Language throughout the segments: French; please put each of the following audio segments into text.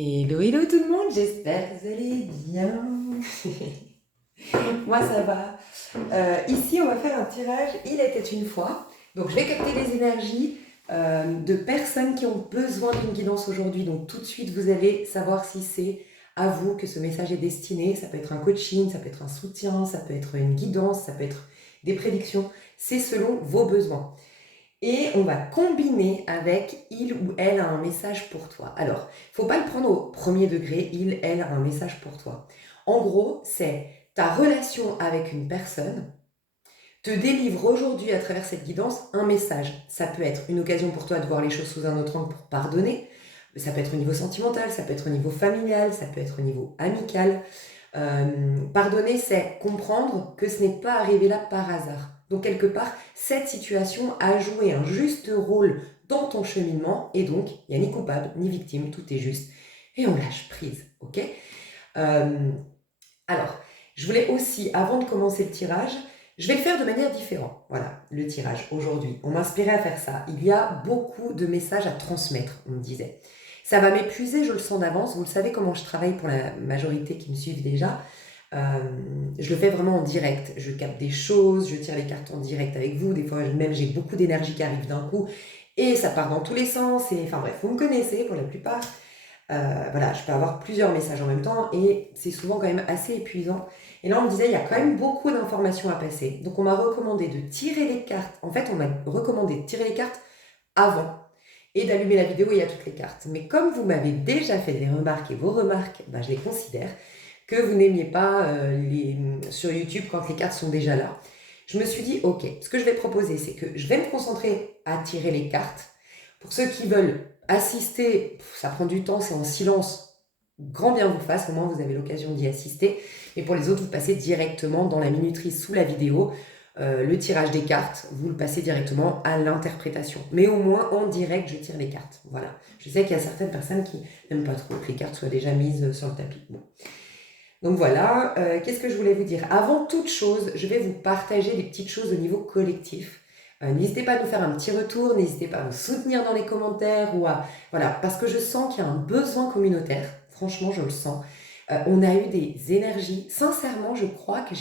Hello, hello tout le monde, j'espère que vous allez bien. Moi ça va. Ici on va faire un tirage Il était une fois. Donc je vais capter les énergies de personnes qui ont besoin d'une guidance aujourd'hui. Donc tout de suite vous allez savoir si c'est à vous que ce message est destiné. Ça peut être un coaching, ça peut être un soutien, ça peut être une guidance, ça peut être des prédictions. C'est selon vos besoins. Et on va combiner avec il ou elle a un message pour toi. Alors, il ne faut pas le prendre au premier degré, il, elle a un message pour toi. En gros, c'est ta relation avec une personne te délivre aujourd'hui à travers cette guidance un message. Ça peut être une occasion pour toi de voir les choses sous un autre angle pour pardonner. Ça peut être au niveau sentimental, ça peut être au niveau familial, ça peut être au niveau amical. Pardonner, c'est comprendre que ce n'est pas arrivé là par hasard. Donc quelque part, cette situation a joué un juste rôle dans ton cheminement et donc il n'y a ni coupable ni victime, tout est juste. Et on lâche prise, ok. euh, alors, je voulais aussi, avant de commencer le tirage, je vais le faire de manière différente. Voilà, le tirage aujourd'hui. On m'inspirait à faire ça. Il y a beaucoup de messages à transmettre, on me disait. Ça va m'épuiser, je le sens d'avance. Vous le savez comment je travaille pour la majorité qui me suivent déjà. Euh, je le fais vraiment en direct. Je capte des choses, je tire les cartes en direct avec vous. Des fois, même j'ai beaucoup d'énergie qui arrive d'un coup et ça part dans tous les sens. Et enfin bref, vous me connaissez pour la plupart. Voilà, je peux avoir plusieurs messages en même temps et c'est souvent quand même assez épuisant. Et là, on me disait, il y a quand même beaucoup d'informations à passer. Donc, on m'a recommandé de tirer les cartes. En fait, on m'a recommandé de tirer les cartes avant et d'allumer la vidéo et il y a toutes les cartes. Mais comme vous m'avez déjà fait des remarques et vos remarques, ben, je les considère, que vous n'aimiez pas sur YouTube quand les cartes sont déjà là, je me suis dit, ok, ce que je vais proposer, c'est que je vais me concentrer à tirer les cartes. Pour ceux qui veulent assister, ça prend du temps, c'est en silence, grand bien vous fasse, au moins vous avez l'occasion d'y assister. Et pour les autres, vous passez directement dans la minuterie sous la vidéo, le tirage des cartes, vous le passez directement à l'interprétation. Mais au moins, en direct, je tire les cartes. Voilà. Je sais qu'il y a certaines personnes qui n'aiment pas trop que les cartes soient déjà mises sur le tapis. Bon. Donc voilà, qu'est-ce que je voulais vous dire? Avant toute chose, je vais vous partager des petites choses au niveau collectif. N'hésitez pas à nous faire un petit retour, n'hésitez pas à nous soutenir dans les commentaires ou à... Voilà, parce que je sens qu'il y a un besoin communautaire. Franchement, je le sens. On a eu des énergies. Sincèrement, je crois que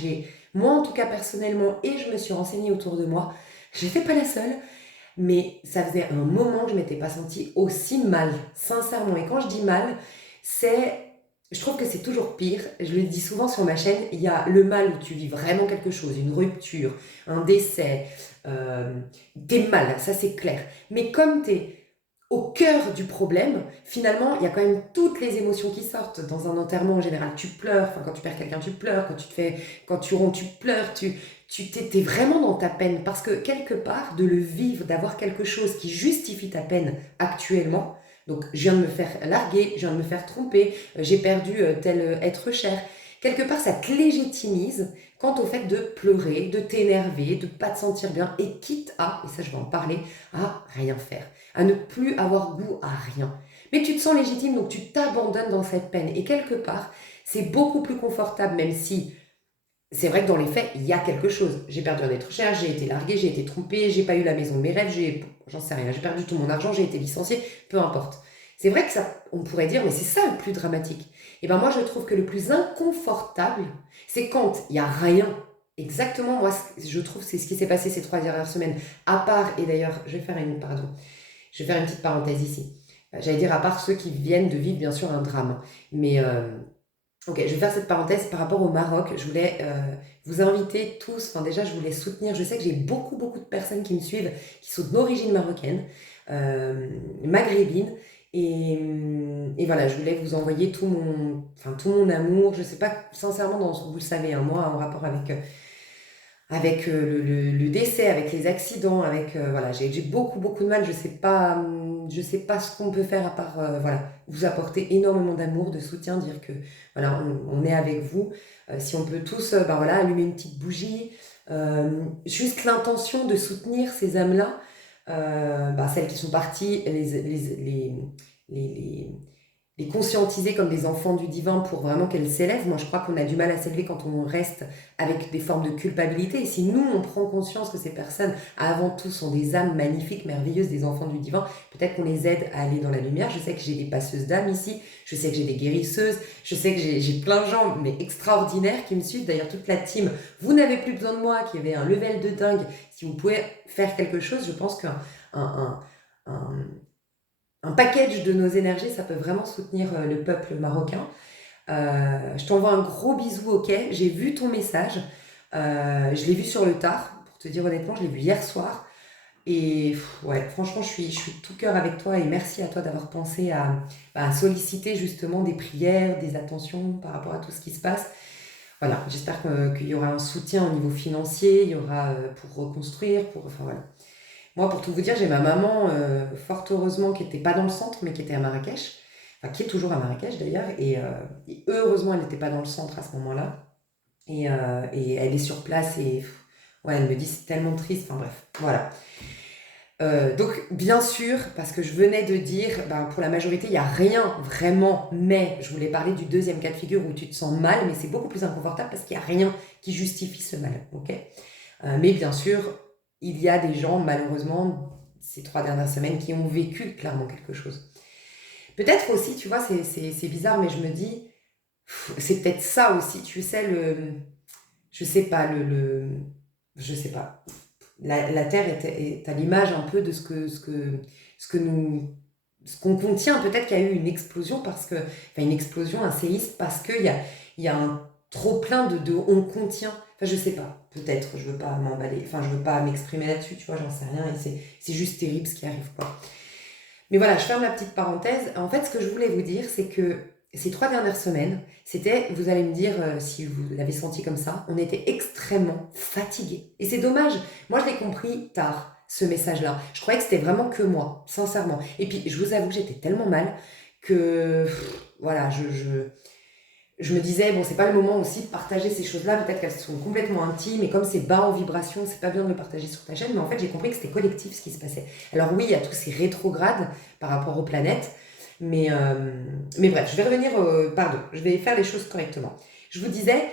moi en tout cas personnellement, et je me suis renseignée autour de moi, je n'étais pas la seule, mais ça faisait un moment que je ne m'étais pas sentie aussi mal, sincèrement. Et quand je dis mal, je trouve que c'est toujours pire. Je le dis souvent sur ma chaîne, il y a le mal où tu vis vraiment quelque chose, une rupture, un décès, t'es mal, ça c'est clair. Mais comme t'es au cœur du problème, finalement, il y a quand même toutes les émotions qui sortent. Dans un enterrement, en général, tu pleures. Enfin, quand tu perds quelqu'un, tu pleures. Quand tu romps, tu pleures. T'es vraiment dans ta peine. Parce que quelque part, de le vivre, d'avoir quelque chose qui justifie ta peine actuellement. Donc, je viens de me faire larguer, je viens de me faire tromper, j'ai perdu tel être cher. Quelque part, ça te légitimise quant au fait de pleurer, de t'énerver, de pas te sentir bien, et quitte à, et ça je vais en parler, à rien faire, à ne plus avoir goût à rien. Mais tu te sens légitime, donc tu t'abandonnes dans cette peine. Et quelque part, c'est beaucoup plus confortable, même si c'est vrai que dans les faits, il y a quelque chose. J'ai perdu un être cher, j'ai été larguée, j'ai été trompée, j'ai pas eu la maison de mes rêves, j'en sais rien, j'ai perdu tout mon argent, j'ai été licenciée, peu importe. C'est vrai que ça, on pourrait dire, mais c'est ça le plus dramatique. Et ben moi, je trouve que le plus inconfortable, c'est quand il y a rien. Exactement, moi, je trouve que c'est ce qui s'est passé ces 3 dernières semaines. À part, et d'ailleurs, je vais faire une petite parenthèse ici. J'allais dire à part ceux qui viennent de vivre bien sûr un drame. Mais ok, je vais faire cette parenthèse par rapport au Maroc. Je voulais vous inviter tous, enfin déjà je voulais soutenir, je sais que j'ai beaucoup beaucoup de personnes qui me suivent qui sont d'origine marocaine, maghrébine. Et voilà, je voulais vous envoyer tout mon amour. Je sais pas, sincèrement, vous le savez, hein, moi en rapport avec le décès, avec les accidents, avec voilà, j'ai beaucoup beaucoup de mal. Je sais pas ce qu'on peut faire à part voilà, vous apporter énormément d'amour, de soutien, dire que voilà, on est avec vous. Si on peut tous, bah voilà, allumer une petite bougie, juste l'intention de soutenir ces âmes-là, bah, celles qui sont parties, les les conscientiser comme des enfants du divin pour vraiment qu'elles s'élèvent. Moi, je crois qu'on a du mal à s'élever quand on reste avec des formes de culpabilité. Et si nous, on prend conscience que ces personnes, avant tout, sont des âmes magnifiques, merveilleuses, des enfants du divin, peut-être qu'on les aide à aller dans la lumière. Je sais que j'ai des passeuses d'âmes ici, je sais que j'ai des guérisseuses, je sais que j'ai plein de gens, mais extraordinaires, qui me suivent. D'ailleurs, toute la team, vous n'avez plus besoin de moi, qui avait un level de dingue. Si vous pouvez faire quelque chose, je pense qu'un un, un, un package de nos énergies, ça peut vraiment soutenir le peuple marocain. Je t'envoie un gros bisou, ok? J'ai vu ton message. Je l'ai vu sur le tard, pour te dire honnêtement, je l'ai vu hier soir. Et ouais, franchement, je suis tout cœur avec toi et merci à toi d'avoir pensé à solliciter justement des prières, des attentions par rapport à tout ce qui se passe. Voilà, j'espère qu'il y aura un soutien au niveau financier, il y aura pour reconstruire, enfin voilà. Moi, pour tout vous dire, j'ai ma maman, fort heureusement, qui n'était pas dans le centre, mais qui était à Marrakech, enfin qui est toujours à Marrakech d'ailleurs, et heureusement, elle n'était pas dans le centre à ce moment-là. Et elle est sur place et ouais, elle me dit c'est tellement triste, enfin bref, voilà. Donc bien sûr, parce que je venais de dire, ben, pour la majorité, il n'y a rien vraiment, mais je voulais parler du deuxième cas de figure où tu te sens mal, mais c'est beaucoup plus inconfortable parce qu'il n'y a rien qui justifie ce mal, ok? Mais bien sûr, il y a des gens, malheureusement, ces 3 dernières semaines, qui ont vécu clairement quelque chose. Peut-être aussi, tu vois, c'est bizarre, mais je me dis, c'est peut-être ça aussi, tu sais, je sais pas, je sais pas. La Terre est à l'image un peu de ce que nous, ce qu'on contient. Peut-être qu'il y a eu une explosion enfin une explosion, un séisme, parce il y a un trop plein on contient. Enfin, je sais pas. Peut-être, je veux pas m'emballer. Enfin, je veux pas m'exprimer là-dessus, tu vois, j'en sais rien. Et c'est juste terrible ce qui arrive, quoi. Mais voilà, je ferme la petite parenthèse. En fait, ce que je voulais vous dire, c'est que ces 3 dernières semaines, vous allez me dire si vous l'avez senti comme ça, on était extrêmement fatigués. Et c'est dommage. Moi, je l'ai compris tard, ce message-là. Je croyais que c'était vraiment que moi, sincèrement. Et puis, je vous avoue que j'étais tellement mal que, voilà, je me disais, bon, c'est pas le moment aussi de partager ces choses-là, peut-être qu'elles sont complètement intimes, et comme c'est bas en vibration, c'est pas bien de le partager sur ta chaîne, mais en fait, j'ai compris que c'était collectif ce qui se passait. Alors oui, il y a tous ces rétrogrades par rapport aux planètes, mais bref, je vais revenir, pardon, je vais faire les choses correctement. Je vous disais,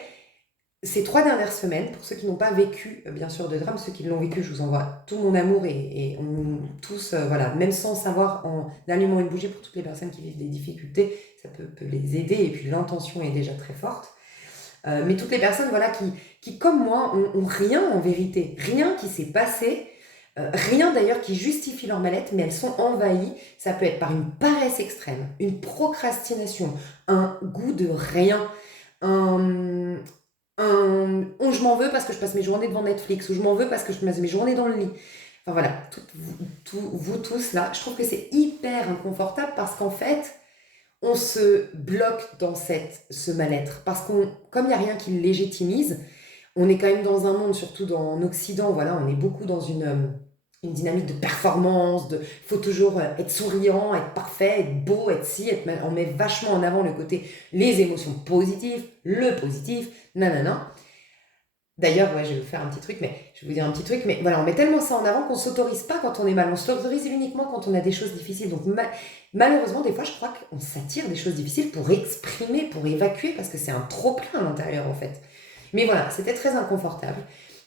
ces 3 dernières semaines, pour ceux qui n'ont pas vécu, bien sûr, de drame, ceux qui l'ont vécu, je vous envoie tout mon amour et on, tous, voilà, même sans savoir, en allumant une bougie pour toutes les personnes qui vivent des difficultés, ça peut les aider et puis l'intention est déjà très forte. Mais toutes les personnes, voilà, qui comme moi, ont rien en vérité, rien qui s'est passé, rien d'ailleurs qui justifie leur mal-être, mais elles sont envahies. Ça peut être par une paresse extrême, une procrastination, un goût de rien, un, je m'en veux parce que je passe mes journées devant Netflix, ou je m'en veux parce que je passe mes journées dans le lit. Enfin voilà, vous tous là, je trouve que c'est hyper inconfortable parce qu'en fait, on se bloque dans ce mal-être. Parce comme il n'y a rien qui le légitimise, on est quand même dans un monde, surtout en Occident, voilà, on est beaucoup dans une dynamique de performance, faut toujours être souriant, être parfait, être beau, être ci, on met vachement en avant le côté, les émotions positives, le positif, nanana. D'ailleurs, ouais, je vais vous faire un petit truc, je vais vous dire un petit truc, mais voilà, on met tellement ça en avant qu'on s'autorise pas quand on est mal, on s'autorise uniquement quand on a des choses difficiles. Donc malheureusement, des fois, je crois qu'on s'attire des choses difficiles pour exprimer, pour évacuer, parce que c'est un trop-plein à l'intérieur, en fait. Mais voilà, c'était très inconfortable.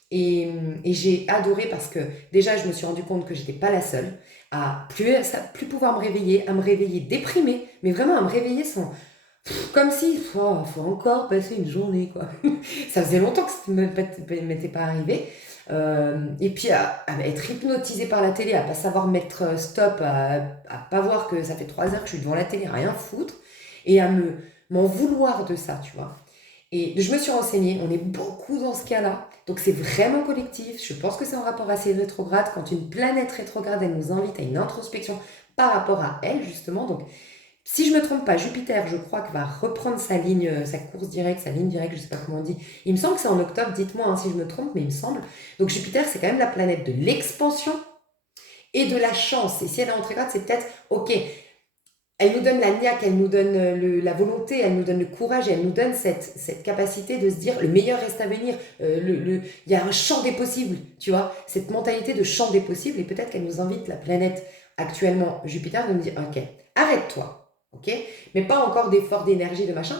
Et j'ai adoré parce que déjà, je me suis rendu compte que j'étais pas la seule à plus pouvoir à me réveiller déprimée, mais vraiment à me réveiller comme si, faut encore passer une journée, quoi. Ça faisait longtemps que ça ne m'était pas arrivé. Et puis à être hypnotisée par la télé, à pas savoir mettre stop, à pas voir que ça fait 3 heures que je suis devant la télé, à rien foutre, et à m'en vouloir de ça, tu vois. Et je me suis renseignée, on est beaucoup dans ce cas-là, donc c'est vraiment collectif. Je pense que c'est en rapport à ces rétrogrades. Quand une planète rétrograde, elle nous invite à une introspection par rapport à elle, justement. Donc si je ne me trompe pas, Jupiter, je crois que va reprendre sa ligne, sa course directe, sa ligne directe, je ne sais pas comment on dit. Il me semble que c'est en octobre, dites-moi hein, si je me trompe, mais il me semble. Donc Jupiter, c'est quand même la planète de l'expansion et de la chance. Et si elle est en rétrograde, c'est peut-être, ok, elle nous donne la niaque, elle nous donne la volonté, elle nous donne le courage, et elle nous donne cette capacité de se dire le meilleur reste à venir, il y a un champ des possibles, tu vois, cette mentalité de champ des possibles, et peut-être qu'elle nous invite, la planète actuellement Jupiter, de nous dire, ok, arrête-toi. ok? Mais pas encore d'effort d'énergie, de machin.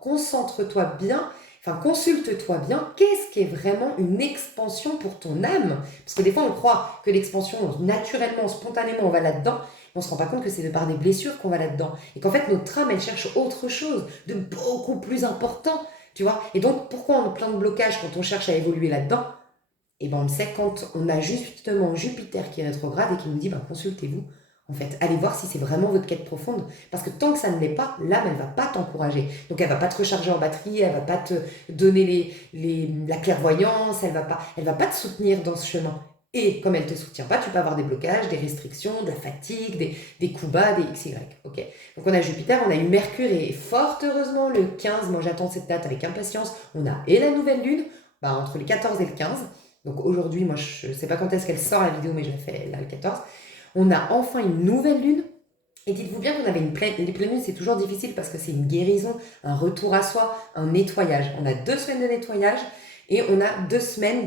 Concentre-toi bien, enfin consulte-toi bien, qu'est-ce qui est vraiment une expansion pour ton âme? Parce que des fois on croit que l'expansion, naturellement, spontanément, on va là-dedans, mais on se rend pas compte que c'est de par des blessures qu'on va là-dedans. Et qu'en fait notre âme, elle cherche autre chose, de beaucoup plus important, tu vois? Et donc pourquoi on a plein de blocages quand on cherche à évoluer là-dedans? Et ben on le sait quand on a justement Jupiter qui est rétrograde et qui nous dit ben, consultez-vous. En fait, allez voir si c'est vraiment votre quête profonde. Parce que tant que ça ne l'est pas, l'âme, elle ne va pas t'encourager. Donc, elle ne va pas te recharger en batterie, elle ne va pas te donner la clairvoyance, elle ne va pas te soutenir dans ce chemin. Et comme elle ne te soutient pas, tu peux avoir des blocages, des restrictions, de la fatigue, des coups bas, des XY. Okay. Donc, on a Jupiter, on a eu Mercure, et fort heureusement, le 15, moi j'attends cette date avec impatience, on a et la nouvelle lune, bah, entre le 14 et le 15. Donc aujourd'hui, moi je ne sais pas quand est-ce qu'elle sort la vidéo, mais je la fais là le 14. On a enfin une nouvelle lune. Et dites-vous bien qu'on avait les pleines lunes, c'est toujours difficile parce que c'est une guérison, un retour à soi, un nettoyage. On a 2 semaines de nettoyage et on a 2 semaines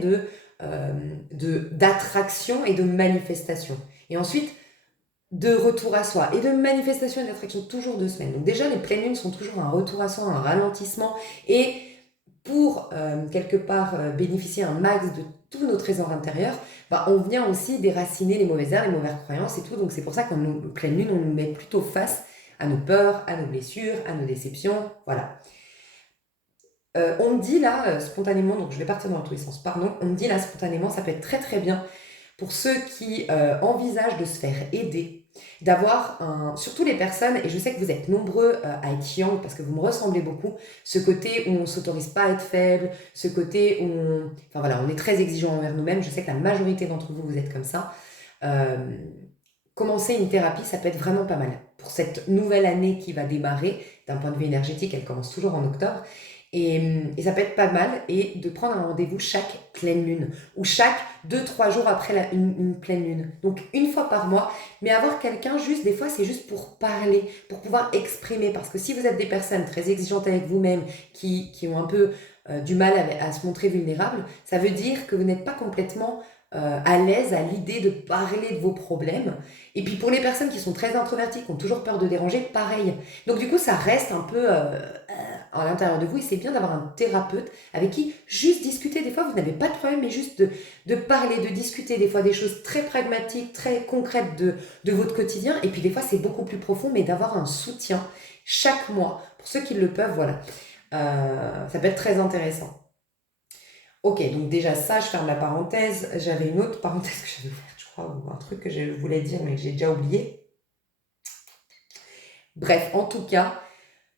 d'attraction et de manifestation. Et ensuite, de retour à soi et de manifestation et d'attraction, toujours 2 semaines. Donc déjà, les pleines lunes sont toujours un retour à soi, un ralentissement. Et pour quelque part bénéficier un max de tout nos trésors intérieurs, bah, on vient aussi déraciner les mauvaises herbes, les mauvaises croyances et tout. Donc c'est pour ça qu'en pleine lune, on nous met plutôt face à nos peurs, à nos blessures, à nos déceptions. Voilà. On me dit là, spontanément, donc je vais partir dans tous les sens, pardon, on me dit là spontanément, ça peut être très très bien pour ceux qui envisagent de se faire aider, d'avoir surtout les personnes, et je sais que vous êtes nombreux à être yang parce que vous me ressemblez beaucoup, ce côté où on ne s'autorise pas à être faible, ce côté où enfin voilà, on est très exigeant envers nous-mêmes, je sais que la majorité d'entre vous, vous êtes comme ça. Commencer une thérapie, ça peut être vraiment pas mal. Pour cette nouvelle année qui va démarrer, d'un point de vue énergétique, elle commence toujours en octobre, et ça peut être pas mal, et de prendre un rendez-vous chaque pleine lune, ou chaque 2-3 jours après une pleine lune. Donc une fois par mois, mais avoir quelqu'un juste, des fois c'est juste pour parler, pour pouvoir exprimer, parce que si vous êtes des personnes très exigeantes avec vous-même, qui ont un peu du mal à se montrer vulnérables, ça veut dire que vous n'êtes pas complètement à l'aise à l'idée de parler de vos problèmes. Et puis pour les personnes qui sont très introverties, qui ont toujours peur de déranger, pareil. Donc du coup, ça reste un peu à l'intérieur de vous, et c'est bien d'avoir un thérapeute avec qui juste discuter. Des fois, vous n'avez pas de problème, mais juste de parler, de discuter, des fois des choses très pragmatiques, très concrètes de votre quotidien. Et puis des fois, c'est beaucoup plus profond, mais d'avoir un soutien chaque mois, pour ceux qui le peuvent, voilà. Ça peut être très intéressant. Ok, donc déjà ça, je ferme la parenthèse. J'avais une autre parenthèse que j'avais ouverte, je crois, ou un truc que je voulais dire, mais que j'ai déjà oublié. Bref, en tout cas,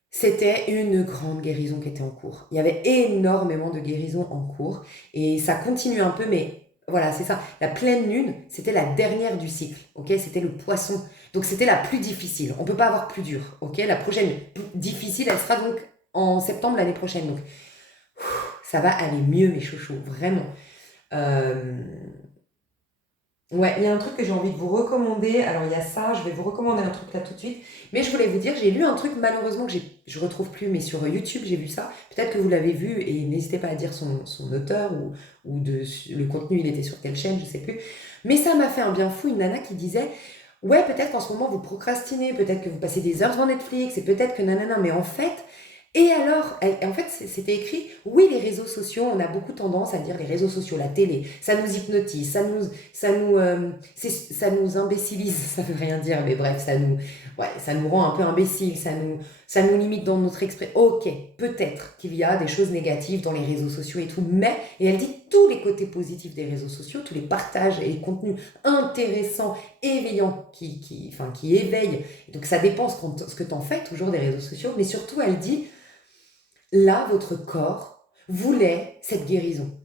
c'était une grande guérison qui était en cours. Il y avait énormément de guérisons en cours, et ça continue un peu, mais voilà, c'est ça. La pleine lune, c'était la dernière du cycle, ok? C'était le poisson, donc c'était la plus difficile. On ne peut pas avoir plus dur, ok? La prochaine difficile, elle sera donc en septembre l'année prochaine, donc ça va aller mieux, mes chouchous, vraiment. Euh, Ouais, il y a un truc que j'ai envie de vous recommander. Alors, il y a ça, je vais vous recommander un truc là tout de suite. Mais je voulais vous dire, j'ai lu un truc malheureusement que je retrouve plus, mais sur YouTube, j'ai vu ça. Peut-être que vous l'avez vu, et n'hésitez pas à dire son auteur le contenu, il était sur quelle chaîne, je sais plus. Mais ça m'a fait un bien fou, une nana qui disait, ouais, peut-être qu'en ce moment vous procrastinez, peut-être que vous passez des heures devant Netflix, et peut-être que nanana, mais en fait, et alors, en fait, c'était écrit, oui, les réseaux sociaux, on a beaucoup tendance à dire les réseaux sociaux, la télé, ça nous hypnotise, ça nous imbécilise, ça veut rien dire, mais bref, ouais, ça nous rend un peu imbéciles, ça nous limite dans notre esprit. Ok, peut-être qu'il y a des choses négatives dans les réseaux sociaux et tout, mais, et elle dit tous les côtés positifs des réseaux sociaux, tous les partages et les contenus intéressants, éveillants, qui éveillent. Donc ça dépend ce que tu en fais toujours des réseaux sociaux, mais surtout elle dit, là, votre corps voulait cette guérison.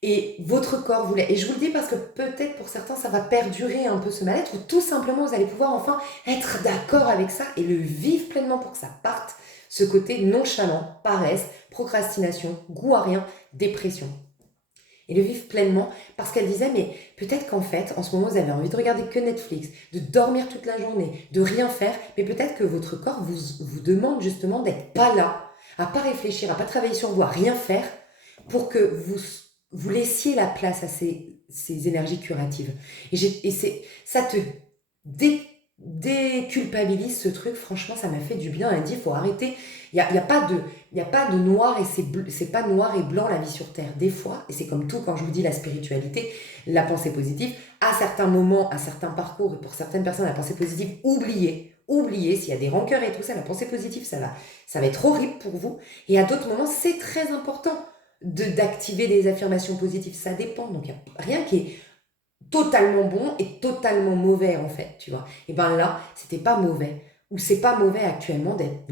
Et votre corps voulait. Et je vous le dis parce que peut-être pour certains, ça va perdurer un peu ce mal-être, ou tout simplement, vous allez pouvoir enfin être d'accord avec ça et le vivre pleinement pour que ça parte. Ce côté nonchalant, paresse, procrastination, goût à rien, dépression. Et le vivre pleinement parce qu'elle disait, mais peut-être qu'en fait, en ce moment, vous avez envie de regarder que Netflix, de dormir toute la journée, de rien faire, mais peut-être que votre corps vous demande justement d'être pas là, à pas réfléchir, à pas travailler sur vous, à rien faire, pour que vous laissiez la place à ces énergies curatives. Ça te déculpabilise ce truc, franchement, ça m'a fait du bien. Elle dit, il faut arrêter. Il y a pas de noir et c'est pas noir et blanc la vie sur Terre. Des fois, et c'est comme tout quand je vous dis la spiritualité, la pensée positive, à certains moments, à certains parcours, et pour certaines personnes, la pensée positive, oubliez, s'il y a des rancœurs et tout ça, la pensée positive, ça va être horrible pour vous. Et à d'autres moments, c'est très important d'activer des affirmations positives. Ça dépend. Donc, il n'y a rien qui est totalement bon et totalement mauvais, en fait, tu vois. Et ben là, c'était pas mauvais. Ou c'est pas mauvais actuellement d'être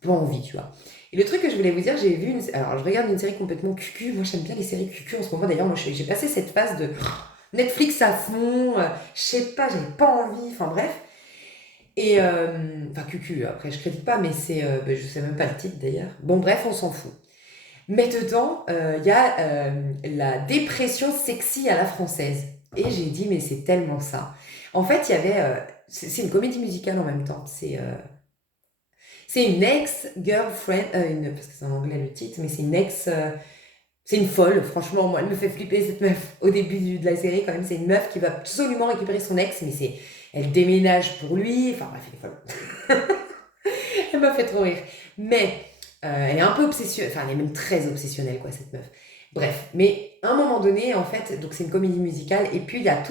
pas envie, tu vois. Et le truc que je voulais vous dire, alors je regarde une série complètement cucu. Moi, j'aime bien les séries cucu en ce moment. D'ailleurs, moi, j'ai passé cette phase de Netflix à fond. Je sais pas, j'avais pas envie. Enfin, bref. Et, enfin, cucu, après, je critique pas, mais je sais même pas le titre d'ailleurs. Bon, bref, on s'en fout. Mais dedans, il y a la dépression sexy à la française. Et j'ai dit, mais c'est tellement ça. En fait, il y avait. C'est une comédie musicale en même temps. C'est une ex-girlfriend. Parce que c'est en anglais le titre, mais c'est une ex. C'est une folle, franchement, moi, elle me fait flipper cette meuf au début de la série quand même. C'est une meuf qui va absolument récupérer son ex, mais elle déménage pour lui. Enfin bref, elle est folle. Elle m'a fait trop rire. Mais elle est un peu obsessionnelle, enfin elle est même très obsessionnelle quoi cette meuf. Bref, mais à un moment donné en fait, donc c'est une comédie musicale et puis il y a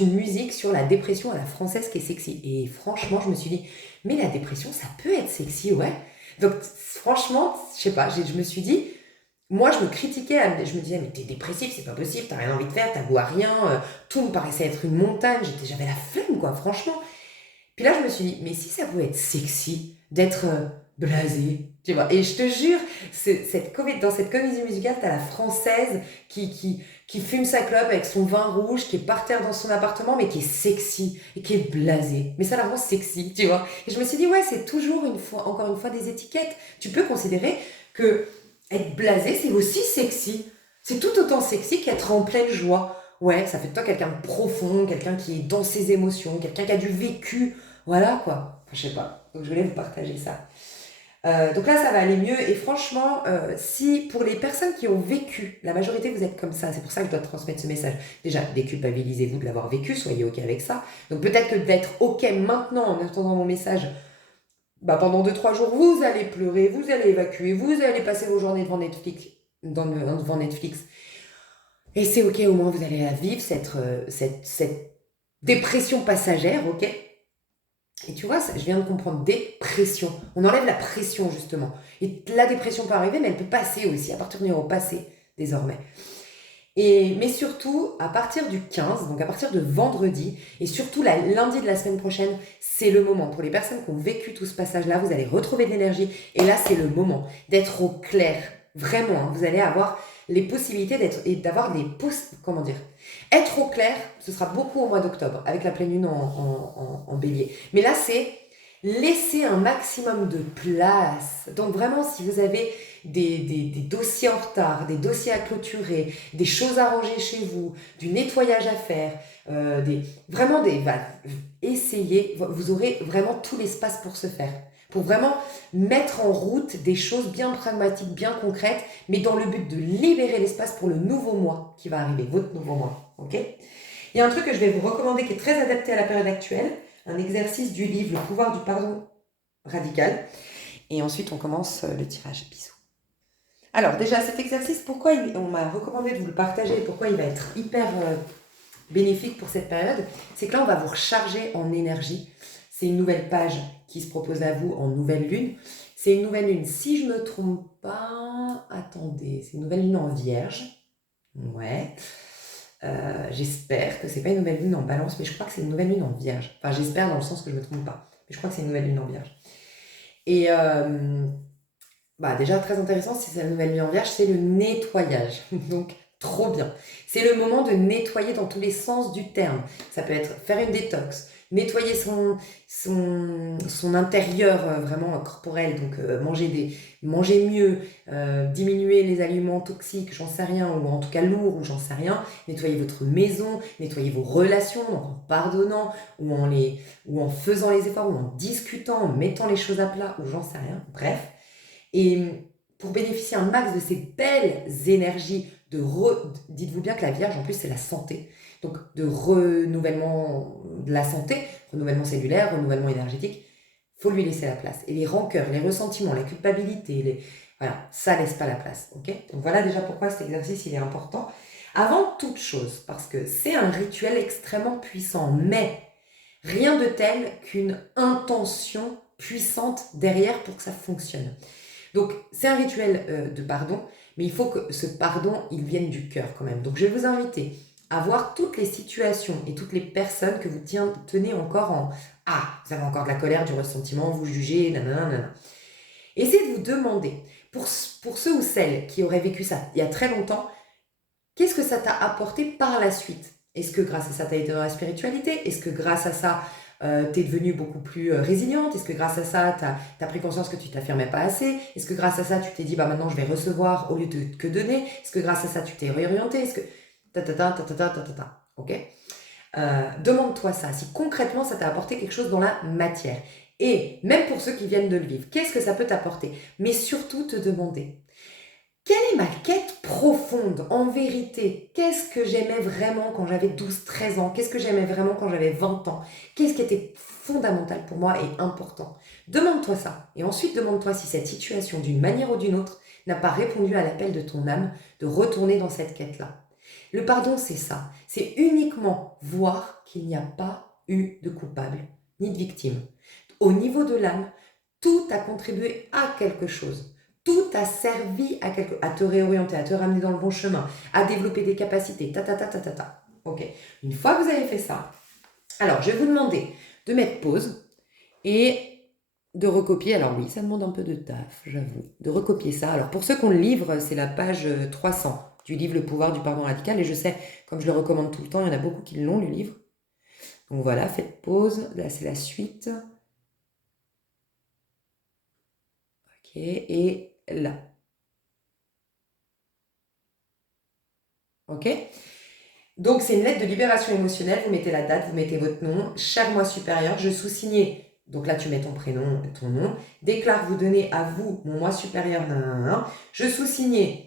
une musique sur la dépression à la française qui est sexy. Et franchement je me suis dit, mais la dépression ça peut être sexy ouais. Donc franchement, je sais pas, je me suis dit, moi je me critiquais, je me disais mais t'es dépressif, c'est pas possible, t'as rien envie de faire, t'as goût à rien, tout me paraissait être une montagne, j'avais la flemme quoi franchement. Puis là, je me suis dit, mais si ça pouvait être sexy d'être blasé, tu vois. Et je te jure, dans cette comédie musicale, t'as la française qui fume sa clope avec son vin rouge, qui est par terre dans son appartement, mais qui est sexy et qui est blasée. Mais ça la rend sexy, tu vois. Et je me suis dit, ouais, c'est toujours encore une fois des étiquettes. Tu peux considérer que être blasé, c'est aussi sexy. C'est tout autant sexy qu'être en pleine joie. Ouais, ça fait de toi quelqu'un de profond, quelqu'un qui est dans ses émotions, quelqu'un qui a du vécu. Voilà quoi. Enfin, je sais pas. Donc je voulais vous partager ça. Donc là, ça va aller mieux. Et franchement, si pour les personnes qui ont vécu, la majorité vous êtes comme ça, c'est pour ça que je dois transmettre ce message. Déjà, déculpabilisez-vous de l'avoir vécu, soyez OK avec ça. Donc peut-être que d'être OK maintenant en entendant mon message, bah, pendant 2-3 jours, vous allez pleurer, vous allez évacuer, vous allez passer vos journées devant Netflix. Devant Netflix. Et c'est OK, au moins vous allez la vivre, cette dépression passagère, OK? Et tu vois, je viens de comprendre, dépression. On enlève la pression, justement. Et la dépression peut arriver, mais elle peut passer aussi, appartenir au passé, désormais. Mais surtout, à partir du 15, donc à partir de vendredi, et surtout lundi de la semaine prochaine, c'est le moment. Pour les personnes qui ont vécu tout ce passage-là, vous allez retrouver de l'énergie. Et là, c'est le moment d'être au clair. Vraiment, hein, vous allez avoir les possibilités d'avoir comment dire, être au clair, ce sera beaucoup au mois d'octobre, avec la pleine lune en bélier. Mais là, c'est laisser un maximum de place. Donc vraiment, si vous avez des dossiers en retard, des dossiers à clôturer, des choses à ranger chez vous, du nettoyage à faire, essayez, vous aurez vraiment tout l'espace pour ce faire. Pour vraiment mettre en route des choses bien pragmatiques, bien concrètes, mais dans le but de libérer l'espace pour le nouveau mois qui va arriver, votre nouveau mois. Ok ? Il y a un truc que je vais vous recommander qui est très adapté à la période actuelle, un exercice du livre Le pouvoir du pardon radical. Et ensuite, on commence le tirage. Bisous. Alors déjà, cet exercice, pourquoi on m'a recommandé de vous le partager et pourquoi il va être hyper bénéfique pour cette période, c'est que là, on va vous recharger en énergie. C'est une nouvelle page qui se propose à vous en nouvelle lune. C'est une nouvelle lune, si je ne me trompe pas, attendez, c'est une nouvelle lune en vierge. Ouais. J'espère que c'est pas une nouvelle lune en balance, mais je crois que c'est une nouvelle lune en vierge. Enfin, j'espère dans le sens que je me trompe pas. Mais je crois que c'est une nouvelle lune en vierge. Et déjà, très intéressant, si c'est la nouvelle lune en vierge, c'est le nettoyage. Donc, trop bien. C'est le moment de nettoyer dans tous les sens du terme. Ça peut être faire une détox, nettoyer son intérieur vraiment corporel, donc manger mieux, diminuer les aliments toxiques, j'en sais rien, ou en tout cas lourds, ou j'en sais rien, nettoyer votre maison, nettoyer vos relations, donc en pardonnant, ou en faisant les efforts, ou en discutant, en mettant les choses à plat, ou j'en sais rien, bref. Et pour bénéficier un max de ces belles énergies dites-vous bien que la Vierge, en plus, c'est la santé. donc de renouvellement de la santé, renouvellement cellulaire, renouvellement énergétique, il faut lui laisser la place. Et les rancœurs, les ressentiments, la culpabilité, voilà, ça laisse pas la place. Ok, donc voilà déjà pourquoi cet exercice il est important. Avant toute chose, parce que c'est un rituel extrêmement puissant, mais rien de tel qu'une intention puissante derrière pour que ça fonctionne. Donc c'est un rituel de pardon, mais il faut que ce pardon, il vienne du cœur quand même. Donc je vais vous inviter à voir toutes les situations et toutes les personnes que vous tenez encore en « Ah, vous avez encore de la colère, du ressentiment, vous jugez, nanana. » Essayez de vous demander, pour ceux ou celles qui auraient vécu ça il y a très longtemps, qu'est-ce que ça t'a apporté par la suite? Est-ce que grâce à ça, tu as été dans la spiritualité? Est-ce que grâce à ça, tu es devenue beaucoup plus résiliente? Est-ce que grâce à ça, tu as pris conscience que tu t'affirmais pas assez? Est-ce que grâce à ça, tu t'es dit, bah maintenant je vais recevoir au lieu de que donner? Est-ce que grâce à ça, tu t'es réorienté? Est-ce que... Ok. Demande-toi ça, si concrètement ça t'a apporté quelque chose dans la matière. Et même pour ceux qui viennent de le vivre, qu'est-ce que ça peut t'apporter? Mais surtout te demander, quelle est ma quête profonde en vérité? Qu'est-ce que j'aimais vraiment quand j'avais 12-13 ans? Qu'est-ce que j'aimais vraiment quand j'avais 20 ans? Qu'est-ce qui était fondamental pour moi et important? Demande-toi ça. Et ensuite, demande-toi si cette situation, d'une manière ou d'une autre, n'a pas répondu à l'appel de ton âme de retourner dans cette quête-là. Le pardon, c'est ça. C'est uniquement voir qu'il n'y a pas eu de coupable ni de victime. Au niveau de l'âme, tout a contribué à quelque chose. Tout a servi à te réorienter, à te ramener dans le bon chemin, à développer des capacités, Ok. Une fois que vous avez fait ça, alors je vais vous demander de mettre pause et de recopier. Alors oui, ça demande un peu de taf, j'avoue, de recopier ça. Alors pour ceux qui ont le livre, c'est la page 300 du livre Le pouvoir du pardon radical. Et je sais, comme je le recommande tout le temps, il y en a beaucoup qui l'ont, le livre. Donc voilà, faites pause. Là, c'est la suite. Ok, et là. Ok? Donc, c'est une lettre de libération émotionnelle. Vous mettez la date, vous mettez votre nom. Cher moi supérieur, je sous-signais. Donc là, tu mets ton prénom, ton nom. Déclare vous donner à vous, mon moi supérieur, je sous-signais.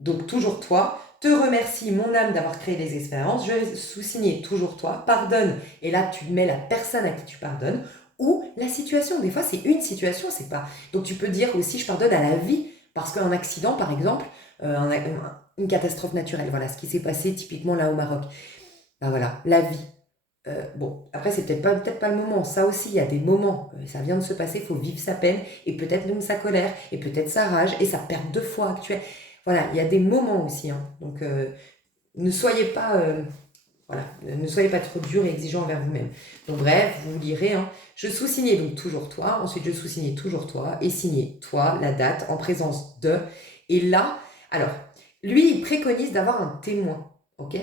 Donc, toujours toi. Te remercie, mon âme, d'avoir créé les expériences. Je sous-signais toujours toi. Pardonne. Et là, tu mets la personne à qui tu pardonnes. Ou la situation. Des fois, c'est une situation, c'est pas. Donc, tu peux dire aussi, je pardonne à la vie. Parce qu'un accident, par exemple, une catastrophe naturelle, voilà, ce qui s'est passé typiquement là au Maroc. Ben voilà, la vie. Bon, après, c'est peut-être pas le moment. Ça aussi, il y a des moments. Ça vient de se passer, il faut vivre sa peine, et peut-être même sa colère, et peut-être sa rage, et sa perte de foi actuelle. Voilà, il y a des moments aussi. Hein. Donc, ne soyez pas... voilà, ne soyez pas trop dur et exigeant envers vous-même. Donc bref, vous lirez, hein, je sous-signais donc toujours toi, ensuite je sous-signais toujours toi, et signais toi, la date, en présence de... Et là, alors, lui, il préconise d'avoir un témoin, ok?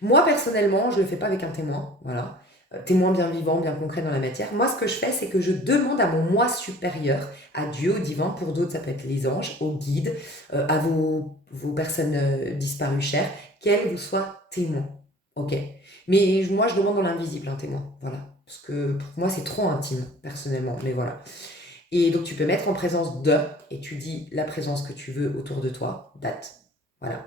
Moi, personnellement, je ne le fais pas avec un témoin, voilà. Témoin bien vivant, bien concret dans la matière. Moi, ce que je fais, c'est que je demande à mon moi supérieur, à Dieu, au divin, pour d'autres, ça peut être les anges, aux guides, à vos personnes disparues chères, qu'elles vous soient témoins. Ok. Mais moi, je demande dans l'invisible un témoin. Voilà. Parce que pour moi, c'est trop intime, personnellement. Mais voilà. Et donc, tu peux mettre en présence de, et tu dis la présence que tu veux autour de toi, date. Voilà.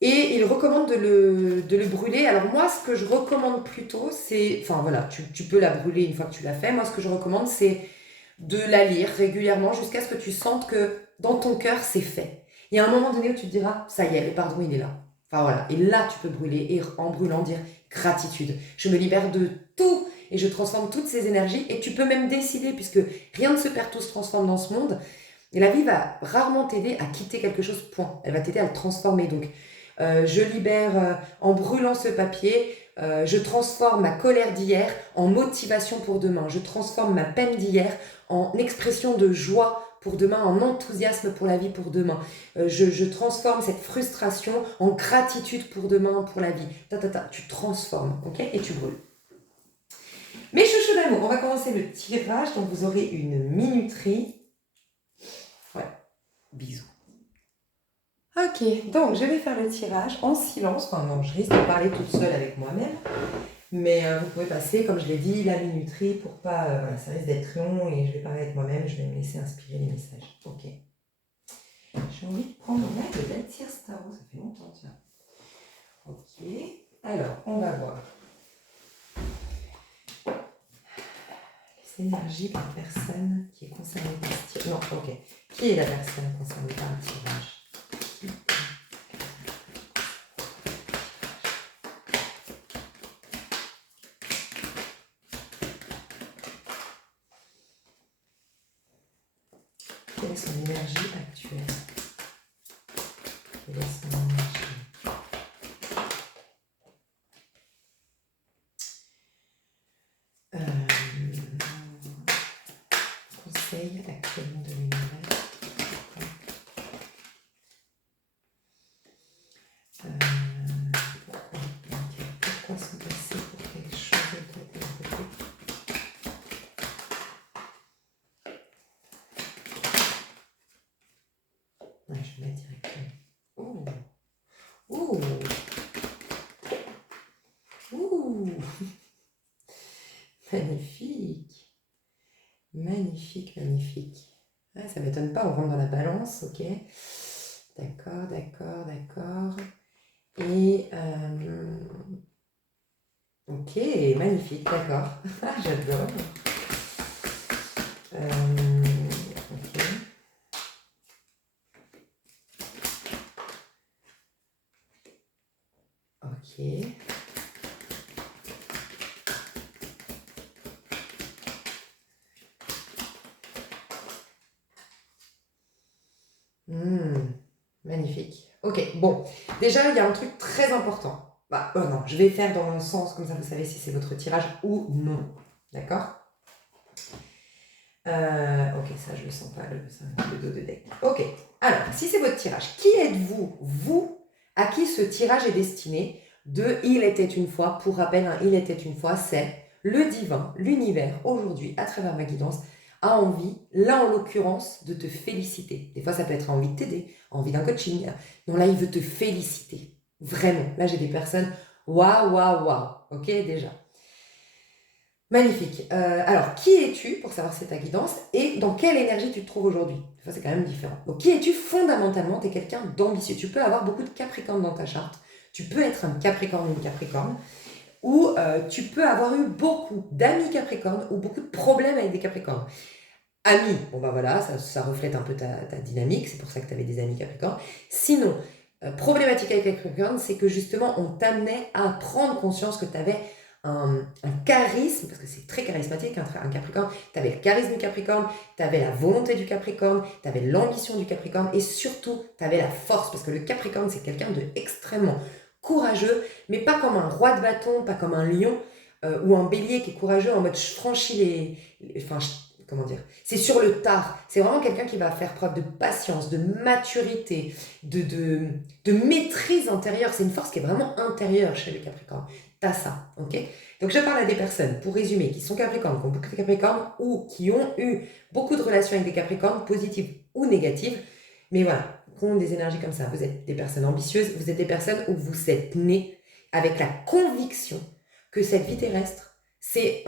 Et il recommande de le brûler. Alors, moi, ce que je recommande plutôt, c'est. Enfin, voilà, tu peux la brûler une fois que tu l'as fait. Moi, ce que je recommande, c'est de la lire régulièrement jusqu'à ce que tu sentes que dans ton cœur, c'est fait. Il y a un moment donné où tu te diras, ça y est, le pardon, il est là. Enfin voilà, et là tu peux brûler et en brûlant dire gratitude. Je me libère de tout et je transforme toutes ces énergies et tu peux même décider, puisque rien ne se perd, tout se transforme dans ce monde. Et la vie va rarement t'aider à quitter quelque chose, point. Elle va t'aider à le transformer. Donc je libère en brûlant ce papier, je transforme ma colère d'hier en motivation pour demain. Je transforme ma peine d'hier en expression de joie pour demain, en enthousiasme pour la vie pour demain. Je transforme cette frustration en gratitude pour demain, pour la vie. Tu transformes, ok? Et tu brûles. Mes chouchous d'amour, on va commencer le tirage. Donc vous aurez une minuterie. Ouais, bisous. Ok, donc je vais faire le tirage en silence. Enfin non, je risque de parler toute seule avec moi-même. Mais vous pouvez passer, comme je l'ai dit, la minuterie pour pas... voilà, ça risque d'être long et je vais parler avec moi-même. Je vais me laisser inspirer les messages. Ok. J'ai envie de prendre de la Tear Star. Ça fait longtemps, tiens. Ok. Alors, on va voir les énergies par personne qui est concernée par ce tirage. Non, ok. Qui est la personne concernée par le tirage? Quelle est son énergie actuelle? Quelle est son énergie? Conseil actuellement de l'univers. Pourquoi sont passés pour quelque chose de côté? Ouais, je vais mettre directement. Ouh! Ouh! Ouh! Magnifique! Magnifique, magnifique. Ah, ça m'étonne pas, on rentre dans la balance, ok. D'accord, d'accord, d'accord. Et ok, magnifique, d'accord. J'adore. Ok. Ok. Magnifique. Ok, bon. Déjà, il y a un truc très important. Bah, non, je vais faire dans le sens, comme ça vous savez si c'est votre tirage ou non. D'accord? Ok, ça je le sens pas, le dos de deck. Ok, alors, si c'est votre tirage, qui êtes-vous, vous, à qui ce tirage est destiné de Il était une fois? Pour rappel, un Il était une fois, c'est le divin, l'univers, aujourd'hui, à travers ma guidance, a envie, là en l'occurrence, de te féliciter. Des fois, ça peut être envie de t'aider, envie d'un coaching. Non, là, il veut te féliciter. Vraiment. Là, j'ai des personnes, waouh, waouh, waouh. Ok, déjà. Magnifique. Alors, qui es-tu, pour savoir si c'est ta guidance, et dans quelle énergie tu te trouves aujourd'hui? Des fois, c'est quand même différent. Donc, qui es-tu fondamentalement? Tu es quelqu'un d'ambitieux. Tu peux avoir beaucoup de Capricorne dans ta charte. Tu peux être un Capricorne ou une Capricorne. Ou tu peux avoir eu beaucoup d'amis Capricorne ou beaucoup de problèmes avec des Capricornes. Amis, bon bah voilà, ça reflète un peu ta dynamique, c'est pour ça que tu avais des amis Capricorne. Sinon, problématique avec les Capricornes, c'est que justement, on t'amenait à prendre conscience que tu avais un charisme, parce que c'est très charismatique, un Capricorne. Tu avais le charisme du Capricorne, tu avais la volonté du Capricorne, tu avais l'ambition du Capricorne, et surtout, tu avais la force, parce que le Capricorne, c'est quelqu'un de extrêmement courageux, mais pas comme un roi de bâton, pas comme un lion, ou un bélier qui est courageux en mode je franchis comment dire, c'est sur le tard. C'est vraiment quelqu'un qui va faire preuve de patience, de maturité, de maîtrise intérieure. C'est une force qui est vraiment intérieure chez les Capricornes. T'as ça, ok? Donc je parle à des personnes, pour résumer, qui sont Capricornes, qui ont beaucoup de Capricornes ou qui ont eu beaucoup de relations avec des Capricornes, positives ou négatives. Mais voilà, qui ont des énergies comme ça. Vous êtes des personnes ambitieuses, vous êtes des personnes où vous êtes nés avec la conviction que cette vie terrestre, c'est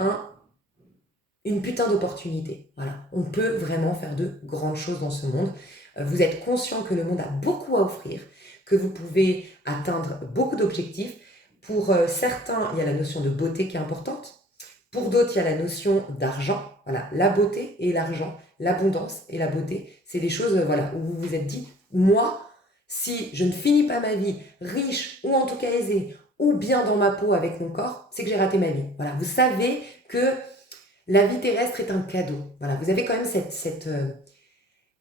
une putain d'opportunité. Voilà, on peut vraiment faire de grandes choses dans ce monde. Vous êtes conscient que le monde a beaucoup à offrir, que vous pouvez atteindre beaucoup d'objectifs. Pour certains, il y a la notion de beauté qui est importante. Pour d'autres, il y a la notion d'argent. Voilà, la beauté et l'argent, l'abondance et la beauté, c'est des choses voilà, où vous vous êtes dit, moi, si je ne finis pas ma vie riche ou en tout cas aisée ou bien dans ma peau avec mon corps, c'est que j'ai raté ma vie. Voilà, vous savez que la vie terrestre est un cadeau. Voilà, vous avez quand même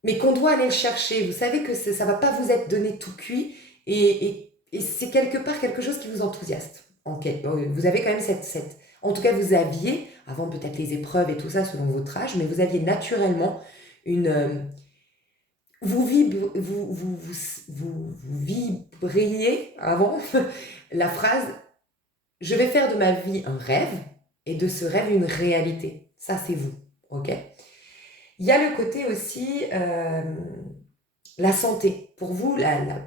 mais qu'on doit aller le chercher. Vous savez que ça ne va pas vous être donné tout cuit et c'est quelque part quelque chose qui vous enthousiasme. Vous avez quand même En tout cas, vous aviez, avant peut-être les épreuves et tout ça selon votre âge, mais vous aviez naturellement une... vous vibriez avant la phrase « Je vais faire de ma vie un rêve » et de ce rêve une réalité. Ça, c'est vous, ok? Il y a le côté aussi la santé. Pour vous,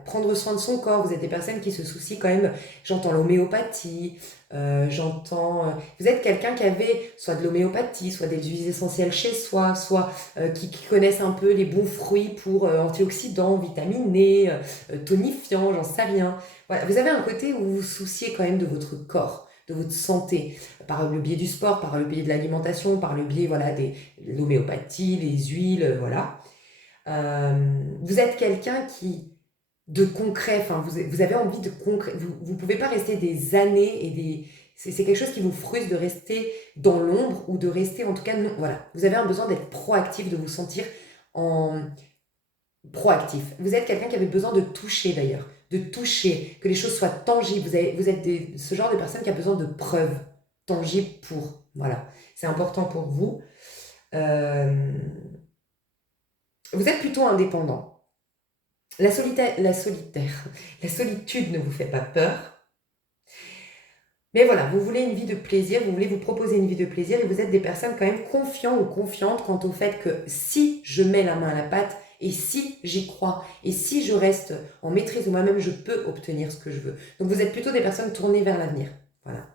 prendre soin de son corps, vous êtes des personnes qui se soucient quand même, j'entends l'homéopathie, vous êtes quelqu'un qui avait soit de l'homéopathie, soit des huiles essentielles chez soi, soit qui connaissent un peu les bons fruits pour antioxydants, vitaminés, tonifiants, j'en sais rien. Voilà, vous avez un côté où vous vous souciez quand même de votre corps, de votre santé, par le biais du sport, par le biais de l'alimentation, par le biais voilà, de l'homéopathie, les huiles, voilà. Vous êtes quelqu'un de concret, enfin, vous avez envie de concret, vous pouvez pas rester des années c'est quelque chose qui vous frustre de rester dans l'ombre ou de rester, en tout cas, non, voilà. Vous avez un besoin d'être proactif, de vous sentir en proactif. Vous êtes quelqu'un qui avait besoin de toucher d'ailleurs, de toucher, que les choses soient tangibles. Vous êtes ce genre de personne qui a besoin de preuves tangibles pour, voilà. C'est important pour vous. Vous êtes plutôt indépendant. La solitude ne vous fait pas peur. Mais voilà, vous voulez une vie de plaisir, vous voulez vous proposer une vie de plaisir et vous êtes des personnes quand même confiants ou confiantes quant au fait que si je mets la main à la pâte et si j'y crois et si je reste en maîtrise de moi-même, je peux obtenir ce que je veux. Donc vous êtes plutôt des personnes tournées vers l'avenir. Voilà.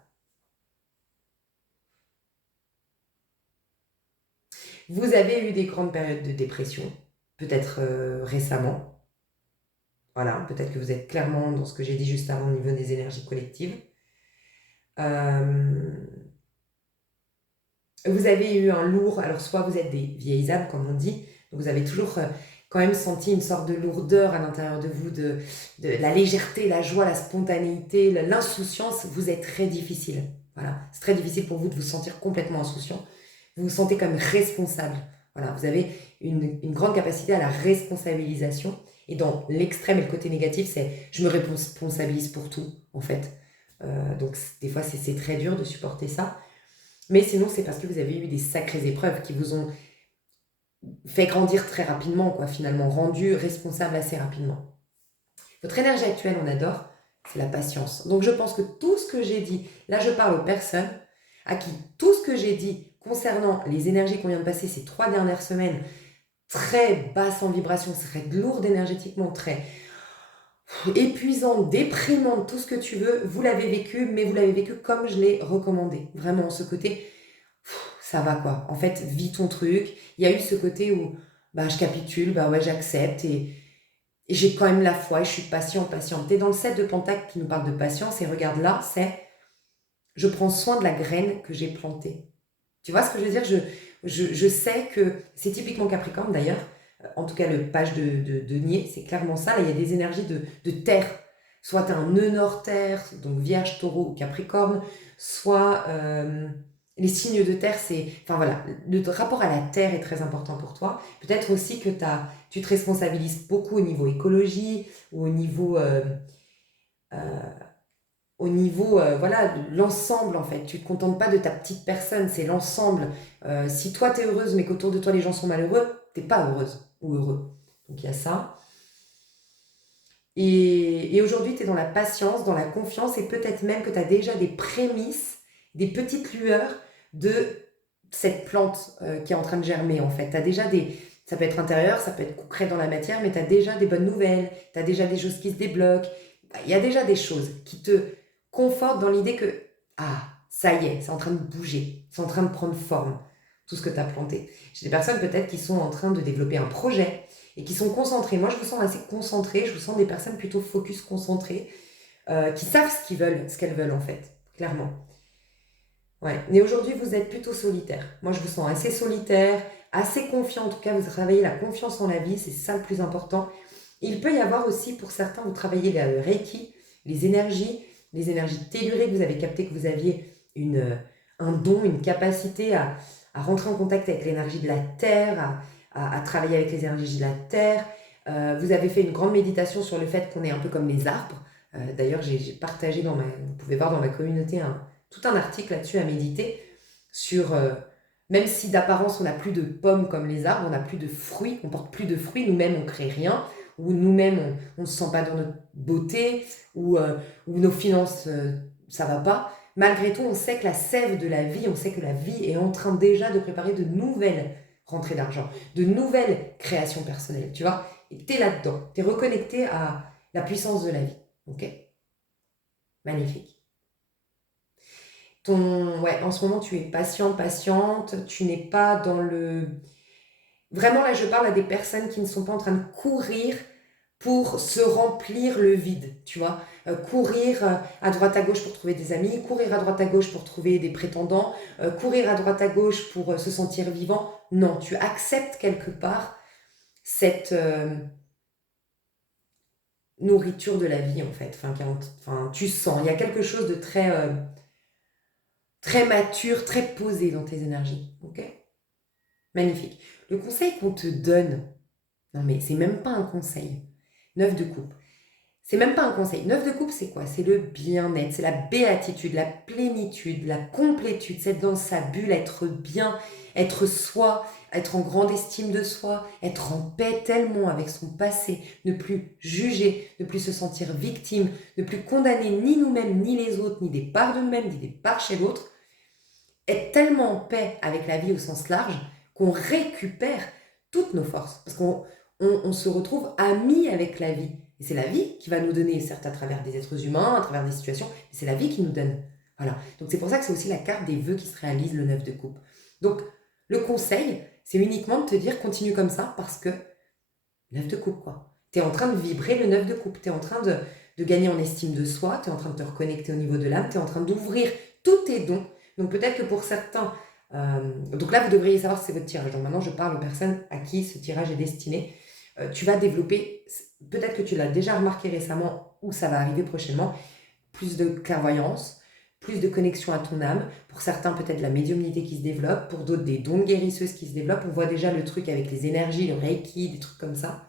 Vous avez eu des grandes périodes de dépression, peut-être récemment. Voilà, peut-être que vous êtes clairement dans ce que j'ai dit juste avant au niveau des énergies collectives. Vous avez eu un lourd, alors soit vous êtes des vieilles âmes comme on dit, donc vous avez toujours quand même senti une sorte de lourdeur à l'intérieur de vous, de la légèreté, la joie, la spontanéité, l'insouciance, vous êtes très difficile. Voilà, c'est très difficile pour vous de vous sentir complètement insouciant. Vous vous sentez comme responsable. Voilà, vous avez une grande capacité à la responsabilisation. Et dans l'extrême et le côté négatif, c'est je me responsabilise pour tout, en fait. Donc des fois, c'est très dur de supporter ça. Mais sinon, c'est parce que vous avez eu des sacrées épreuves qui vous ont fait grandir très rapidement, quoi, finalement, rendu responsable assez rapidement. Votre énergie actuelle, on adore, c'est la patience. Donc je pense que tout ce que j'ai dit, là je parle aux personnes à qui tout ce que j'ai dit concernant les énergies qu'on vient de passer ces 3 dernières semaines, très basse en vibration, très lourde énergétiquement, très épuisante, déprimante, tout ce que tu veux, vous l'avez vécu, mais vous l'avez vécu comme je l'ai recommandé. Vraiment, ce côté, ça va quoi. En fait, vis ton truc. Il y a eu ce côté où bah, je capitule, bah ouais, j'accepte et j'ai quand même la foi et je suis patiente. T'es dans le 7 de Pentacle qui nous parle de patience et regarde là, c'est je prends soin de la graine que j'ai plantée. Tu vois ce que je veux dire? Je sais que c'est typiquement Capricorne d'ailleurs. En tout cas, le page de denier, c'est clairement ça. Là, il y a des énergies de terre. Soit tu as un nœud nord terre, donc Vierge, Taureau ou Capricorne, soit les signes de terre, c'est... Enfin voilà, le rapport à la terre est très important pour toi. Peut-être aussi que tu te responsabilises beaucoup au niveau écologie ou au niveau voilà, de l'ensemble en fait. Tu ne te contentes pas de ta petite personne, c'est l'ensemble. Si toi tu es heureuse mais qu'autour de toi les gens sont malheureux, tu n'es pas heureuse ou heureux. Donc il y a ça. Et aujourd'hui, tu es dans la patience, dans la confiance et peut-être même que tu as déjà des prémices, des petites lueurs de cette plante qui est en train de germer en fait. Ça peut être intérieur, ça peut être concret dans la matière, mais tu as déjà des bonnes nouvelles, tu as déjà des choses qui se débloquent. Il y a déjà des choses qui te confortent dans l'idée que, ah, ça y est, c'est en train de bouger, c'est en train de prendre forme, tout ce que tu as planté. J'ai des personnes peut-être qui sont en train de développer un projet, et qui sont concentrés. Moi, je vous sens assez concentrés, je vous sens des personnes plutôt focus, concentrées, qui savent ce qu'ils veulent, ce qu'elles veulent en fait, clairement. Ouais. Mais aujourd'hui, vous êtes plutôt solitaire. Moi, je vous sens assez solitaire, assez confiant. En tout cas, vous travaillez la confiance en la vie, c'est ça le plus important. Il peut y avoir aussi, pour certains, vous travaillez le Reiki, les énergies telluriques. Vous avez capté que vous aviez un don, une capacité à rentrer en contact avec l'énergie de la Terre, à travailler avec les énergies de la Terre. Vous avez fait une grande méditation sur le fait qu'on est un peu comme les arbres. D'ailleurs, j'ai partagé vous pouvez voir dans ma communauté tout un article là-dessus à méditer sur, même si d'apparence on n'a plus de pommes comme les arbres, on n'a plus de fruits, on porte plus de fruits, nous-mêmes on crée rien, ou nous-mêmes on ne se sent pas dans notre beauté, ou nos finances ça va pas. Malgré tout, on sait que la sève de la vie, on sait que la vie est en train déjà de préparer de nouvelles rentrées d'argent, de nouvelles créations personnelles, tu vois. et tu es là-dedans. Tu es reconnecté à la puissance de la vie. Ok? Magnifique. Ouais, en ce moment, tu es patient, patiente. Tu n'es pas dans le... Vraiment, là, je parle à des personnes qui ne sont pas en train de courir pour se remplir le vide, tu vois. Courir à droite à gauche pour trouver des amis, courir à droite à gauche pour trouver des prétendants, courir à droite à gauche pour se sentir vivant. Non, tu acceptes quelque part cette nourriture de la vie, en fait. Enfin, tu sens, il y a quelque chose de très, très mature, très posé dans tes énergies. Ok? Magnifique. Le conseil qu'on te donne, non mais c'est même pas un conseil. 9 de coupe. C'est même pas un conseil. 9 de coupe, c'est quoi? C'est le bien-être, c'est la béatitude, la plénitude, la complétude, c'est être dans sa bulle, être bien, être soi, être en grande estime de soi, être en paix tellement avec son passé, ne plus juger, ne plus se sentir victime, ne plus condamner ni nous-mêmes, ni les autres, ni des parts de nous-mêmes, ni des parts chez l'autre. Être tellement en paix avec la vie au sens large qu'on récupère toutes nos forces. Parce qu'on se retrouve amis avec la vie. Et c'est la vie qui va nous donner, certes à travers des êtres humains, à travers des situations, mais c'est la vie qui nous donne. Voilà. Donc c'est pour ça que c'est aussi la carte des vœux qui se réalisent le 9 de coupe. Donc le conseil, c'est uniquement de te dire continue comme ça parce que 9 de coupe quoi. Tu es en train de vibrer le 9 de coupe. Tu es en train de gagner en estime de soi, tu es en train de te reconnecter au niveau de l'âme, tu es en train d'ouvrir tous tes dons. Donc peut-être que pour certains, donc là vous devriez savoir si c'est votre tirage. Donc maintenant je parle aux personnes à qui ce tirage est destiné. Tu vas développer, peut-être que tu l'as déjà remarqué récemment ou ça va arriver prochainement, plus de clairvoyance, plus de connexion à ton âme. Pour certains peut-être la médiumnité qui se développe, pour d'autres des dons guérisseuses qui se développent. On voit déjà le truc avec les énergies, le reiki, des trucs comme ça.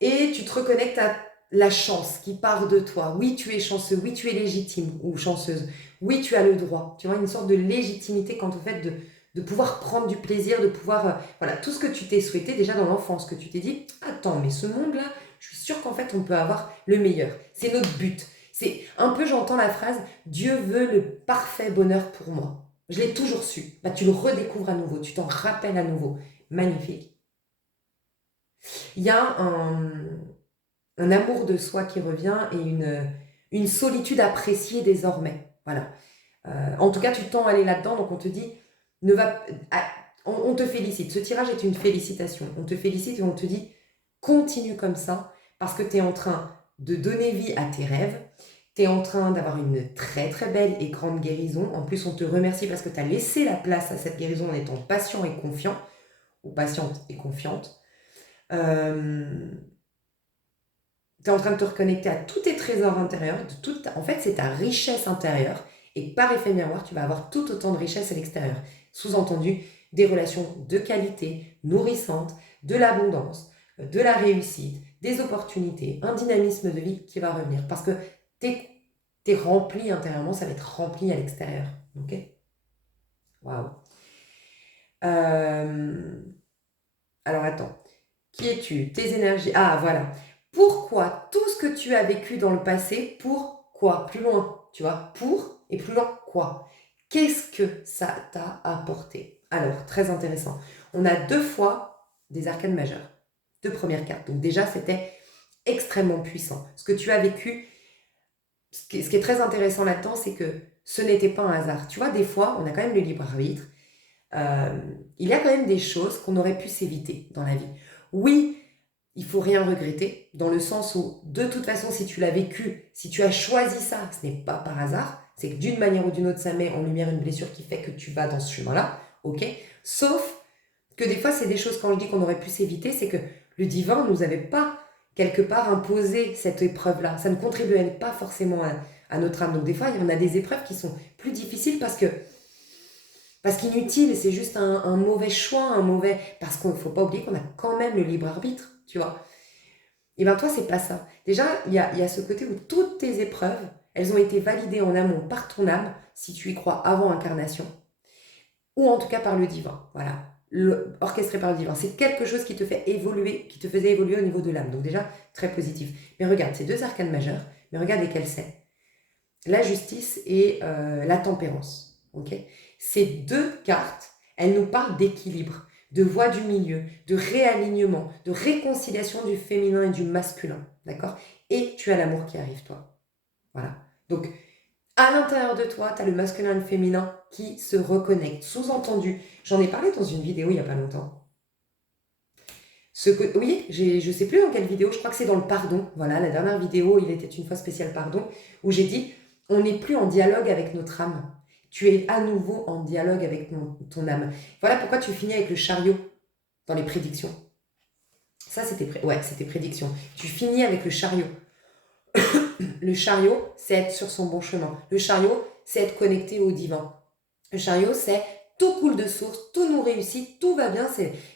Et tu te reconnectes à la chance qui part de toi. Oui, tu es chanceux, oui, tu es légitime ou chanceuse, oui, tu as le droit. Tu vois, une sorte de légitimité quant au fait de pouvoir prendre du plaisir, de pouvoir... voilà, tout ce que tu t'es souhaité déjà dans l'enfance, que tu t'es dit, attends, mais ce monde-là, je suis sûre qu'en fait, on peut avoir le meilleur. C'est notre but. C'est un peu, j'entends la phrase, Dieu veut le parfait bonheur pour moi. Je l'ai toujours su. Bah, tu le redécouvres à nouveau, tu t'en rappelles à nouveau. Magnifique. Il y a un amour de soi qui revient et une solitude appréciée désormais. Voilà. En tout cas, tu tends à aller là-dedans, donc on te dit, on te félicite. Ce tirage est une félicitation. On te félicite et on te dit, continue comme ça, parce que tu es en train de donner vie à tes rêves, tu es en train d'avoir une très très belle et grande guérison. En plus, on te remercie parce que tu as laissé la place à cette guérison en étant patient et confiant, ou patiente et confiante. Tu es en train de te reconnecter à tous tes trésors intérieurs, en fait c'est ta richesse intérieure, et par effet miroir, tu vas avoir tout autant de richesse à l'extérieur. Sous-entendu, des relations de qualité, nourrissantes, de l'abondance, de la réussite, des opportunités, un dynamisme de vie qui va revenir. Parce que t'es rempli intérieurement, ça va être rempli à l'extérieur. Ok? Waouh. Alors attends. Qui es-tu? Tes énergies. Ah, voilà. Pourquoi tout ce que tu as vécu dans le passé, pourquoi? Plus loin, tu vois? Pour et plus loin, quoi? Qu'est-ce que ça t'a apporté? Alors, très intéressant. On a 2 fois des arcanes majeures. 2 premières cartes. Donc déjà, c'était extrêmement puissant. Ce que tu as vécu, ce qui est très intéressant là-dedans, c'est que ce n'était pas un hasard. Tu vois, des fois, on a quand même le libre arbitre. Il y a quand même des choses qu'on aurait pu s'éviter dans la vie. Oui, il faut rien regretter, dans le sens où, de toute façon, si tu l'as vécu, si tu as choisi ça, ce n'est pas par hasard, c'est que d'une manière ou d'une autre, ça met en lumière une blessure qui fait que tu vas dans ce chemin-là, ok? Sauf que des fois, c'est des choses, quand je dis qu'on aurait pu s'éviter, c'est que le divin ne nous avait pas, quelque part, imposé cette épreuve-là. Ça ne contribuait pas forcément à notre âme. Donc des fois, il y en a des épreuves qui sont plus difficiles parce qu'inutile, c'est juste un mauvais choix, parce qu'il ne faut pas oublier qu'on a quand même le libre arbitre, tu vois. Et bien toi, c'est pas ça. Déjà, il y a ce côté où toutes tes épreuves, elles ont été validées en amont par ton âme, si tu y crois avant incarnation, ou en tout cas par le divin, voilà. Orchestré par le divin. C'est quelque chose qui te fait évoluer, qui te faisait évoluer au niveau de l'âme. Donc déjà, très positif. Mais regarde, ces 2 arcanes majeures, mais regarde lesquelles c'est. La justice et la tempérance, ok? Ces 2 cartes, elles nous parlent d'équilibre, de voie du milieu, de réalignement, de réconciliation du féminin et du masculin, d'accord? Et tu as l'amour qui arrive, toi. Voilà. Donc, à l'intérieur de toi, tu as le masculin et le féminin qui se reconnectent. Sous-entendu, j'en ai parlé dans une vidéo il n'y a pas longtemps. Oui, je ne sais plus dans quelle vidéo, je crois que c'est dans le pardon. Voilà, la dernière vidéo, il était une fois spécial pardon, où j'ai dit, on n'est plus en dialogue avec notre âme. Tu es à nouveau en dialogue avec ton âme. Voilà pourquoi tu finis avec le chariot dans les prédictions. Ça, c'était prédiction. Tu finis avec le chariot. Le chariot, c'est être sur son bon chemin. Le chariot, c'est être connecté au divin. Le chariot, c'est tout coule de source, tout nous réussit, tout va bien.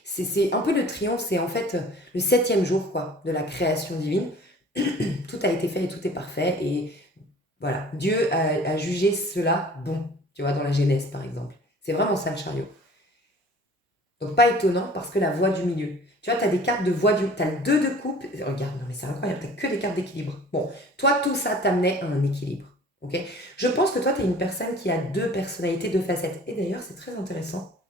C'est un peu le triomphe, c'est en fait le 7e jour quoi, de la création divine. Tout a été fait et tout est parfait. Et voilà, Dieu a jugé cela bon, tu vois, dans la Genèse par exemple. C'est vraiment ça le chariot. Donc pas étonnant parce que la voie du milieu. Tu vois, tu as des cartes de voie du... Tu as le 2 de coupe. Regarde, non mais c'est incroyable, tu n'as que des cartes d'équilibre. Bon, toi, tout ça t'amenait à un équilibre. Ok. Je pense que toi, tu es une personne qui a 2 personnalités, 2 facettes. Et d'ailleurs, c'est très intéressant.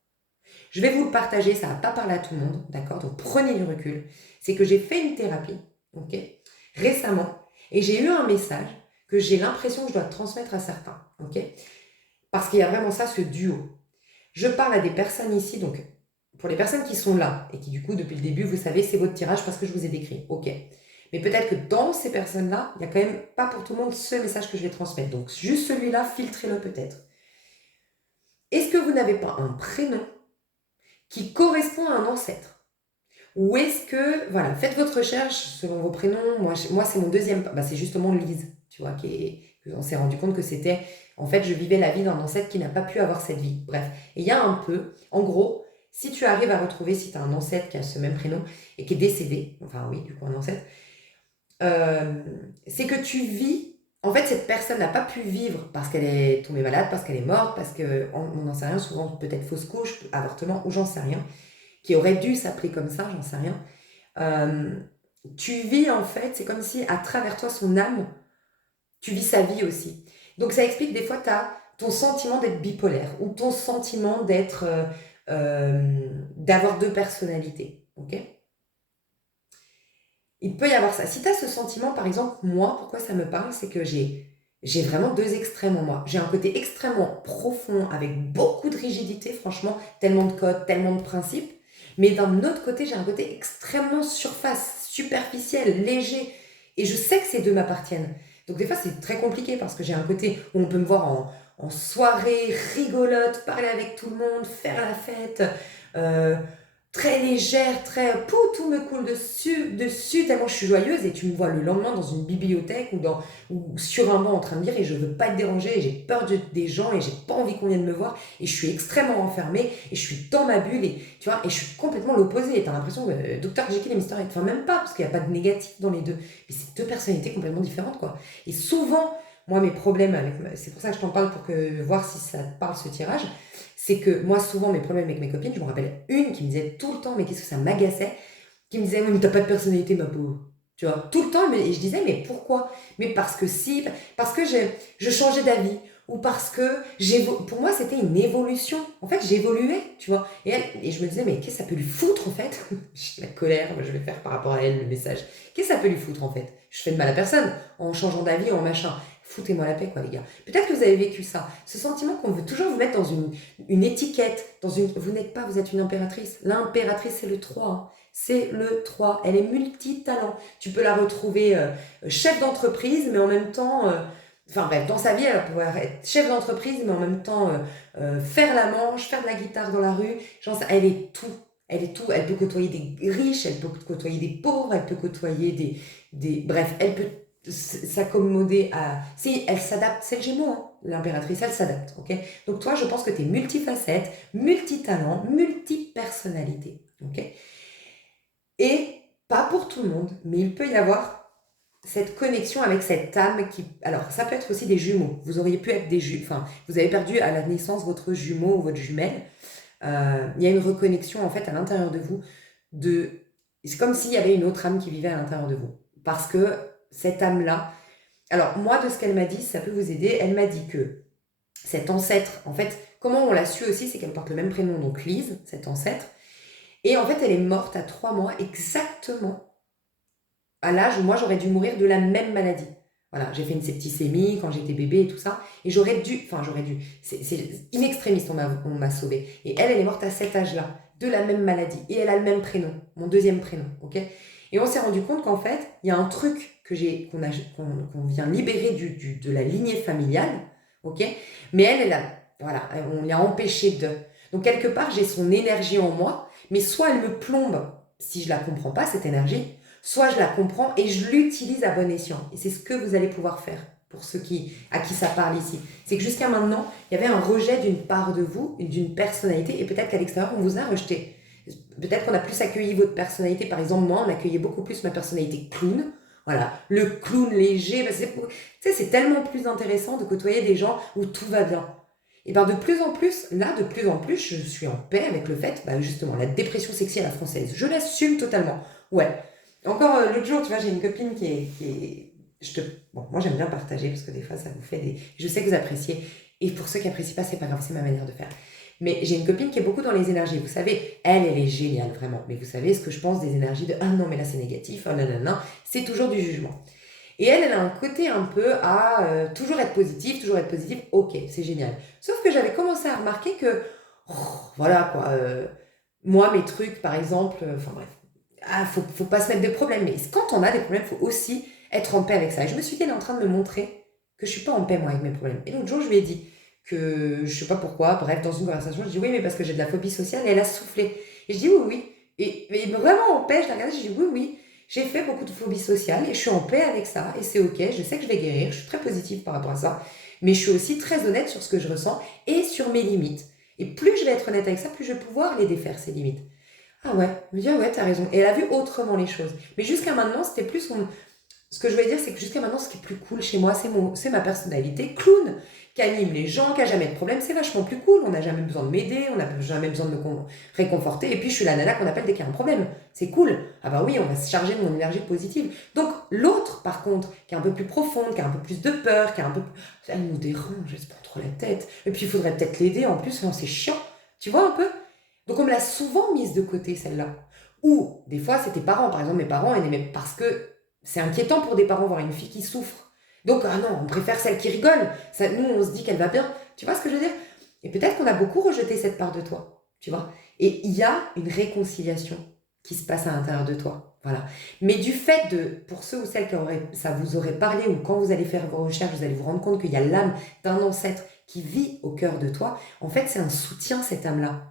Je vais vous le partager, ça ne va pas parler à tout le monde, d'accord? Donc prenez du recul. C'est que j'ai fait une thérapie, ok, récemment, et j'ai eu un message que j'ai l'impression que je dois transmettre à certains, ok? Parce qu'il y a vraiment ça, ce duo. Je parle à des personnes ici, donc pour les personnes qui sont là et qui du coup depuis le début, vous savez, c'est votre tirage parce que je vous ai décrit, ok. Mais peut-être que dans ces personnes-là, il n'y a quand même pas pour tout le monde ce message que je vais transmettre. Donc juste celui-là, filtrez-le peut-être. Est-ce que vous n'avez pas un prénom qui correspond à un ancêtre? Ou est-ce que, voilà, faites votre recherche selon vos prénoms. Moi c'est mon deuxième, c'est justement Lise, tu vois, on s'est rendu compte que c'était, en fait, je vivais la vie d'un ancêtre qui n'a pas pu avoir cette vie. Bref, et il y a un peu, en gros, si tu arrives à retrouver, si tu as un ancêtre qui a ce même prénom et qui est décédé, enfin oui, du coup un ancêtre, c'est que tu vis, en fait cette personne n'a pas pu vivre parce qu'elle est tombée malade, parce qu'elle est morte, parce qu'on n'en sait rien, souvent peut-être fausse couche, avortement, ou j'en sais rien, qui aurait dû s'appeler comme ça, j'en sais rien. Tu vis en fait, c'est comme si à travers toi, son âme, tu vis sa vie aussi. Donc ça explique des fois tu as ton sentiment d'être bipolaire ou ton sentiment d'avoir 2 personnalités. Ok. Il peut y avoir ça. Si tu as ce sentiment, par exemple, moi, pourquoi ça me parle, c'est que j'ai vraiment 2 extrêmes en moi. J'ai un côté extrêmement profond avec beaucoup de rigidité, franchement, tellement de codes, tellement de principes. Mais d'un autre côté, j'ai un côté extrêmement surface, superficiel, léger. Et je sais que ces 2 m'appartiennent. Donc des fois, c'est très compliqué parce que j'ai un côté où on peut me voir en soirée, rigolote, parler avec tout le monde, faire la fête, très légère, tout me coule dessus, tellement je suis joyeuse et tu me vois le lendemain dans une bibliothèque ou sur un banc en train de lire et je veux pas être dérangée et j'ai peur des gens et j'ai pas envie qu'on vienne me voir et je suis extrêmement enfermée et je suis dans ma bulle et tu vois, et je suis complètement l'opposé et t'as l'impression que Dr Jekyll et Mr Hyde, enfin même pas parce qu'il n'y a pas de négatif dans les deux, mais c'est 2 personnalités complètement différentes quoi. Et souvent, moi mes problèmes c'est pour ça que je t'en parle pour voir si ça te parle ce tirage, c'est que moi, souvent, mes problèmes avec mes copines, je me rappelle une qui me disait tout le temps, mais qu'est-ce que ça m'agaçait, qui me disait, oui, mais t'as pas de personnalité, ma pauvre. Tu vois, tout le temps, et je disais, mais pourquoi? Mais parce que si, parce que je changeais d'avis, ou parce que pour moi, c'était une évolution. En fait, j'évoluais, tu vois. Et je me disais, mais qu'est-ce que ça peut lui foutre, en fait? La colère, je vais faire par rapport à elle le message. Qu'est-ce que ça peut lui foutre, en fait? Je fais de mal à personne en changeant d'avis, en machin. Foutez-moi la paix, quoi, les gars. Peut-être que vous avez vécu ça. Ce sentiment qu'on veut toujours vous mettre dans une étiquette, vous n'êtes pas, vous êtes une impératrice. L'impératrice, c'est le 3. Hein. C'est le 3. Elle est multitalent. Tu peux la retrouver chef d'entreprise, mais en même temps... Enfin bref, dans sa vie, elle va pouvoir être chef d'entreprise, mais en même temps faire la manche, faire de la guitare dans la rue. Genre, elle est tout. Elle est tout. Elle peut côtoyer des riches, elle peut côtoyer des pauvres, elle peut côtoyer bref, elle peut s'accommoder à... Si, elle s'adapte, c'est le Gémeaux, hein, l'impératrice, elle s'adapte, ok? Donc toi, je pense que tu es multifacette, multitalent, multipersonnalité, ok? Et pas pour tout le monde, mais il peut y avoir cette connexion avec cette âme qui... Alors, ça peut être aussi des jumeaux. Vous auriez pu être des jumeaux... Enfin, vous avez perdu à la naissance votre jumeau ou votre jumelle. Il y a une reconnexion, en fait, à l'intérieur de vous. C'est comme s'il y avait une autre âme qui vivait à l'intérieur de vous. Parce que cette âme-là... Alors, moi, de ce qu'elle m'a dit, ça peut vous aider. Elle m'a dit que cet ancêtre, en fait, comment on l'a su aussi, c'est qu'elle porte le même prénom, donc Lise, cet ancêtre. Et en fait, elle est morte à 3 mois exactement à l'âge où moi j'aurais dû mourir de la même maladie. Voilà, j'ai fait une septicémie quand j'étais bébé et tout ça. Et j'aurais dû, c'est in extremis, on m'a sauvé. Et elle est morte à cet âge-là, de la même maladie. Et elle a le même prénom, mon deuxième prénom, ok. Et on s'est rendu compte qu'en fait, il y a un truc qu'on vient libérer de la lignée familiale, ok. Mais elle a, voilà, on l'a empêché de. Donc quelque part, j'ai son énergie en moi, mais soit elle me plombe si je la comprends pas, cette énergie, soit je la comprends et je l'utilise à bon escient. Et c'est ce que vous allez pouvoir faire pour à qui ça parle ici. C'est que jusqu'à maintenant, il y avait un rejet d'une part de vous, d'une personnalité, et peut-être qu'à l'extérieur, on vous a rejeté. Peut-être qu'on a plus accueilli votre personnalité. Par exemple, moi, on accueillait beaucoup plus ma personnalité clown. Voilà, le clown léger. Tu sais, c'est tellement plus intéressant de côtoyer des gens où tout va bien. Et bien de plus en plus, je suis en paix avec le fait, justement, la dépression sexy à la française. Je l'assume totalement. Ouais, encore l'autre jour, tu vois, j'ai une copine Bon, moi j'aime bien partager parce que des fois ça vous fait des... Je sais que vous appréciez. Et pour ceux qui apprécient pas, c'est pas grave, c'est ma manière de faire. Mais j'ai une copine qui est beaucoup dans les énergies. Vous savez, elle est géniale, vraiment. Mais vous savez ce que je pense des énergies de « Ah non, mais là c'est négatif, oh non, non, non ». C'est toujours du jugement. Et elle a un côté un peu à toujours être positif, toujours être positif. Ok, c'est génial. Sauf que j'avais commencé à remarquer que, voilà quoi, moi mes trucs par exemple, enfin bref, faut pas se mettre de problèmes. Mais quand on a des problèmes, il faut aussi être en paix avec ça. Et je me suis dit, elle est en train de me montrer que je suis pas en paix moi avec mes problèmes. Et l'autre jour, je lui ai dit que je sais pas pourquoi, bref, dans une conversation, je dis oui, mais parce que j'ai de la phobie sociale. Et elle a soufflé. Et je dis oui, oui. Et vraiment en paix, je l'ai regardée, je dis oui, oui. J'ai fait beaucoup de phobie sociale et je suis en paix avec ça. Et c'est ok, je sais que je vais guérir. Je suis très positive par rapport à ça. Mais je suis aussi très honnête sur ce que je ressens et sur mes limites. Et plus je vais être honnête avec ça, plus je vais pouvoir les défaire, ces limites. Ah ouais, je me dis, ah ouais, t'as raison. Et elle a vu autrement les choses. Mais jusqu'à maintenant, c'était plus ce que je veux dire, c'est que jusqu'à maintenant, ce qui est plus cool chez moi, c'est ma personnalité clown, qui anime les gens, qui a jamais de problème. C'est vachement plus cool. On n'a jamais besoin de m'aider, on n'a jamais besoin de réconforter. Et puis, je suis la nana qu'on appelle dès qu'il y a un problème. C'est cool. Ah bah oui, on va se charger de mon énergie positive. Donc, l'autre, par contre, qui est un peu plus profonde, qui a un peu plus de peur, qui a un peu... Elle nous dérange, elle se prend trop la tête. Et puis, il faudrait peut-être l'aider. En plus, non, c'est chiant. Tu vois un peu? Donc on me l'a souvent mise de côté, celle-là. Ou des fois, c'est tes parents. Par exemple, mes parents, parce que c'est inquiétant pour des parents voir une fille qui souffre. Donc, ah non, on préfère celle qui rigole. Ça, nous, on se dit qu'elle va bien. Tu vois ce que je veux dire? Et peut-être qu'on a beaucoup rejeté cette part de toi. Tu vois? Et il y a une réconciliation qui se passe à l'intérieur de toi. Voilà. Mais du fait pour ceux ou celles ça vous aurait parlé, ou quand vous allez faire vos recherches, vous allez vous rendre compte qu'il y a l'âme d'un ancêtre qui vit au cœur de toi. En fait, c'est un soutien, cette âme-là.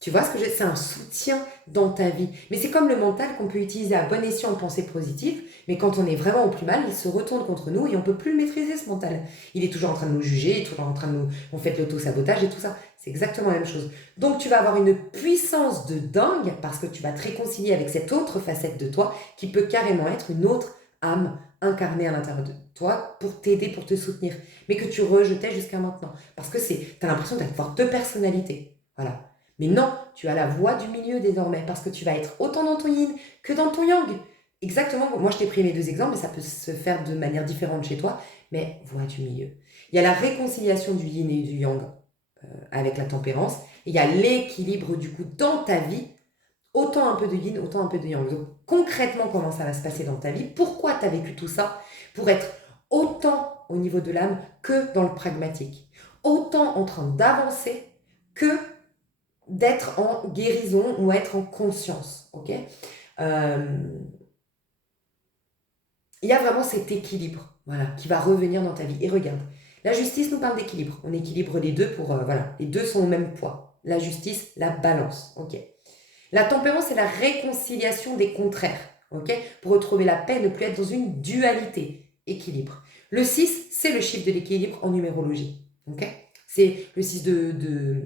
Tu vois ce que c'est un soutien dans ta vie. Mais c'est comme le mental qu'on peut utiliser à bon escient en pensée positive, mais quand on est vraiment au plus mal, il se retourne contre nous et on peut plus le maîtriser, ce mental. Il est toujours en train de nous juger, il est toujours en train de nous... On fait de l'auto-sabotage et tout ça. C'est exactement la même chose. Donc tu vas avoir une puissance de dingue parce que tu vas te réconcilier avec cette autre facette de toi qui peut carrément être une autre âme incarnée à l'intérieur de toi pour t'aider, pour te soutenir, mais que tu rejetais jusqu'à maintenant. Parce que t'as l'impression d'avoir deux personnalités. Voilà. Mais non, tu as la voix du milieu désormais, parce que tu vas être autant dans ton yin que dans ton yang. Exactement, moi je t'ai pris mes deux exemples, mais ça peut se faire de manière différente chez toi, mais voix du milieu. Il y a la réconciliation du yin et du yang avec la tempérance, et il y a l'équilibre du coup dans ta vie, autant un peu de yin, autant un peu de yang. Donc concrètement, comment ça va se passer dans ta vie? Pourquoi tu as vécu tout ça? Pour être autant au niveau de l'âme que dans le pragmatique. Autant en train d'avancer que d'être en guérison ou être en conscience, ok. Il y a vraiment cet équilibre, voilà, qui va revenir dans ta vie. Et regarde, la justice nous parle d'équilibre. On équilibre les deux pour, voilà, les deux sont au même poids. La justice, la balance, ok. La tempérance, c'est la réconciliation des contraires, ok, pour retrouver la paix, ne plus être dans une dualité, équilibre. Le 6, c'est le chiffre de l'équilibre en numérologie, ok. C'est le 6 de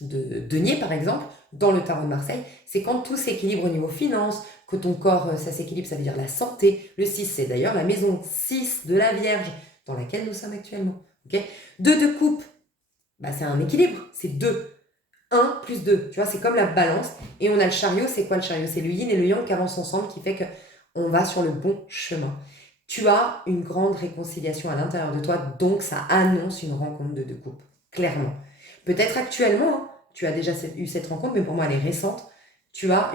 denier, par exemple, dans le tarot de Marseille, c'est quand tout s'équilibre au niveau finance, que ton corps, ça s'équilibre, ça veut dire la santé. Le 6, c'est d'ailleurs la maison 6 de la Vierge, dans laquelle nous sommes actuellement. Okay, 2 de coupe, c'est un équilibre, c'est 2. 1 plus 2, tu vois, c'est comme la balance. Et on a le chariot, c'est quoi le chariot? C'est le yin et le yang qui avancent ensemble, qui fait qu'on va sur le bon chemin. Tu as une grande réconciliation à l'intérieur de toi, donc ça annonce une rencontre de 2 coupes, clairement. Peut-être actuellement, tu as déjà eu cette rencontre, mais pour moi elle est récente. Tu as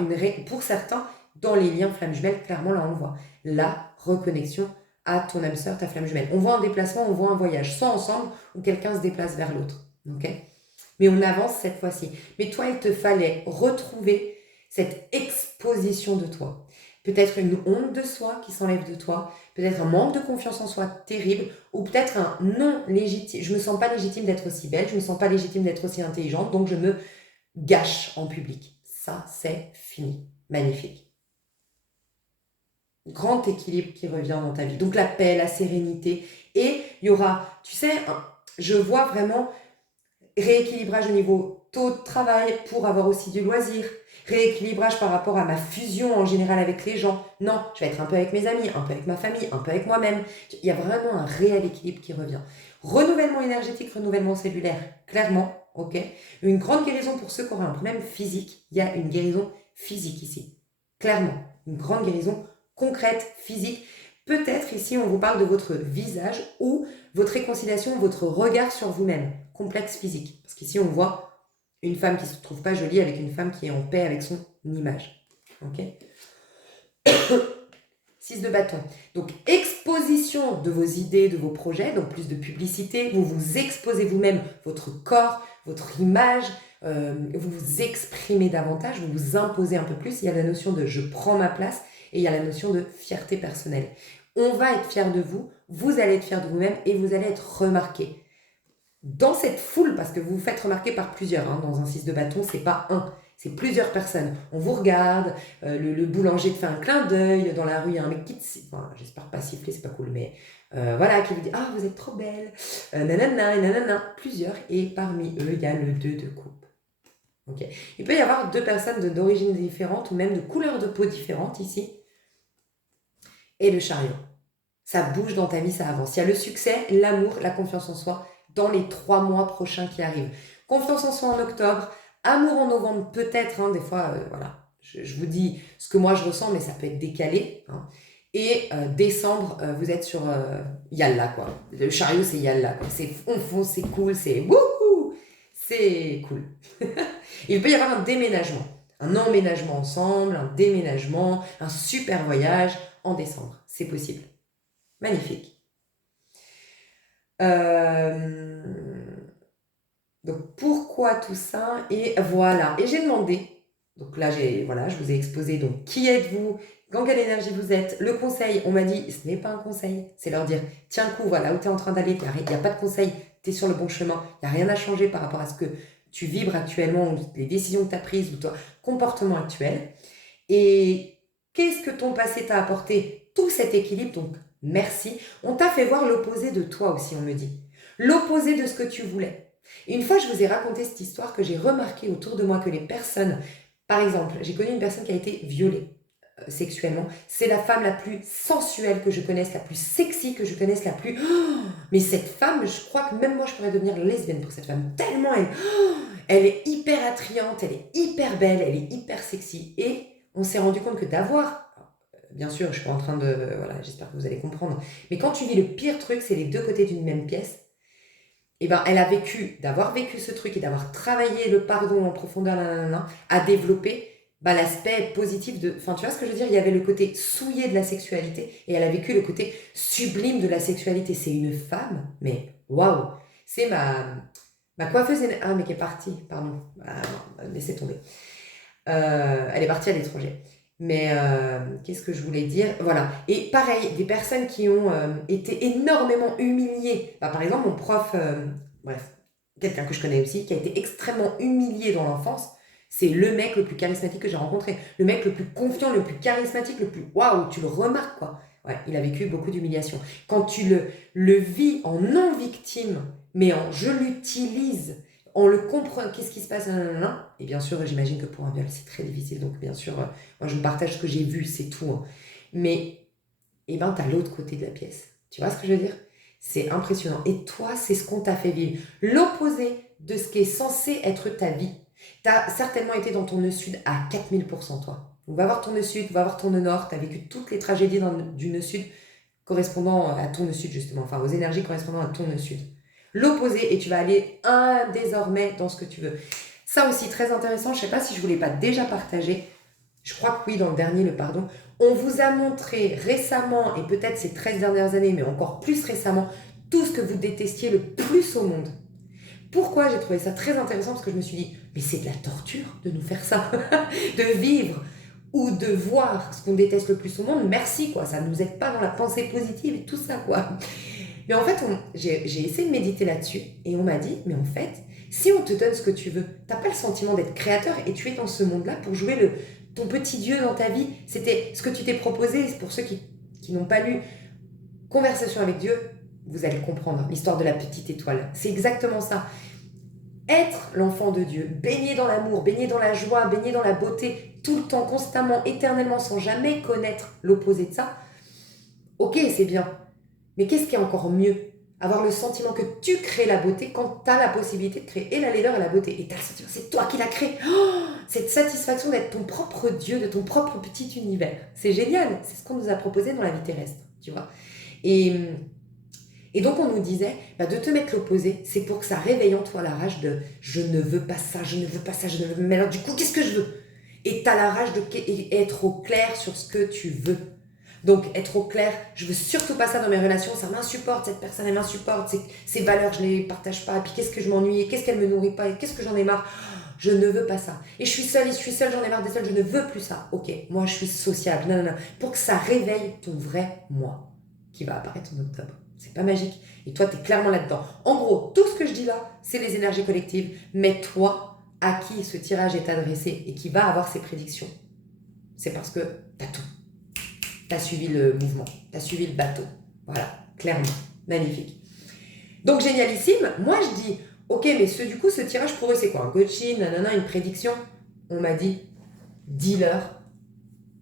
pour certains, dans les liens flammes jumelles, clairement là on le voit, la reconnexion à ton âme sœur, ta flamme jumelle. On voit un déplacement, on voit un voyage, soit ensemble ou quelqu'un se déplace vers l'autre. Ok ? Mais on avance cette fois-ci. Mais toi, il te fallait retrouver cette exposition de toi. Peut-être une honte de soi qui s'enlève de toi, peut-être un manque de confiance en soi terrible, ou peut-être un non légitime. Je me sens pas légitime d'être aussi belle, je me sens pas légitime d'être aussi intelligente, donc je me gâche en public. Ça, c'est fini. Magnifique. Grand équilibre qui revient dans ta vie. Donc la paix, la sérénité. Et il y aura, tu sais, je vois vraiment rééquilibrage au niveau taux de travail pour avoir aussi du loisir. Rééquilibrage par rapport à ma fusion en général avec les gens. Non, je vais être un peu avec mes amis, un peu avec ma famille, un peu avec moi-même. Il y a vraiment un réel équilibre qui revient. Renouvellement énergétique, renouvellement cellulaire, clairement, ok. Une grande guérison pour ceux qui auront un problème physique. Il y a une guérison physique ici. Clairement, une grande guérison concrète, physique. Peut-être ici, on vous parle de votre visage ou votre réconciliation, votre regard sur vous-même. Complexe physique. Parce qu'ici, on voit une femme qui ne se trouve pas jolie avec une femme qui est en paix avec son image. Ok. 6 de bâton. Donc, exposition de vos idées, de vos projets, donc plus de publicité. Vous vous exposez vous-même, votre corps, votre image. Vous vous exprimez davantage, vous vous imposez un peu plus. Il y a la notion de « je prends ma place » et il y a la notion de fierté personnelle. On va être fier de vous, vous allez être fier de vous-même et vous allez être remarqué. Dans cette foule, parce que vous vous faites remarquer par plusieurs, hein, dans un 6 de bâton, c'est pas un, c'est plusieurs personnes. On vous regarde, le boulanger te fait un clin d'œil, dans la rue, il y a un mec qui te... Enfin, j'espère pas siffler, c'est pas cool, mais voilà, qui vous dit « Ah, vous êtes trop belle !» Nanana, nanana, plusieurs, et parmi eux, il y a le 2 de coupe. Okay. Il peut y avoir deux personnes d'origine différente, ou même de couleur de peau différente ici, et le chariot. Ça bouge dans ta vie, ça avance. Il y a le succès, l'amour, la confiance en soi dans les 3 mois prochains qui arrivent. Confiance en soi en octobre, amour en novembre peut-être, hein, des fois, voilà, je vous dis ce que moi je ressens, mais ça peut être décalé. Hein. Et décembre, vous êtes sur Yalla, quoi. Le chariot, c'est Yalla, quoi. C'est fond, c'est cool, c'est wouhou, c'est cool. Il peut y avoir un déménagement, un emménagement ensemble, un déménagement, un super voyage en décembre. C'est possible. Magnifique. Donc pourquoi tout ça? Et voilà. Et j'ai demandé, donc là je vous ai exposé, donc qui êtes-vous? Dans quelle énergie vous êtes? Le conseil, on m'a dit, ce n'est pas un conseil, c'est leur dire, tiens le coup, voilà où tu es en train d'aller, il n'y a pas de conseil, tu es sur le bon chemin, il n'y a rien à changer par rapport à ce que tu vibres actuellement, ou les décisions que tu as prises, ou ton comportement actuel. Et qu'est-ce que ton passé t'a apporté? Tout cet équilibre, donc merci. On t'a fait voir l'opposé de toi aussi, on me dit. L'opposé de ce que tu voulais. Et une fois, je vous ai raconté cette histoire que j'ai remarqué autour de moi que les personnes, par exemple, j'ai connu une personne qui a été violée sexuellement. C'est la femme la plus sensuelle que je connaisse, la plus sexy que je connaisse, la plus... Oh, mais cette femme, je crois que même moi, je pourrais devenir lesbienne pour cette femme. Tellement elle est hyper attrayante, elle est hyper belle, elle est hyper sexy. Et on s'est rendu compte que d'avoir... Bien sûr, je suis pas en train de... Voilà, j'espère que vous allez comprendre. Mais quand tu vis le pire truc, c'est les deux côtés d'une même pièce. Et ben, elle a d'avoir vécu ce truc et d'avoir travaillé le pardon en profondeur, à développer l'aspect positif de... Enfin, tu vois ce que je veux dire? Il y avait le côté souillé de la sexualité et elle a vécu le côté sublime de la sexualité. C'est une femme, mais waouh! C'est ma coiffeuse... Ah, mais qui est partie, pardon. Ah, laissez tomber. Elle est partie à l'étranger. Mais qu'est-ce que je voulais dire? Voilà. Et pareil, des personnes qui ont été énormément humiliées. Par exemple, mon prof, bref, quelqu'un que je connais aussi, qui a été extrêmement humilié dans l'enfance, c'est le mec le plus charismatique que j'ai rencontré. Le mec le plus confiant, le plus charismatique, le plus... Waouh, tu le remarques, quoi. Ouais, il a vécu beaucoup d'humiliation. Quand tu le vis en non-victime, mais en je l'utilise, on le comprend, qu'est-ce qui se passe, et bien sûr, j'imagine que pour un viol, c'est très difficile, donc bien sûr, moi je partage ce que j'ai vu, c'est tout, hein. Mais, t'as l'autre côté de la pièce, tu vois ce que je veux dire? C'est impressionnant, et toi, c'est ce qu'on t'a fait vivre, l'opposé de ce qui est censé être ta vie. T'as certainement été dans ton nœud sud à 4000%, toi. Donc va voir ton nœud sud, va voir ton nœud nord, t'as vécu toutes les tragédies du nœud sud correspondant à ton nœud sud, justement, enfin aux énergies correspondant à ton nœud sud. L'opposé, et tu vas aller désormais dans ce que tu veux. Ça aussi, très intéressant, je ne sais pas si je ne vous l'ai pas déjà partagé, je crois que oui, dans le dernier, le pardon. On vous a montré récemment, et peut-être ces 13 dernières années, mais encore plus récemment, tout ce que vous détestiez le plus au monde. Pourquoi j'ai trouvé ça très intéressant? Parce que je me suis dit, mais c'est de la torture de nous faire ça, de vivre ou de voir ce qu'on déteste le plus au monde. Merci, quoi, ça ne nous aide pas dans la pensée positive et tout ça, quoi. Mais en fait, j'ai essayé de méditer là-dessus et on m'a dit, mais en fait, si on te donne ce que tu veux, t'as pas le sentiment d'être créateur et tu es dans ce monde-là pour jouer ton petit Dieu dans ta vie. C'était ce que tu t'es proposé. Pour ceux qui n'ont pas lu Conversation avec Dieu, vous allez comprendre l'histoire de la petite étoile. C'est exactement ça. Être l'enfant de Dieu, baigner dans l'amour, baigner dans la joie, baigner dans la beauté, tout le temps, constamment, éternellement, sans jamais connaître l'opposé de ça, ok, c'est bien. Mais qu'est-ce qui est encore mieux? Avoir le sentiment que tu crées la beauté quand tu as la possibilité de créer et la laideur et la beauté. Et tu as le sentiment, c'est toi qui l'as créé. Oh, cette satisfaction d'être ton propre Dieu, de ton propre petit univers. C'est génial. C'est ce qu'on nous a proposé dans la vie terrestre, tu vois. Et donc on nous disait, de te mettre l'opposé, c'est pour que ça réveille en toi la rage de je ne veux pas ça, je ne veux pas ça, je ne veux pas. Mais alors du coup, qu'est-ce que je veux? Et tu as la rage d'être au clair sur ce que tu veux. Donc être au clair, je veux surtout pas ça dans mes relations, ça m'insupporte, cette personne elle m'insupporte, ses valeurs je les partage pas, et puis qu'est-ce que je m'ennuie, qu'est-ce qu'elle me nourrit pas, et qu'est-ce que j'en ai marre, je ne veux pas ça. Et je suis seule, j'en ai marre d'être seule, je ne veux plus ça. Ok, moi je suis sociable, non, pour que ça réveille ton vrai moi, qui va apparaître en octobre. C'est pas magique. Et toi, t'es clairement là-dedans. En gros, tout ce que je dis là, c'est les énergies collectives, mais toi, à qui ce tirage est adressé et qui va avoir ses prédictions, c'est parce que t'as tout. T'as suivi le mouvement, t'as suivi le bateau. Voilà, clairement. Magnifique. Donc, génialissime. Moi, je dis, ok, mais du coup, ce tirage pour eux, c'est quoi? Un coaching, nanana, une prédiction? On m'a dit, dis-leur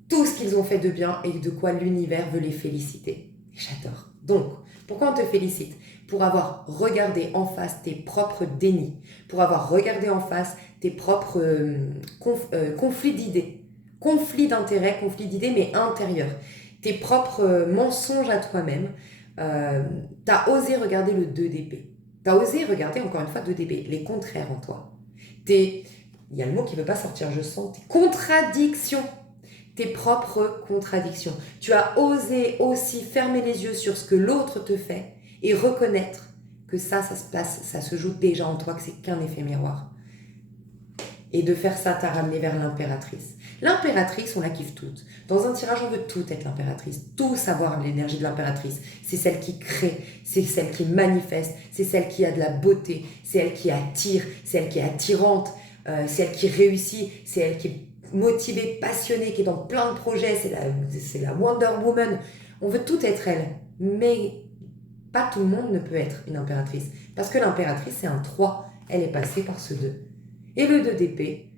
tout ce qu'ils ont fait de bien et de quoi l'univers veut les féliciter. J'adore. Donc, pourquoi on te félicite? Pour avoir regardé en face tes propres dénis, pour avoir regardé en face tes propres conflits d'idées, conflits d'intérêts, conflits d'idées, mais intérieurs, tes propres mensonges à toi-même. T'as osé regarder le 2 d'épée. T'as osé regarder, encore une fois, 2 d'épée, les contraires en toi. Il y a le mot qui ne veut pas sortir, je sens, tes contradictions. Tes propres contradictions. Tu as osé aussi fermer les yeux sur ce que l'autre te fait et reconnaître que ça se passe, ça se joue déjà en toi, que c'est qu'un effet miroir. Et de faire ça, t'as ramené vers l'impératrice. L'impératrice, on la kiffe toutes. Dans un tirage, on veut tout être l'impératrice, tout savoir l'énergie de l'impératrice. C'est celle qui crée, c'est celle qui manifeste, c'est celle qui a de la beauté, c'est elle qui attire, c'est elle qui est attirante, c'est elle qui réussit, c'est elle qui est motivée, passionnée, qui est dans plein de projets, c'est la Wonder Woman. On veut tout être elle, mais pas tout le monde ne peut être une impératrice. Parce que l'impératrice, c'est un 3, elle est passée par ce 2. Et le 2 d'épée,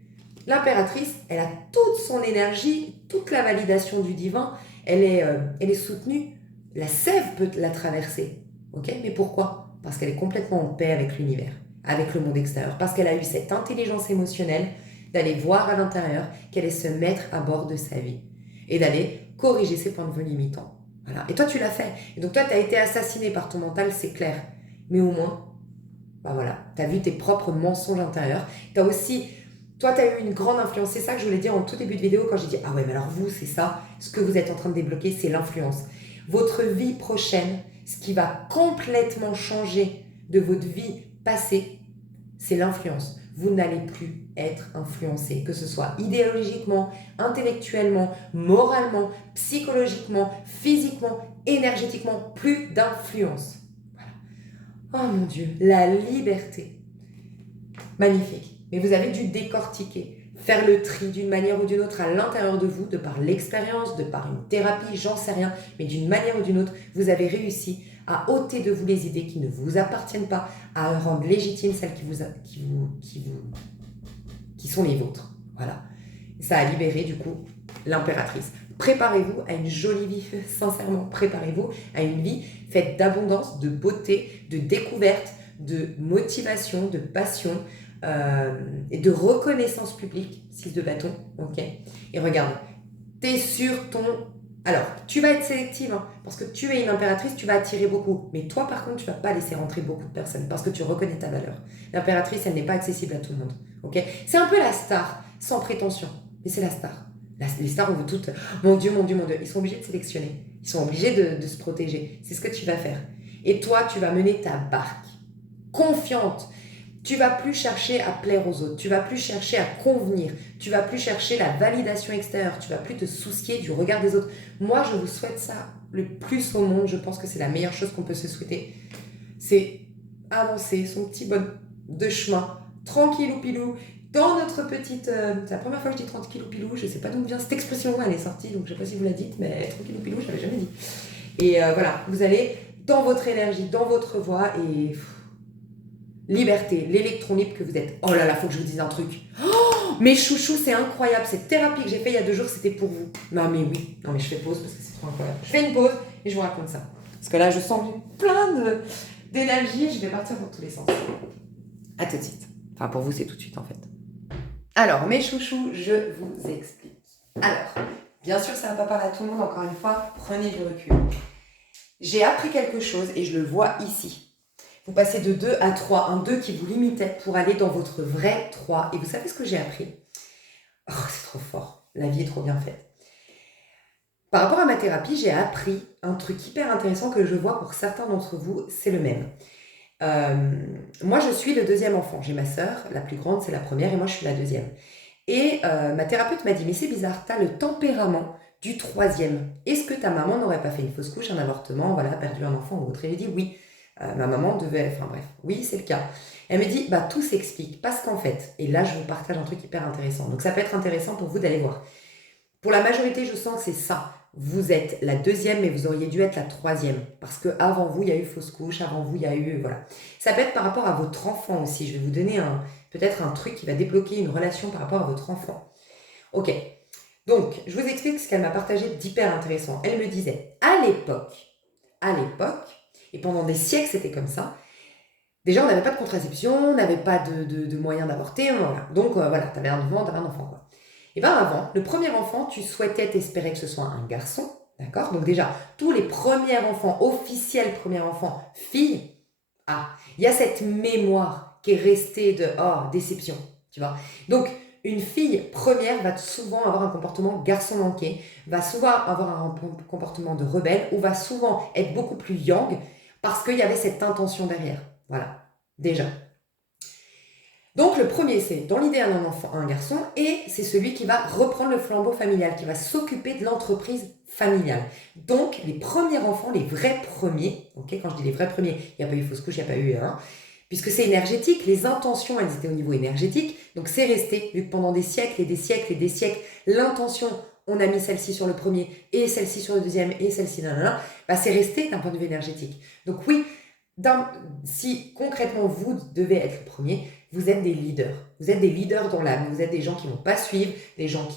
l'impératrice, elle a toute son énergie, toute la validation du divin, elle est soutenue. La sève peut la traverser. Ok? Mais pourquoi? Parce qu'elle est complètement en paix avec l'univers, avec le monde extérieur. Parce qu'elle a eu cette intelligence émotionnelle d'aller voir à l'intérieur, qu'elle allait se mettre à bord de sa vie et d'aller corriger ses points de vue limitants. Voilà. Et toi, tu l'as fait. Et donc toi, tu as été assassiné par ton mental, c'est clair. Mais au moins, voilà, tu as vu tes propres mensonges intérieurs. Tu as aussi, toi, tu as eu une grande influence. C'est ça que je voulais dire en tout début de vidéo quand j'ai dit, ah ouais, mais alors vous, c'est ça. Ce que vous êtes en train de débloquer, c'est l'influence. Votre vie prochaine, ce qui va complètement changer de votre vie passée, c'est l'influence. Vous n'allez plus être influencé, que ce soit idéologiquement, intellectuellement, moralement, psychologiquement, physiquement, énergétiquement, plus d'influence. Voilà. Oh mon Dieu, la liberté. Magnifique. Mais vous avez dû décortiquer, faire le tri d'une manière ou d'une autre à l'intérieur de vous, de par l'expérience, de par une thérapie, j'en sais rien, mais d'une manière ou d'une autre, vous avez réussi à ôter de vous les idées qui ne vous appartiennent pas, à rendre légitimes celles qui sont les vôtres. Voilà. Ça a libéré du coup l'impératrice. Préparez-vous à une jolie vie, sincèrement, préparez-vous à une vie faite d'abondance, de beauté, de découverte, de motivation, de passion et de reconnaissance publique, 6 de bâton, ok. Et regarde, t'es sur ton Alors, tu vas être sélective, hein, parce que tu es une impératrice, tu vas attirer beaucoup. Mais toi, par contre, tu vas pas laisser rentrer beaucoup de personnes, parce que tu reconnais ta valeur. L'impératrice, elle n'est pas accessible à tout le monde. Ok? C'est un peu la star, sans prétention. Mais c'est la star. Les stars, on veut toutes. Mon Dieu, mon Dieu, mon Dieu. Ils sont obligés de sélectionner. Ils sont obligés de se protéger. C'est ce que tu vas faire. Et toi, tu vas mener ta barque. Confiante. Tu vas plus chercher à plaire aux autres, tu vas plus chercher à convenir, tu vas plus chercher la validation extérieure, tu vas plus te soucier du regard des autres. Moi, je vous souhaite ça le plus au monde, je pense que c'est la meilleure chose qu'on peut se souhaiter. C'est avancer son petit bonhomme de chemin, tranquillou pilou, dans notre petite... c'est la première fois que je dis tranquillou pilou, je sais pas d'où vient cette expression, elle est sortie, donc je sais pas si vous la dites, mais tranquillou pilou, je l'avais jamais dit. Et voilà, vous allez dans votre énergie, dans votre voix et... Liberté, l'électron libre que vous êtes. Oh là là, faut que je vous dise un truc. Oh, mes chouchous, c'est incroyable. Cette thérapie que j'ai fait il y a 2 jours, c'était pour vous. Non mais oui. Non mais je fais pause parce que c'est trop incroyable. Je fais une pause et je vous raconte ça. Parce que là, je sens plein d'énergie. Je vais partir dans tous les sens. À tout de suite. Enfin, pour vous, c'est tout de suite en fait. Alors, mes chouchous, je vous explique. Alors, bien sûr, ça va pas parler à tout le monde. Encore une fois, prenez du recul. J'ai appris quelque chose et je le vois ici. Vous passez de 2 à 3, un 2 qui vous limitait pour aller dans votre vrai 3. Et vous savez ce que j'ai appris? Oh, c'est trop fort. La vie est trop bien faite. Par rapport à ma thérapie, j'ai appris un truc hyper intéressant que je vois pour certains d'entre vous, c'est le même. Moi, je suis le deuxième enfant. J'ai ma sœur, la plus grande, c'est la première, et moi, je suis la deuxième. Et ma thérapeute m'a dit, mais c'est bizarre, tu as le tempérament du troisième. Est-ce que ta maman n'aurait pas fait une fausse couche, un avortement, voilà, perdu un enfant ou autre? Et j'ai dit oui. Ma maman devait... Enfin bref, oui, c'est le cas. Elle me dit, bah tout s'explique. Parce qu'en fait, et là, je vous partage un truc hyper intéressant. Donc ça peut être intéressant pour vous d'aller voir. Pour la majorité, je sens que c'est ça. Vous êtes la deuxième, mais vous auriez dû être la troisième. Parce qu'avant vous, il y a eu fausse couche, avant vous, il y a eu... Voilà. Ça peut être par rapport à votre enfant aussi. Je vais vous donner peut-être un truc qui va débloquer une relation par rapport à votre enfant. Ok. Donc, je vous explique ce qu'elle m'a partagé d'hyper intéressant. Elle me disait, à l'époque, et pendant des siècles, c'était comme ça. Déjà, on n'avait pas de contraception, on n'avait pas de moyens d'avorter. Voilà. Donc, voilà, t'avais un enfant, quoi. Et bien avant, le premier enfant, tu souhaitais, t'espérais que ce soit un garçon. D'accord? Donc déjà, tous les premiers enfants, officiels premiers enfants, filles, il y a cette mémoire qui est restée de, déception. Tu vois? Donc, une fille première va souvent avoir un comportement garçon manqué, va souvent avoir un comportement de rebelle, ou va souvent être beaucoup plus yang, parce qu'il y avait cette intention derrière. Voilà, déjà. Donc le premier, c'est dans l'idée un enfant, un garçon, et c'est celui qui va reprendre le flambeau familial, qui va s'occuper de l'entreprise familiale. Donc les premiers enfants, les vrais premiers, okay, quand je dis les vrais premiers, il n'y a pas eu fausse couche, il n'y a pas eu... puisque c'est énergétique, les intentions, elles étaient au niveau énergétique, donc c'est resté, vu que pendant des siècles et des siècles et des siècles, l'intention... on a mis celle-ci sur le premier, et celle-ci sur le deuxième, et celle-ci, c'est resté d'un point de vue énergétique. Donc oui, si concrètement vous devez être le premier, vous êtes des leaders. Vous êtes des leaders dans l'âme, vous êtes des gens qui ne vont pas suivre, des gens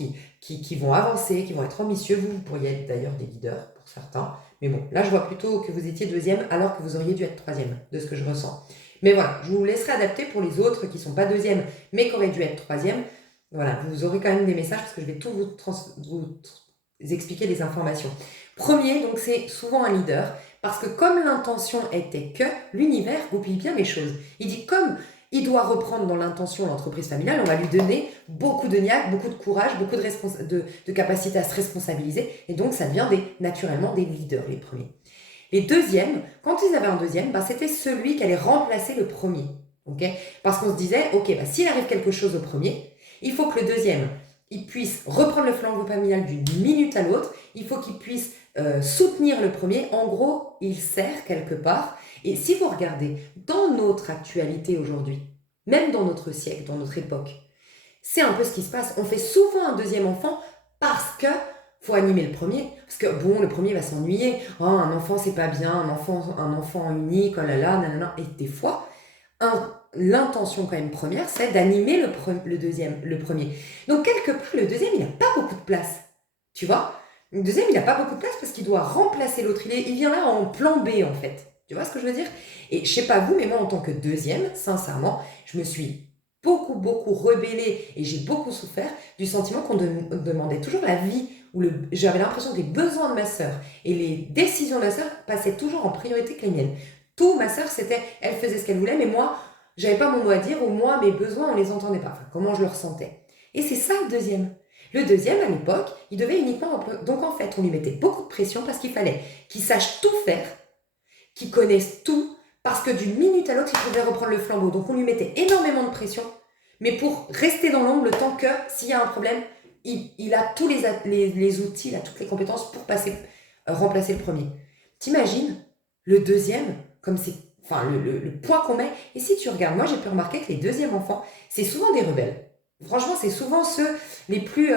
qui vont avancer, qui vont être ambitieux. Vous pourriez être d'ailleurs des leaders pour certains. Mais bon, là je vois plutôt que vous étiez deuxième alors que vous auriez dû être troisième, de ce que je ressens. Mais voilà, je vous laisserai adapter pour les autres qui ne sont pas deuxième, mais qui auraient dû être troisième. Voilà, vous aurez quand même des messages parce que je vais tout vous expliquer les informations. Premier, donc c'est souvent un leader, parce que comme l'intention était que, l'univers goupille bien les choses. Il dit comme il doit reprendre dans l'intention l'entreprise familiale, on va lui donner beaucoup de niaque, beaucoup de courage, beaucoup de capacité à se responsabiliser, et donc ça devient naturellement des leaders, les premiers. Les deuxièmes, quand ils avaient un deuxième, c'était celui qui allait remplacer le premier. Okay, parce qu'on se disait, s'il arrive quelque chose au premier, il faut que le deuxième, il puisse reprendre le flambeau familial d'une minute à l'autre, il faut qu'il puisse soutenir le premier. En gros, il sert quelque part. Et si vous regardez dans notre actualité aujourd'hui, même dans notre siècle, dans notre époque, c'est un peu ce qui se passe. On fait souvent un deuxième enfant parce que faut animer le premier. Parce que bon, le premier va s'ennuyer. Oh, un enfant, c'est pas bien. Un enfant unique, oh là là, nanana. Et des fois, l'intention quand même première, c'est d'animer le premier. Donc quelque part, le deuxième, il n'a pas beaucoup de place. Tu vois? Le deuxième, il n'a pas beaucoup de place parce qu'il doit remplacer l'autre. Il vient là en plan B, en fait. Tu vois ce que je veux dire? Et je sais pas vous, mais moi, en tant que deuxième, sincèrement, je me suis beaucoup rebellée et j'ai beaucoup souffert du sentiment qu'on demandait toujours la vie où j'avais l'impression que les besoins de ma sœur et les décisions de ma sœur passaient toujours en priorité que les miennes. Tout, ma sœur, elle faisait ce qu'elle voulait, mais moi, j'avais pas mon mot à dire, ou moi, mes besoins, on les entendait pas. Enfin, comment je le ressentais. Et c'est ça le deuxième. Le deuxième, à l'époque, il devait uniquement... Donc en fait, on lui mettait beaucoup de pression parce qu'il fallait qu'il sache tout faire, qu'il connaisse tout, parce que d'une minute à l'autre, il pouvait reprendre le flambeau. Donc on lui mettait énormément de pression, mais pour rester dans l'ombre le temps que, s'il y a un problème, il a tous les outils, il a toutes les compétences pour remplacer le premier. T'imagines le deuxième, comme c'est, enfin, le poids qu'on met. Et si tu regardes, moi j'ai pu remarquer que les deuxièmes enfants, c'est souvent des rebelles. Franchement, c'est souvent ceux les plus...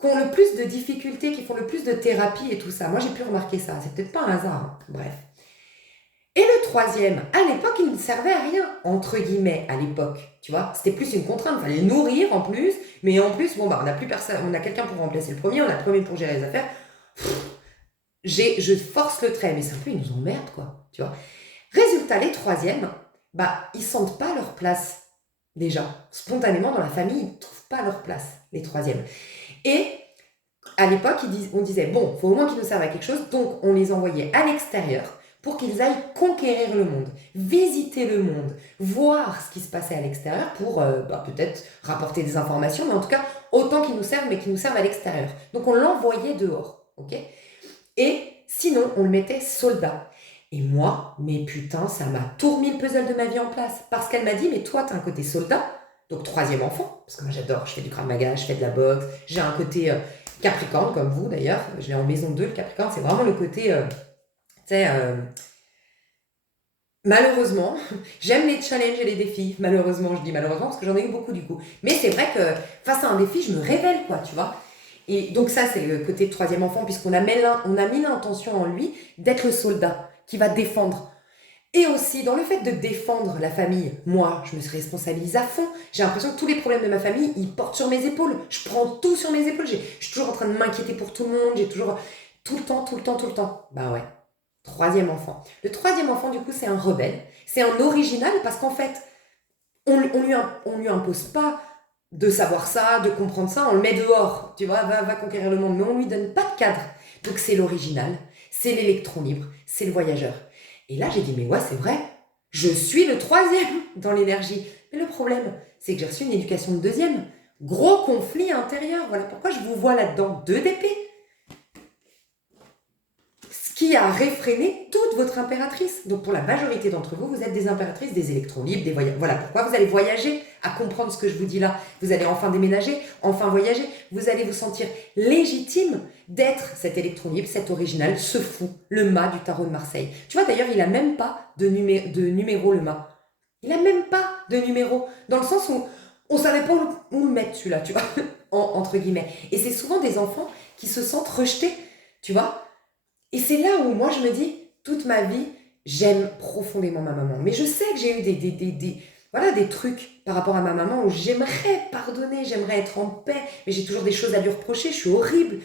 qui ont le plus de difficultés, qui font le plus de thérapie et tout ça. Moi, j'ai pu remarquer ça. C'est peut-être pas un hasard. Hein. Bref. Et le troisième, à l'époque, il ne servait à rien, entre guillemets, à l'époque. Tu vois, c'était plus une contrainte. Il fallait le nourrir en plus. Mais en plus, bon, bah, on n'a plus personne. On a quelqu'un pour remplacer le premier. On a le premier pour gérer les affaires. Je force le trait. Mais c'est un peu, ils nous emmerdent, quoi. Tu vois. Résultat, les troisièmes, bah, ils sentent pas leur place. Déjà, spontanément, dans la famille, ils ne trouvent pas leur place, les troisièmes. Et à l'époque, on disait, bon, il faut au moins qu'ils nous servent à quelque chose, donc on les envoyait à l'extérieur pour qu'ils aillent conquérir le monde, visiter le monde, voir ce qui se passait à l'extérieur pour peut-être rapporter des informations, mais en tout cas, autant qu'ils nous servent, mais qu'ils nous servent à l'extérieur. Donc on l'envoyait dehors, ok ? Et sinon, on le mettait soldat. Et moi, mais putain, ça m'a tout remis le puzzle de ma vie en place. Parce qu'elle m'a dit, mais toi, t'as un côté soldat, donc troisième enfant, parce que moi j'adore, je fais du Krav Maga, je fais de la boxe, j'ai un côté Capricorne, comme vous d'ailleurs, je l'ai en maison 2, le Capricorne, c'est vraiment le côté, malheureusement, j'aime les challenges et les défis, malheureusement, je dis malheureusement, parce que j'en ai eu beaucoup du coup. Mais c'est vrai que face à un défi, je me révèle, quoi, tu vois. Et donc ça, c'est le côté de troisième enfant, puisqu'on a mis l'intention en lui d'être le soldat qui va défendre. Et aussi, dans le fait de défendre la famille, moi, je me responsabilise à fond. J'ai l'impression que tous les problèmes de ma famille, ils portent sur mes épaules. Je prends tout sur mes épaules. Je suis toujours en train de m'inquiéter pour tout le monde. J'ai toujours... Tout le temps. Bah ouais. Troisième enfant. Le troisième enfant, du coup, c'est un rebelle. C'est un original parce qu'en fait, on lui impose pas de savoir ça, de comprendre ça. On le met dehors. Tu vois, va conquérir le monde. Mais on lui donne pas de cadre. Donc c'est l'original. C'est l'électron libre. C'est le voyageur. Et là, j'ai dit, mais ouais, c'est vrai, je suis le troisième dans l'énergie. Mais le problème, c'est que j'ai reçu une éducation de deuxième. Gros conflit intérieur, voilà pourquoi je vous vois là-dedans. 2 d'épée. Ce qui a réfréné toute votre impératrice. Donc pour la majorité d'entre vous, vous êtes des impératrices, des électrons libres, des voyageurs. Voilà pourquoi vous allez voyager, à comprendre ce que je vous dis là. Vous allez enfin déménager, enfin voyager. Vous allez vous sentir légitime d'être cet électron libre, cet original, ce fou, le mât du tarot de Marseille. Tu vois, d'ailleurs, il n'a même pas de numéro, le mât. Il n'a même pas de numéro, dans le sens où on ne savait pas où le mettre, celui-là, tu vois, entre guillemets. Et c'est souvent des enfants qui se sentent rejetés, tu vois. Et c'est là où moi, je me dis, toute ma vie, j'aime profondément ma maman. Mais je sais que j'ai eu des trucs par rapport à ma maman où j'aimerais pardonner, j'aimerais être en paix, mais j'ai toujours des choses à lui reprocher, je suis horrible.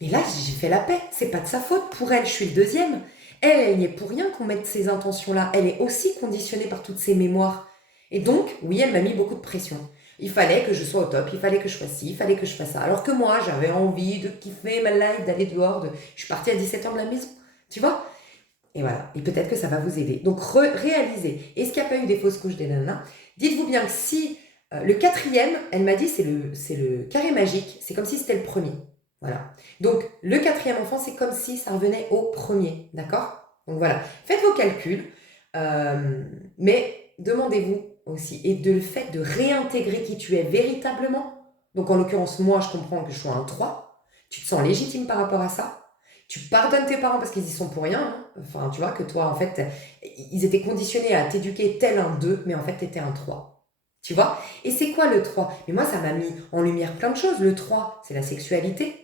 Mais là, j'ai fait la paix, c'est pas de sa faute. Pour elle, je suis le deuxième. Elle n'y est pour rien qu'on mette ces intentions-là. Elle est aussi conditionnée par toutes ces mémoires. Et donc, oui, elle m'a mis beaucoup de pression. Il fallait que je sois au top, il fallait que je fasse ci, il fallait que je fasse ça. Alors que moi, j'avais envie de kiffer ma life, d'aller dehors. Je suis partie à 17 ans de la maison, tu vois. Et voilà, et peut-être que ça va vous aider. Donc, réalisez. Est-ce qu'il n'y a pas eu des fausses couches des nanas ? Dites-vous bien que si le quatrième, elle m'a dit, c'est le carré magique, c'est comme si c'était le premier. Voilà. Donc, le quatrième enfant, c'est comme si ça revenait au premier, d'accord ? Donc voilà, faites vos calculs, mais demandez-vous aussi, et de le fait de réintégrer qui tu es véritablement, donc en l'occurrence, moi, je comprends que je sois un 3, tu te sens légitime par rapport à ça, tu pardonnes tes parents parce qu'ils y sont pour rien, hein. Enfin, tu vois, que toi, en fait, ils étaient conditionnés à t'éduquer tel un 2, mais en fait, t'étais un 3. Tu vois ? Et c'est quoi le 3 ? Mais moi, ça m'a mis en lumière plein de choses. Le 3, c'est la sexualité.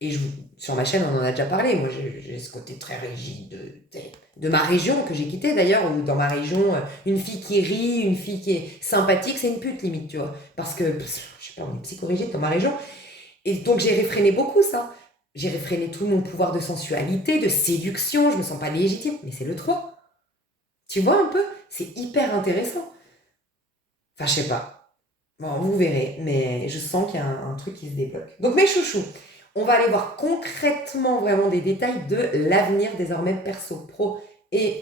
Et sur ma chaîne, on en a déjà parlé. Moi, j'ai ce côté très rigide de ma région, que j'ai quitté d'ailleurs, où dans ma région, une fille qui rit, une fille qui est sympathique, c'est une pute limite, tu vois. Parce que, je sais pas, on est psychorigide dans ma région. Et donc, j'ai réfréné beaucoup ça. J'ai réfréné tout mon pouvoir de sensualité, de séduction, je me sens pas légitime. Mais c'est le 3. Tu vois un peu ? C'est hyper intéressant. Enfin, je sais pas. Bon, vous verrez, mais je sens qu'il y a un truc qui se débloque. Donc mes chouchous, on va aller voir concrètement vraiment des détails de l'avenir désormais perso, pro et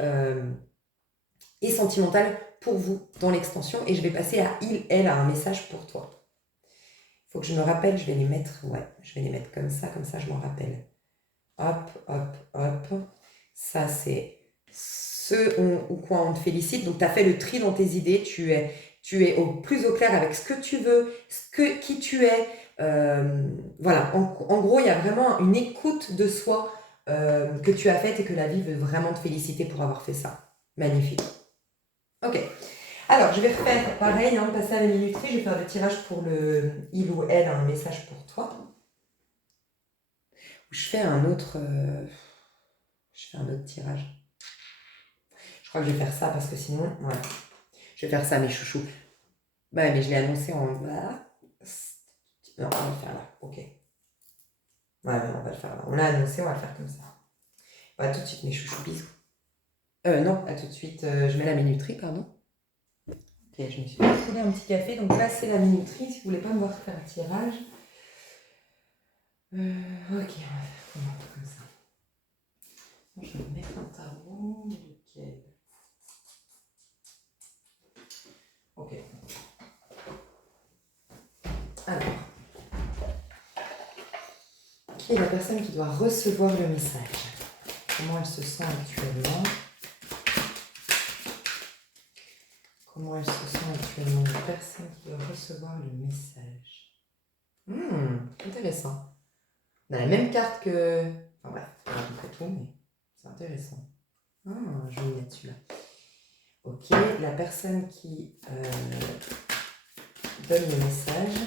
sentimental pour vous dans l'extension. Et je vais passer à il, elle a un message pour toi. Il faut que je me rappelle, je vais les mettre, ouais, je vais les mettre comme ça je m'en rappelle. Hop, hop, hop. Ça, c'est ce ou quoi on te félicite. Donc, tu as fait le tri dans tes idées. Tu es plus au clair avec ce que tu veux, qui tu es. Voilà. En gros, il y a vraiment une écoute de soi que tu as faite et que la vie veut vraiment te féliciter pour avoir fait ça. Magnifique. Ok. Alors, je vais refaire pareil, passer à la minuterie. Je vais faire le tirage pour le il ou elle a un message pour toi. Je fais un autre tirage. Je crois que je vais faire ça parce que sinon, voilà. Je vais faire ça, mes chouchous. Bah, mais je l'ai annoncé en bas. Non, on va le faire là. Ok. Ouais, on va le faire là. On l'a annoncé, on va le faire comme ça. Bah, tout de suite, mes chouchous, bisous. Non, à tout de suite. Je mets la minuterie, pardon. Ok, je me suis trouvé un petit café. Donc là, c'est la minuterie. Si vous voulez pas me voir faire un tirage. Ok, on va faire comme ça. Je vais mettre un tarot. Lequel? Ok. Alors, qui est la personne qui doit recevoir le message? Comment elle se sent actuellement? Comment elle se sent actuellement? La personne qui doit recevoir le message. Intéressant. On a la même carte que... Enfin bref, pas à peu près tout, mais c'est intéressant. Je vais le mettre celui-là. Ok, la personne qui donne le message.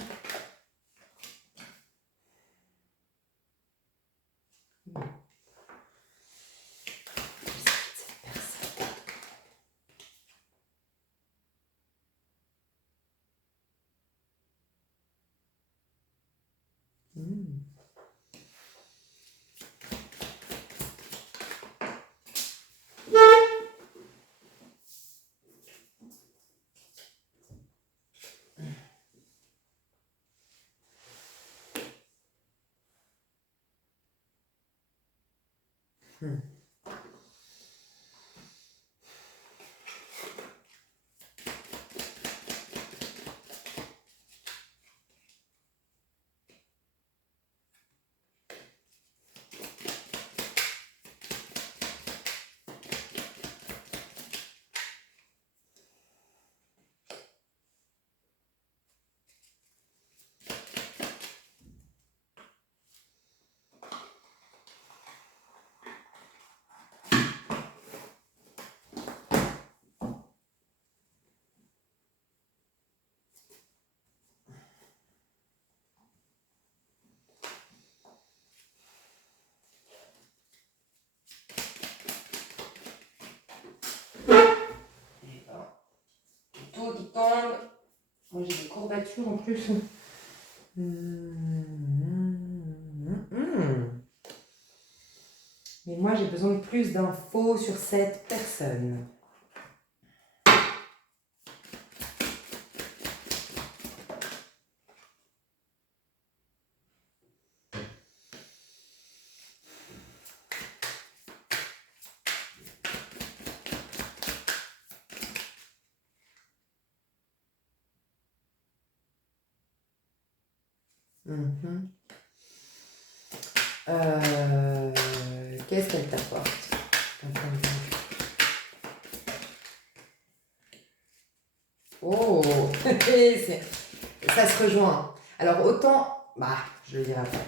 Tout qui tombe. Moi j'ai des courbatures en plus. Mais moi j'ai besoin de plus d'infos sur cette personne. Qu'est-ce qu'elle t'apporte? Oh, ça se rejoint. Alors autant, je le dirai après.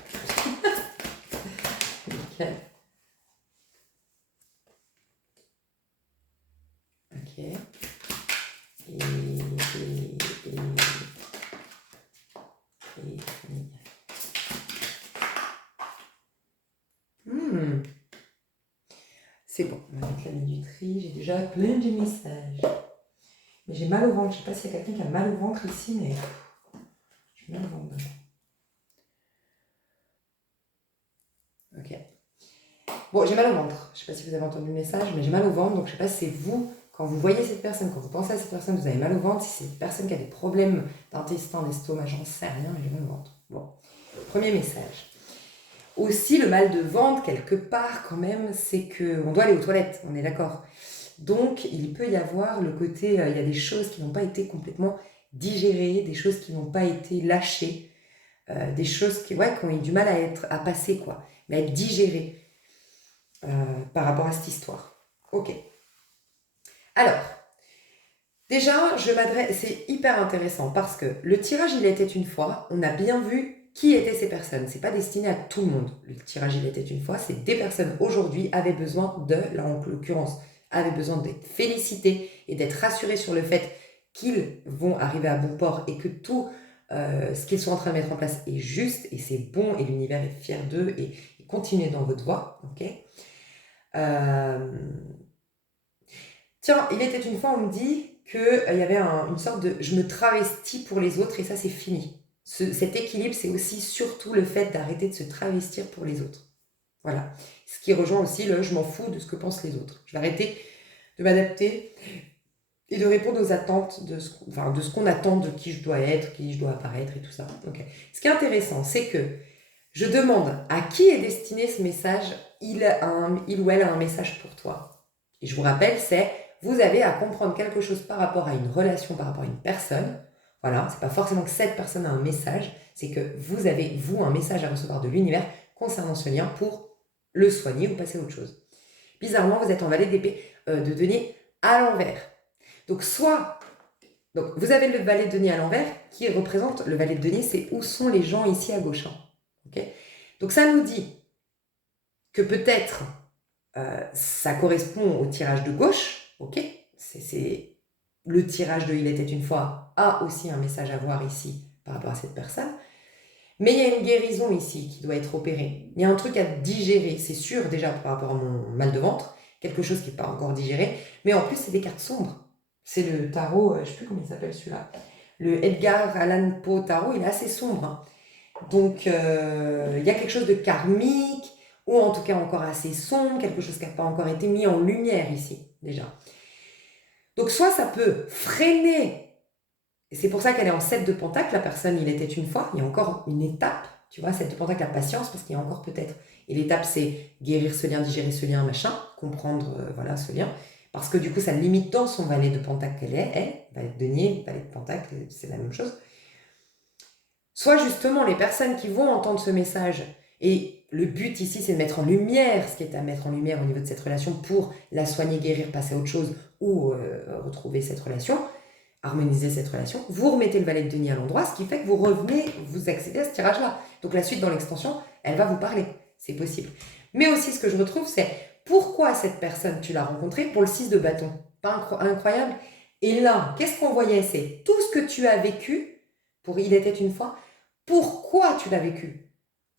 Nickel. Ok. C'est bon, on va mettre la minuterie. J'ai déjà plein de messages. Mais j'ai mal au ventre. Je ne sais pas s'il y a quelqu'un qui a mal au ventre ici, mais j'ai mal au ventre. Ok. Bon, j'ai mal au ventre. Je ne sais pas si vous avez entendu le message, mais j'ai mal au ventre. Donc, je ne sais pas si c'est vous quand vous voyez cette personne, quand vous pensez à cette personne, vous avez mal au ventre, si c'est une personne qui a des problèmes d'intestin, d'estomac, j'en sais rien, mais j'ai mal au ventre. Bon, premier message. Aussi, le mal de ventre, quelque part, quand même, c'est qu'on doit aller aux toilettes, on est d'accord. Donc, il peut y avoir le côté, il y a des choses qui n'ont pas été complètement digérées, des choses qui n'ont pas été lâchées, des choses qui ont eu du mal à passer, quoi, mais à être digérées par rapport à cette histoire. Ok. Alors, déjà, c'est hyper intéressant parce que le tirage Il était une fois, on a bien vu qui étaient ces personnes. C'est pas destiné à tout le monde. Le tirage Il était une fois, c'est des personnes aujourd'hui avaient besoin là en l'occurrence, avaient besoin d'être félicitées et d'être rassurées sur le fait qu'ils vont arriver à bon port et que tout ce qu'ils sont en train de mettre en place est juste et c'est bon et l'univers est fier d'eux et continuez dans votre voie, ok. Tiens, il était une fois, on me dit qu'il y avait une sorte de je me travestis pour les autres et ça c'est fini. Cet équilibre, c'est aussi surtout le fait d'arrêter de se travestir pour les autres. Voilà. Ce qui rejoint aussi le je m'en fous de ce que pensent les autres. Je vais arrêter de m'adapter et de répondre aux attentes de ce qu'on attend de qui je dois être, qui je dois apparaître et tout ça. Okay. Ce qui est intéressant, c'est que je demande à qui est destiné ce message, il ou elle a un message pour toi. Et je vous rappelle, c'est vous avez à comprendre quelque chose par rapport à une relation, par rapport à une personne. Voilà, c'est pas forcément que cette personne a un message, c'est que vous avez, un message à recevoir de l'univers concernant ce lien pour le soigner ou passer à autre chose. Bizarrement, vous êtes en valet d'épée de denier à l'envers. Donc, vous avez le valet de denier à l'envers qui représente, le valet de denier, c'est où sont les gens ici à gauche. Okay. Donc, ça nous dit que peut-être ça correspond au tirage de gauche, ok. C'est le tirage de Il était une fois a aussi un message à voir ici par rapport à cette personne. Mais il y a une guérison ici qui doit être opérée. Il y a un truc à digérer, c'est sûr déjà par rapport à mon mal de ventre, quelque chose qui n'est pas encore digéré, mais en plus c'est des cartes sombres. C'est le tarot, je ne sais plus comment il s'appelle celui-là, le Edgar Allan Poe tarot, il est assez sombre. Donc il y a quelque chose de karmique, ou en tout cas encore assez sombre, quelque chose qui n'a pas encore été mis en lumière ici, déjà. Donc soit ça peut freiner, et c'est pour ça qu'elle est en 7 de pentacle, la personne, il était une fois, il y a encore une étape, tu vois, 7 de pentacle, la patience, parce qu'il y a encore peut-être, et l'étape c'est guérir ce lien, digérer ce lien, machin, comprendre, voilà, ce lien, parce que du coup ça limite dans son valet de pentacle qu'elle est, valet de denier, valet de pentacle, c'est la même chose. Soit justement les personnes qui vont entendre ce message, et le but ici c'est de mettre en lumière ce qui est à mettre en lumière au niveau de cette relation pour la soigner, guérir, passer à autre chose ou retrouver cette relation, harmoniser cette relation, vous remettez le valet de denier à l'endroit, ce qui fait que vous revenez, vous accédez à ce tirage-là. Donc la suite dans l'extension, elle va vous parler, c'est possible. Mais aussi ce que je retrouve c'est pourquoi cette personne tu l'as rencontrée pour le 6 de bâton. Pas incroyable. Et là, qu'est-ce qu'on voyait? C'est tout ce que tu as vécu pour Il était une fois. Pourquoi tu l'as vécu?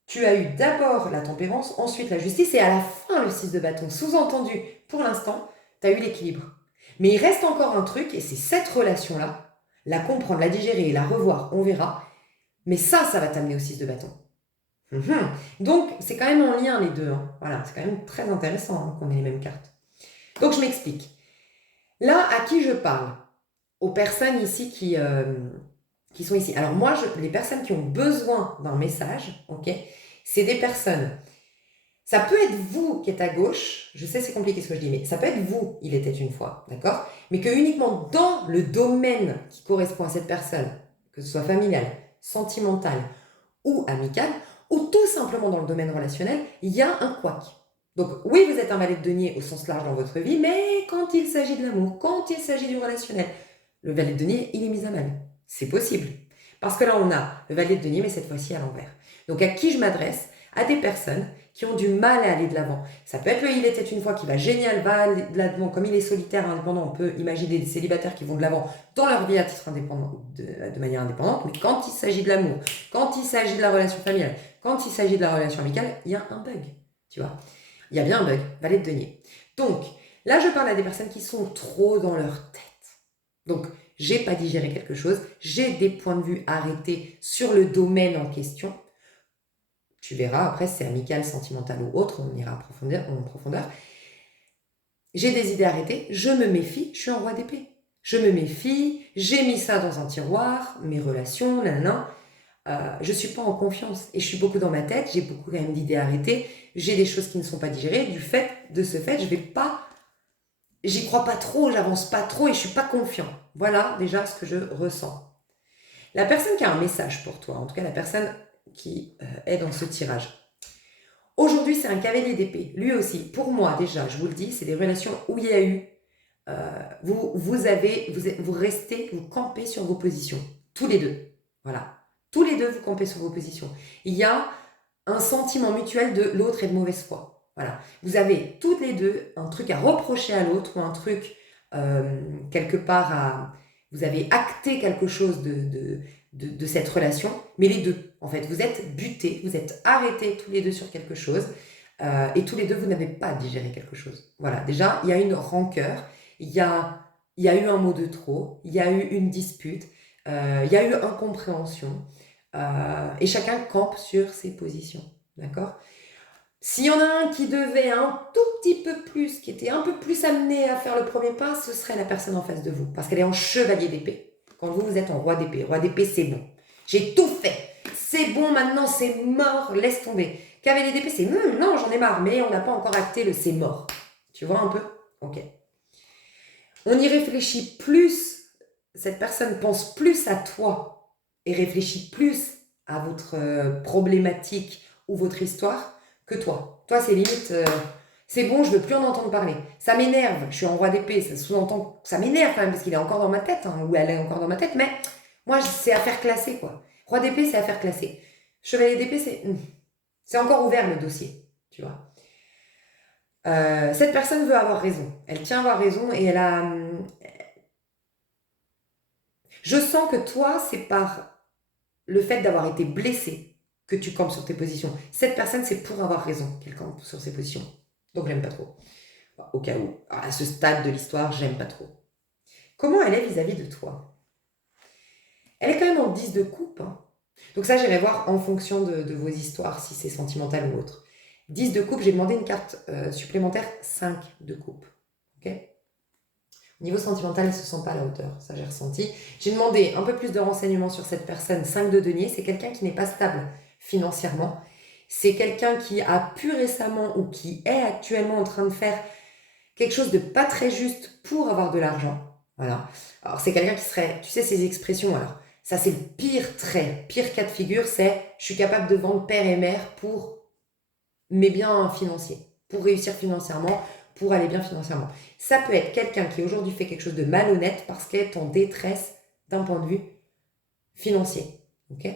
Tu as eu d'abord la tempérance, ensuite la justice et à la fin le 6 de bâton. Sous-entendu, pour l'instant, tu as eu l'équilibre. Mais il reste encore un truc et c'est cette relation-là, la comprendre, la digérer et la revoir, on verra. Mais ça va t'amener au 6 de bâton. Donc, c'est quand même en lien les deux. Hein. Voilà, c'est quand même très intéressant qu'on ait les mêmes cartes. Donc, je m'explique. Là, à qui je parle? Aux personnes ici qui sont ici. Alors moi, les personnes qui ont besoin d'un message, ok, c'est des personnes. Ça peut être vous qui êtes à gauche, je sais c'est compliqué ce que je dis, mais ça peut être vous, il était une fois, d'accord? Mais que uniquement dans le domaine qui correspond à cette personne, que ce soit familial, sentimental ou amical, ou tout simplement dans le domaine relationnel, il y a un couac. Donc oui, vous êtes un valet de denier au sens large dans votre vie, mais quand il s'agit de l'amour, quand il s'agit du relationnel, le valet de denier, il est mis à mal. C'est possible. Parce que là, on a le valet de denier, mais cette fois-ci à l'envers. Donc à qui je m'adresse? À des personnes qui ont du mal à aller de l'avant. Ça peut être le Il était une fois qui va génial, va aller de l'avant, comme il est solitaire, indépendant, on peut imaginer des célibataires qui vont de l'avant dans leur vie à titre indépendant, de manière indépendante, mais quand il s'agit de l'amour, quand il s'agit de la relation familiale, quand il s'agit de la relation amicale, il y a un bug, tu vois. Il y a bien un bug, valet de denier. Donc, là, je parle à des personnes qui sont trop dans leur tête. Donc, j'ai pas digéré quelque chose, j'ai des points de vue arrêtés sur le domaine en question. Tu verras, après, c'est amical, sentimental ou autre, on ira en profondeur. j'ai des idées arrêtées, je me méfie, je suis en roi d'épée. Je me méfie, j'ai mis ça dans un tiroir, mes relations, nanana. Je suis pas en confiance et je suis beaucoup dans ma tête, j'ai beaucoup quand même d'idées arrêtées, j'ai des choses qui ne sont pas digérées, de ce fait, j'y crois pas trop, j'avance pas trop et je suis pas confiant. Voilà déjà ce que je ressens. La personne qui a un message pour toi, en tout cas la personne qui est dans ce tirage. Aujourd'hui, c'est un cavalier d'épée. Lui aussi, pour moi déjà, je vous le dis, c'est des relations où il y a eu, vous restez, vous campez sur vos positions, tous les deux. Voilà. Tous les deux, vous campez sur vos positions. Il y a un sentiment mutuel de l'autre est de mauvaise foi. Voilà. Vous avez toutes les deux un truc à reprocher à l'autre ou un truc quelque part à... Vous avez acté quelque chose de cette relation, mais les deux, en fait, vous êtes butés, vous êtes arrêtés tous les deux sur quelque chose et tous les deux, vous n'avez pas digéré quelque chose. Voilà. Déjà, il y a une rancœur, il y a eu un mot de trop, il y a eu une dispute, il y a eu incompréhension. Et chacun campe sur ses positions, d'accord? S'il y en a un qui devait un tout petit peu plus, qui était un peu plus amené à faire le premier pas, ce serait la personne en face de vous, parce qu'elle est en chevalier d'épée. Quand vous êtes en roi d'épée. Roi d'épée, c'est bon. J'ai tout fait. C'est bon, maintenant c'est mort, laisse tomber. Cavalier d'épée, c'est non, j'en ai marre, mais on n'a pas encore acté le c'est mort. Tu vois un peu? Ok. On y réfléchit plus, cette personne pense plus à toi et réfléchit plus à votre problématique ou votre histoire que toi. Toi, c'est limite, c'est bon, je veux plus en entendre parler. Ça m'énerve, je suis en roi d'épée, ça sous-entend, ça m'énerve quand même parce qu'il est encore dans ma tête, hein, ou elle est encore dans ma tête, mais moi, c'est affaire classée, quoi. Roi d'épée, c'est affaire classée. Chevalier d'épée, c'est encore ouvert le dossier, tu vois. Cette personne veut avoir raison. Elle tient à avoir raison et elle a... Je sens que toi, c'est par le fait d'avoir été blessé que tu campes sur tes positions. Cette personne, c'est pour avoir raison qu'elle campe sur ses positions. Donc, j'aime pas trop. Au cas où, à ce stade de l'histoire, j'aime pas trop. Comment elle est vis-à-vis de toi? Elle est quand même en 10 de coupe. Hein. Donc ça, j'irai voir en fonction de vos histoires, si c'est sentimental ou autre. 10 de coupe, j'ai demandé une carte supplémentaire, 5 de coupe. Ok? Au niveau sentimental, elle ne se sent pas à la hauteur, ça j'ai ressenti. J'ai demandé un peu plus de renseignements sur cette personne, 5 de denier, c'est quelqu'un qui n'est pas stable financièrement. C'est quelqu'un qui a pu récemment ou qui est actuellement en train de faire quelque chose de pas très juste pour avoir de l'argent. Voilà. Alors c'est quelqu'un qui serait, tu sais ces expressions, alors ça c'est le pire trait, pire cas de figure, c'est je suis capable de vendre père et mère pour mes biens financiers, pour réussir financièrement, pour aller bien financièrement. Ça peut être quelqu'un qui aujourd'hui fait quelque chose de malhonnête parce qu'elle est en détresse d'un point de vue financier. Ok?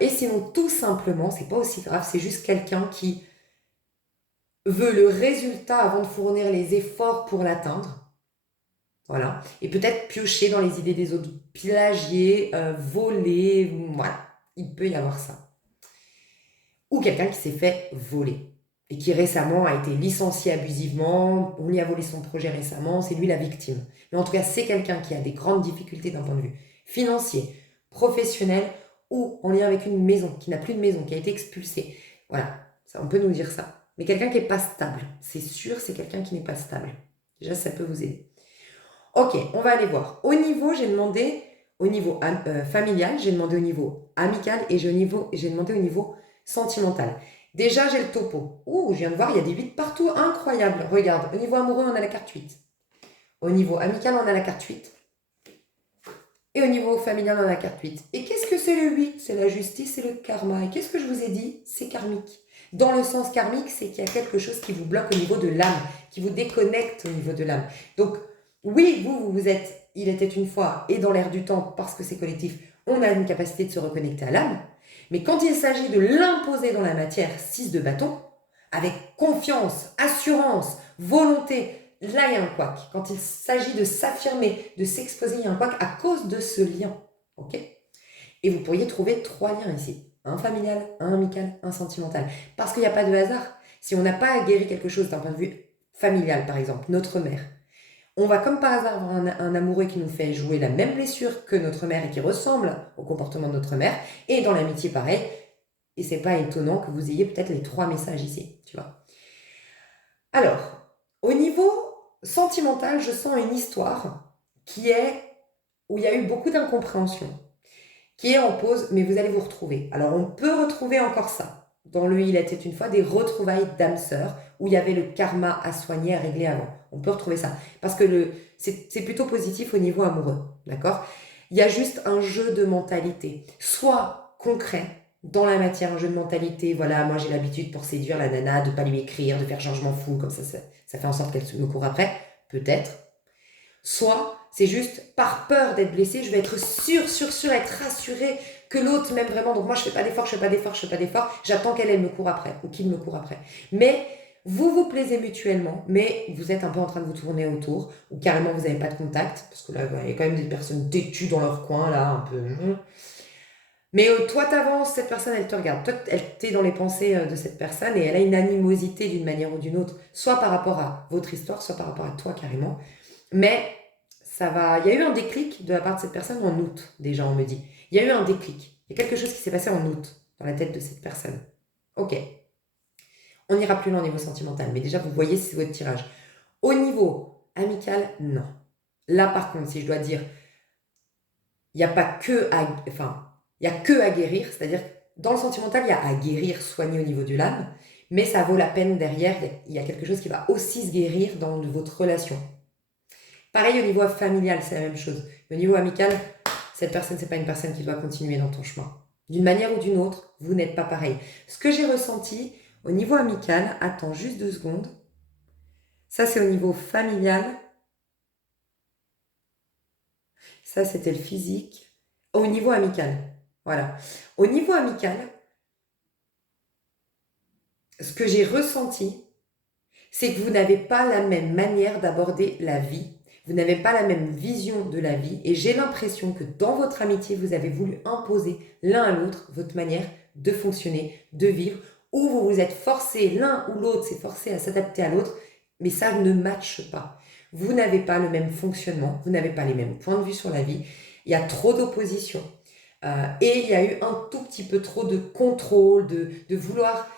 Et sinon, tout simplement, c'est pas aussi grave, c'est juste quelqu'un qui veut le résultat avant de fournir les efforts pour l'atteindre. Voilà. Et peut-être piocher dans les idées des autres, plagier, voler, voilà. Il peut y avoir ça. Ou quelqu'un qui s'est fait voler et qui récemment a été licencié abusivement, on lui a volé son projet récemment, c'est lui la victime. Mais en tout cas, c'est quelqu'un qui a des grandes difficultés d'un point de vue financier, professionnel ou en lien avec une maison, qui n'a plus de maison, qui a été expulsé. Voilà, ça, on peut nous dire ça. Mais quelqu'un qui n'est pas stable, c'est sûr, c'est quelqu'un qui n'est pas stable. Déjà, ça peut vous aider. Ok, on va aller voir. Au niveau, j'ai demandé au niveau familial, j'ai demandé au niveau amical et j'ai demandé au niveau sentimental. Déjà, j'ai le topo. Ouh, je viens de voir, il y a des 8 partout, incroyable. Regarde, au niveau amoureux, on a la carte 8. Au niveau amical, on a la carte 8. Et au niveau familial, on a la carte 8. Et qu'est-ce que c'est le 8? C'est la justice, c'est le karma. Et qu'est-ce que je vous ai dit? C'est karmique. Dans le sens karmique, c'est qu'il y a quelque chose qui vous bloque au niveau de l'âme, qui vous déconnecte au niveau de l'âme. Donc, oui, vous êtes, il était une fois, et dans l'air du temps, parce que c'est collectif, on a une capacité de se reconnecter à l'âme. Mais quand il s'agit de l'imposer dans la matière, 6 de bâton, avec confiance, assurance, volonté, là il y a un couac. Quand il s'agit de s'affirmer, de s'exposer, il y a un couac à cause de ce lien. Ok? Et vous pourriez trouver 3 liens ici. Un familial, un amical, un sentimental. Parce qu'il n'y a pas de hasard. Si on n'a pas guéri quelque chose d'un point de vue familial, par exemple, notre mère, on va comme par hasard avoir un amoureux qui nous fait jouer la même blessure que notre mère et qui ressemble au comportement de notre mère. Et dans l'amitié, pareil. Et c'est pas étonnant que vous ayez peut-être les 3 messages ici, tu vois. Alors, Au niveau sentimental, je sens une histoire où il y a eu beaucoup d'incompréhension, qui est en pause, mais vous allez vous retrouver. Alors, on peut retrouver encore ça. Dans le Il était une fois, des retrouvailles d'âmes sœurs, où il y avait le karma à soigner, à régler avant. On peut retrouver ça. Parce que c'est plutôt positif au niveau amoureux. D'accord? Il y a juste un jeu de mentalité. Soit concret, dans la matière, un jeu de mentalité. Voilà, moi j'ai l'habitude pour séduire la nana, de pas lui écrire, de faire genre je m'en fous, comme ça fait en sorte qu'elle me court après. Peut-être. Soit c'est juste par peur d'être blessée, je vais être sûre, être rassurée que l'autre m'aime vraiment. Donc moi je fais pas d'effort, j'attends qu'elle me court après ou qu'il me court après. Mais vous vous plaisez mutuellement, mais vous êtes un peu en train de vous tourner autour ou carrément vous n'avez pas de contact parce que là il y a quand même des personnes têtues dans leur coin là un peu. Mais toi t'avances, cette personne elle te regarde, toi t'es dans les pensées de cette personne et elle a une animosité d'une manière ou d'une autre, soit par rapport à votre histoire, soit par rapport à toi carrément. Mais ça va. Il y a eu un déclic de la part de cette personne en août, déjà, on me dit. Il y a eu un déclic. Il y a quelque chose qui s'est passé en août dans la tête de cette personne. Ok. On n'ira plus loin au niveau sentimental, mais déjà, vous voyez, c'est votre tirage. Au niveau amical, non. Là, par contre, si je dois dire, il n'y a pas que à, enfin, il y a que à guérir, c'est-à-dire, dans le sentimental, il y a à guérir, soigner au niveau de l'âme, mais ça vaut la peine derrière, il y a quelque chose qui va aussi se guérir dans votre relation. Pareil au niveau familial, c'est la même chose. Au niveau amical, cette personne, c'est pas une personne qui doit continuer dans ton chemin. D'une manière ou d'une autre, vous n'êtes pas pareil. Ce que j'ai ressenti au niveau amical, attends juste 2 secondes. Ça, c'est au niveau familial. Ça, c'était le physique. Au niveau amical. Voilà. Au niveau amical, ce que j'ai ressenti, c'est que vous n'avez pas la même manière d'aborder la vie. Vous n'avez pas la même vision de la vie et j'ai l'impression que dans votre amitié, vous avez voulu imposer l'un à l'autre votre manière de fonctionner, de vivre, ou vous vous êtes forcé, l'un ou l'autre s'est forcé à s'adapter à l'autre, mais ça ne matche pas. Vous n'avez pas le même fonctionnement, vous n'avez pas les mêmes points de vue sur la vie, il y a trop d'opposition et il y a eu un tout petit peu trop de contrôle, de vouloir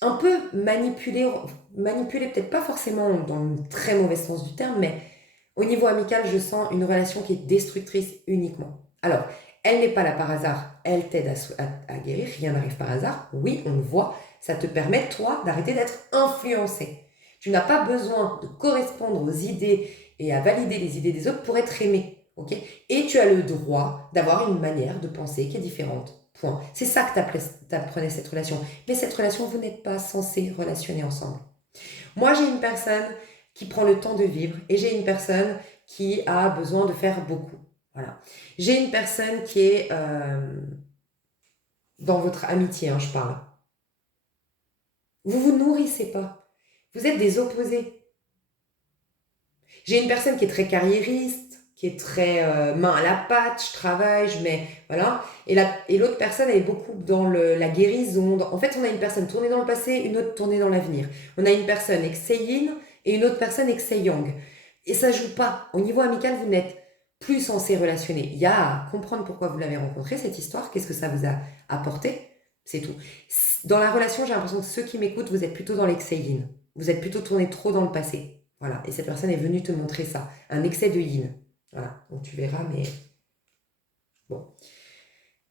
un peu manipuler peut-être pas forcément dans le très mauvais sens du terme, mais au niveau amical, je sens une relation qui est destructrice uniquement. Alors, elle n'est pas là par hasard, elle t'aide à guérir, rien n'arrive par hasard, oui, on le voit, ça te permet, toi, d'arrêter d'être influencé. Tu n'as pas besoin de correspondre aux idées et à valider les idées des autres pour être aimé, ok? Et tu as le droit d'avoir une manière de penser qui est différente. Point. C'est ça que t'apprenais cette relation. Mais cette relation, vous n'êtes pas censés relationner ensemble. Moi, j'ai une personne qui prend le temps de vivre et j'ai une personne qui a besoin de faire beaucoup. Voilà. J'ai une personne qui est dans votre amitié, hein, je parle. Vous vous nourrissez pas. Vous êtes des opposés. J'ai une personne qui est très carriériste, qui est très main à la pâte, je travaille, je mets, voilà. Et l'autre personne, elle est beaucoup dans la guérison. En fait, on a une personne tournée dans le passé, une autre tournée dans l'avenir. On a une personne ex-Yin et une autre personne ex-Yang. Et ça joue pas. Au niveau amical, vous n'êtes plus censé relationner. Il y a à comprendre pourquoi vous l'avez rencontré, cette histoire, qu'est-ce que ça vous a apporté, c'est tout. Dans la relation, j'ai l'impression que ceux qui m'écoutent, vous êtes plutôt dans l'excès-yin. Vous êtes plutôt tourné trop dans le passé. Voilà. Et cette personne est venue te montrer ça. Un excès de yin. Voilà. Donc tu verras, mais bon.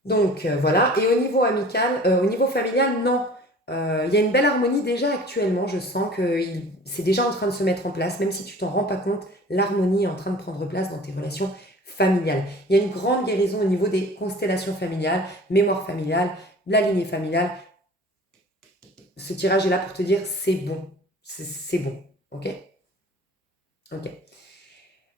Donc voilà. Et au niveau amical, au niveau familial, non. Il y a une belle harmonie déjà actuellement. Je sens que c'est déjà en train de se mettre en place. Même si tu t'en rends pas compte, l'harmonie est en train de prendre place dans tes relations familiales. Il y a une grande guérison au niveau des constellations familiales, mémoire familiale, la lignée familiale. Ce tirage est là pour te dire c'est bon. C'est bon. Ok? Ok.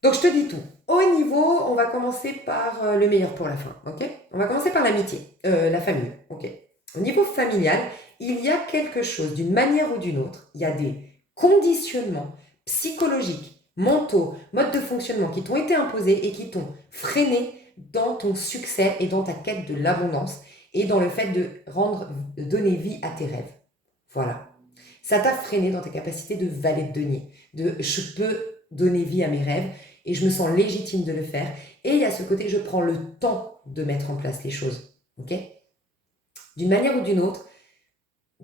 Donc je te dis tout. Au niveau, on va commencer par le meilleur pour la fin. Ok? On va commencer par l'amitié, la famille. Ok? Au niveau familial, il y a quelque chose, d'une manière ou d'une autre, il y a des conditionnements psychologiques, mentaux, modes de fonctionnement qui t'ont été imposés et qui t'ont freiné dans ton succès et dans ta quête de l'abondance et dans le fait de donner vie à tes rêves. Voilà. Ça t'a freiné dans ta capacité de valet de denier, de je peux donner vie à mes rêves et je me sens légitime de le faire. Et il y a ce côté, je prends le temps de mettre en place les choses. Ok? D'une manière ou d'une autre,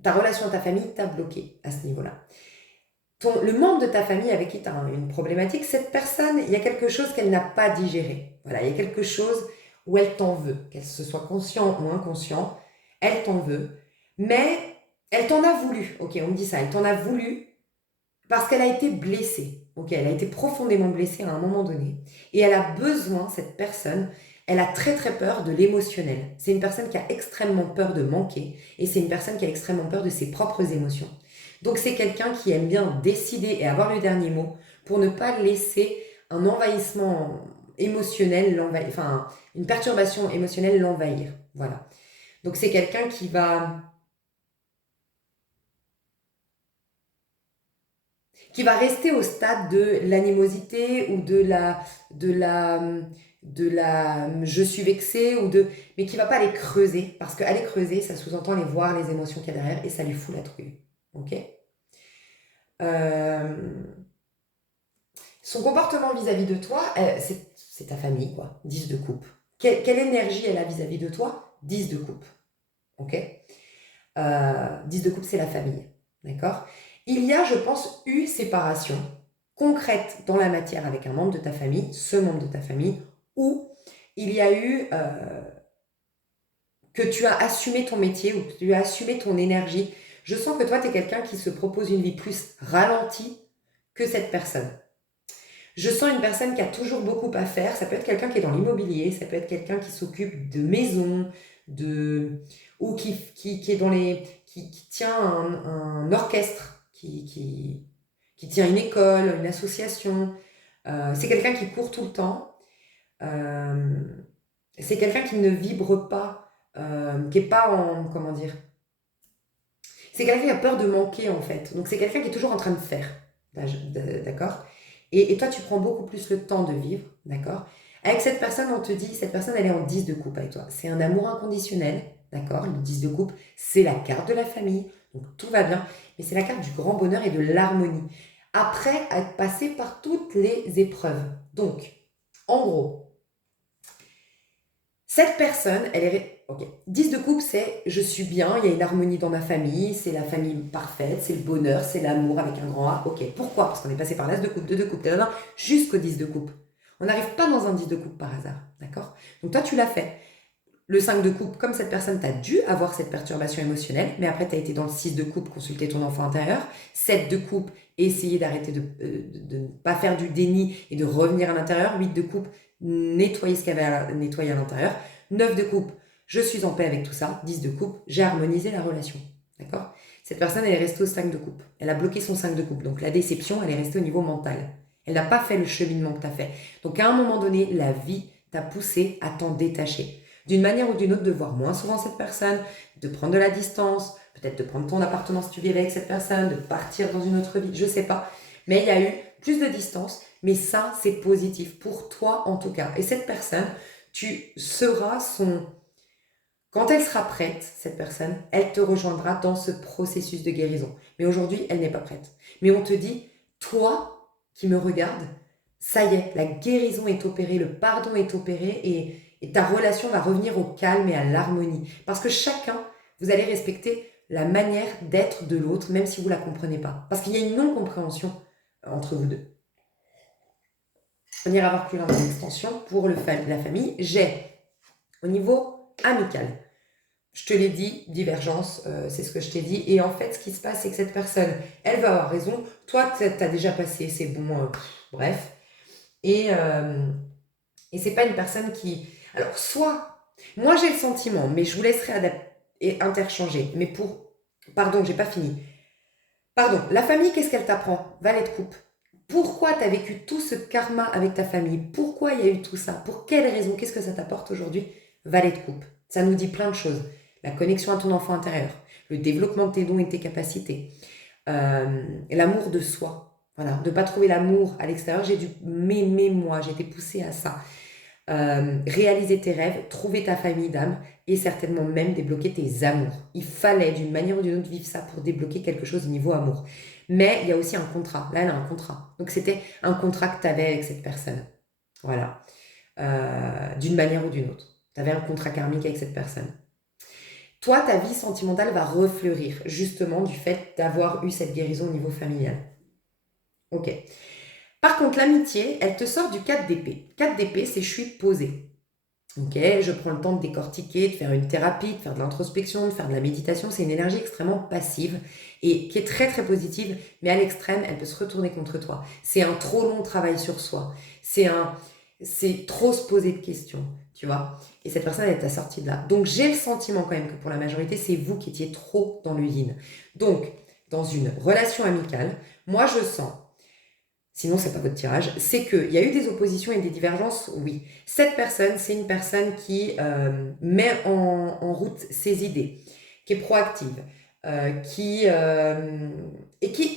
ta relation à ta famille t'a bloqué à ce niveau-là. le membre de ta famille avec qui tu as une problématique, cette personne, il y a quelque chose qu'elle n'a pas digéré. Voilà, il y a quelque chose où elle t'en veut, qu'elle se soit conscient ou inconscient, elle t'en veut, mais elle t'en a voulu. Ok, on me dit ça, elle t'en a voulu parce qu'elle a été blessée. Ok, elle a été profondément blessée à un moment donné et elle a besoin, cette personne, elle a très très peur de l'émotionnel. C'est une personne qui a extrêmement peur de manquer et c'est une personne qui a extrêmement peur de ses propres émotions. Donc c'est quelqu'un qui aime bien décider et avoir le dernier mot pour ne pas laisser un envahissement émotionnel, enfin une perturbation émotionnelle l'envahir. Voilà. Donc c'est quelqu'un qui va rester au stade de l'animosité ou de la je suis vexée mais qui va pas aller creuser parce qu'aller creuser ça sous-entend aller voir les émotions qu'il y a derrière et ça lui fout la trouille. Ok. Euh, Son comportement vis-à-vis de toi, c'est ta famille, quoi. 10 de coupe. Quelle énergie elle a vis-à-vis de toi? 10 de coupe. Ok. 10 de coupe, c'est la famille. D'accord. Il y a, je pense, eu séparation concrète dans la matière avec un membre de ta famille, ce membre de ta famille, où il y a eu que tu as assumé ton métier ou que tu as assumé ton énergie. Je sens que toi, tu es quelqu'un qui se propose une vie plus ralentie que cette personne. Je sens une personne qui a toujours beaucoup à faire. Ça peut être quelqu'un qui est dans l'immobilier, ça peut être quelqu'un qui s'occupe de maisons, ou qui est qui tient un orchestre, qui tient une école, une association. C'est quelqu'un qui court tout le temps. Euh, c'est quelqu'un qui ne vibre pas, qui est pas en, comment dire, c'est quelqu'un qui a peur de manquer en fait. Donc c'est quelqu'un qui est toujours en train de faire, d'accord. Et toi tu prends beaucoup plus le temps de vivre, d'accord. Avec cette personne on te dit, cette personne elle est en 10 de coupe avec toi. C'est un amour inconditionnel, d'accord. Le 10 de coupe c'est la carte de la famille, donc tout va bien. Mais c'est la carte du grand bonheur et de l'harmonie. Après être passé par toutes les épreuves. Donc, en gros, cette personne, elle est... Ok. 10 de coupe, c'est je suis bien, il y a une harmonie dans ma famille, c'est la famille parfaite, c'est le bonheur, c'est l'amour avec un grand A. Ok. Pourquoi? Parce qu'on est passé par l'as de coupe, 2 de coupe, jusqu'au 10 de coupe. On n'arrive pas dans un 10 de coupe par hasard. D'accord. Donc toi, tu l'as fait. Le 5 de coupe, comme cette personne, tu as dû avoir cette perturbation émotionnelle, mais après, tu as été dans le 6 de coupe, consulter ton enfant intérieur. 7 de coupe, essayer d'arrêter de ne pas faire du déni et de revenir à l'intérieur. 8 de coupe, nettoyer ce qu'il y avait à nettoyer à l'intérieur. 9 de coupe, je suis en paix avec tout ça. 10 de coupe, j'ai harmonisé la relation. D'accord. Cette personne, elle est restée au 5 de coupe. Elle a bloqué son 5 de coupe. Donc la déception, elle est restée au niveau mental. Elle n'a pas fait le cheminement que tu as fait. Donc à un moment donné, la vie t'a poussé à t'en détacher. D'une manière ou d'une autre, de voir moins souvent cette personne, de prendre de la distance, peut-être de prendre ton appartement si tu vis avec cette personne, de partir dans une autre vie, je sais pas. Mais il y a eu plus de distance, mais ça, c'est positif pour toi en tout cas. Et cette personne, tu seras son... Quand elle sera prête, cette personne, elle te rejoindra dans ce processus de guérison. Mais aujourd'hui, elle n'est pas prête. Mais on te dit, toi qui me regardes, ça y est, la guérison est opérée, le pardon est opéré et ta relation va revenir au calme et à l'harmonie. Parce que chacun, vous allez respecter la manière d'être de l'autre, même si vous ne la comprenez pas. Parce qu'il y a une non-compréhension entre vous deux. On ira voir plus loin dans l'extension pour la famille. J'ai, au niveau amical, je te l'ai dit, divergence, c'est ce que je t'ai dit. Et en fait, ce qui se passe, c'est que cette personne, elle va avoir raison. Toi, tu as déjà passé, c'est bon, bref. Et c'est pas une personne qui... Alors, soit... Moi, j'ai le sentiment, mais je vous laisserai et interchanger. Mais pour... Pardon, j'ai pas fini. Pardon, la famille, qu'est-ce qu'elle t'apprend? Valet de coupe. Pourquoi tu as vécu tout ce karma avec ta famille? Pourquoi il y a eu tout ça? Pour quelle raison? Qu'est-ce que ça t'apporte aujourd'hui? Valet de coupe. Ça nous dit plein de choses. La connexion à ton enfant intérieur, le développement de tes dons et de tes capacités, l'amour de soi. Voilà, de ne pas trouver l'amour à l'extérieur. J'ai dû m'aimer moi, j'ai été poussée à ça. Réaliser tes rêves, trouver ta famille d'âme et certainement même débloquer tes amours. Il fallait d'une manière ou d'une autre vivre ça pour débloquer quelque chose au niveau amour. Mais il y a aussi un contrat. Là, elle a un contrat. Donc c'était un contrat que tu avais avec cette personne. Voilà. D'une manière ou d'une autre. Tu avais un contrat karmique avec cette personne. Toi, ta vie sentimentale va refleurir justement du fait d'avoir eu cette guérison au niveau familial. Ok. Par contre, l'amitié, elle te sort du 4 d'épée. 4 d'épée, c'est je suis posée. Ok, je prends le temps de décortiquer, de faire une thérapie, de faire de l'introspection, de faire de la méditation. C'est une énergie extrêmement passive et qui est très très positive, mais à l'extrême, elle peut se retourner contre toi. C'est un trop long travail sur soi. C'est trop se poser de questions, tu vois. Et cette personne, elle est assortie de là. Donc j'ai le sentiment quand même que pour la majorité, c'est vous qui étiez trop dans le yin. Donc, dans une relation amicale, moi je sens, sinon c'est pas votre tirage, c'est qu'il y a eu des oppositions et des divergences, oui. Cette personne, c'est une personne qui met en route ses idées, qui est proactive, et qui,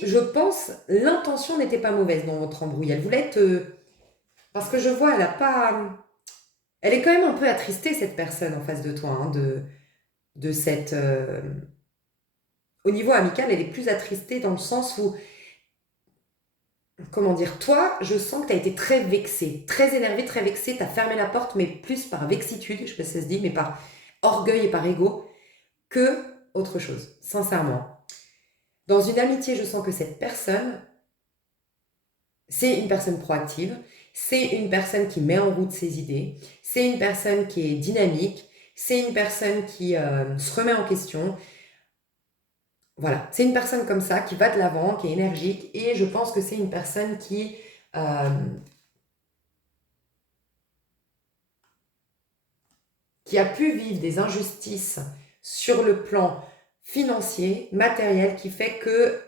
je pense, l'intention n'était pas mauvaise dans votre embrouille. Elle voulait être... parce que je vois, elle a pas... Elle est quand même un peu attristée, cette personne en face de toi, hein, de cette... Au niveau amical, elle est plus attristée dans le sens où comment dire, toi, je sens que tu as été très vexé, très énervé, très vexé, tu as fermé la porte, mais plus par vexitude, je sais pas si ça se dit, mais par orgueil et par ego, que autre chose, sincèrement. Dans une amitié, je sens que cette personne, c'est une personne proactive, c'est une personne qui met en route ses idées, c'est une personne qui est dynamique, c'est une personne qui se remet en question. Voilà, c'est une personne comme ça qui va de l'avant, qui est énergique, et je pense que c'est une personne euh, qui a pu vivre des injustices sur le plan financier, matériel, qui fait que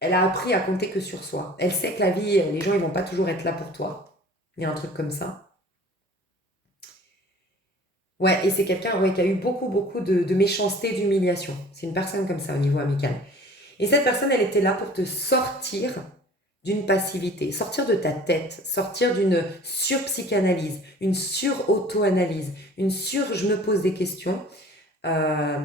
elle a appris à compter que sur soi. Elle sait que la vie, les gens, ils vont pas toujours être là pour toi. Il y a un truc comme ça. Ouais, et c'est quelqu'un ouais, qui a eu beaucoup, beaucoup de méchanceté, d'humiliation. C'est une personne comme ça au niveau amical. Et cette personne, elle était là pour te sortir d'une passivité, sortir de ta tête, sortir d'une sur-psychanalyse, une sur-auto-analyse, une sur je me pose des questions, euh,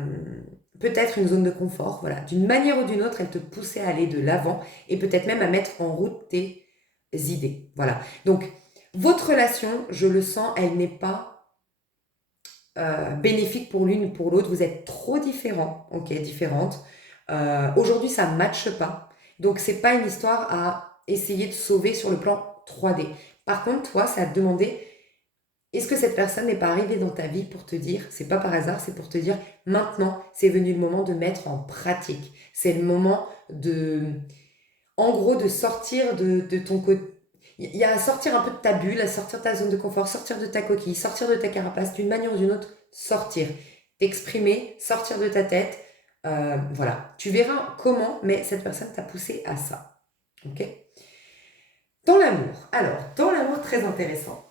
peut-être une zone de confort, voilà. D'une manière ou d'une autre, elle te poussait à aller de l'avant et peut-être même à mettre en route tes idées, voilà. Donc, votre relation, je le sens, elle n'est pas bénéfique pour l'une ou pour l'autre. Vous êtes trop différents, ok, différentes. Aujourd'hui, ça ne matche pas. Donc, c'est pas une histoire à essayer de sauver sur le plan 3D. Par contre, toi, ça a te demander est-ce que cette personne n'est pas arrivée dans ta vie pour te dire, c'est pas par hasard, c'est pour te dire, maintenant, c'est venu le moment de mettre en pratique. C'est le moment en gros, de sortir de ton côté. Il y a à sortir un peu de ta bulle, à sortir de ta zone de confort, sortir de ta coquille, sortir de ta carapace, d'une manière ou d'une autre, sortir. T'exprimer, sortir de ta tête. Voilà. Tu verras comment, mais cette personne t'a poussé à ça. Ok? Dans l'amour. Alors, dans l'amour, très intéressant.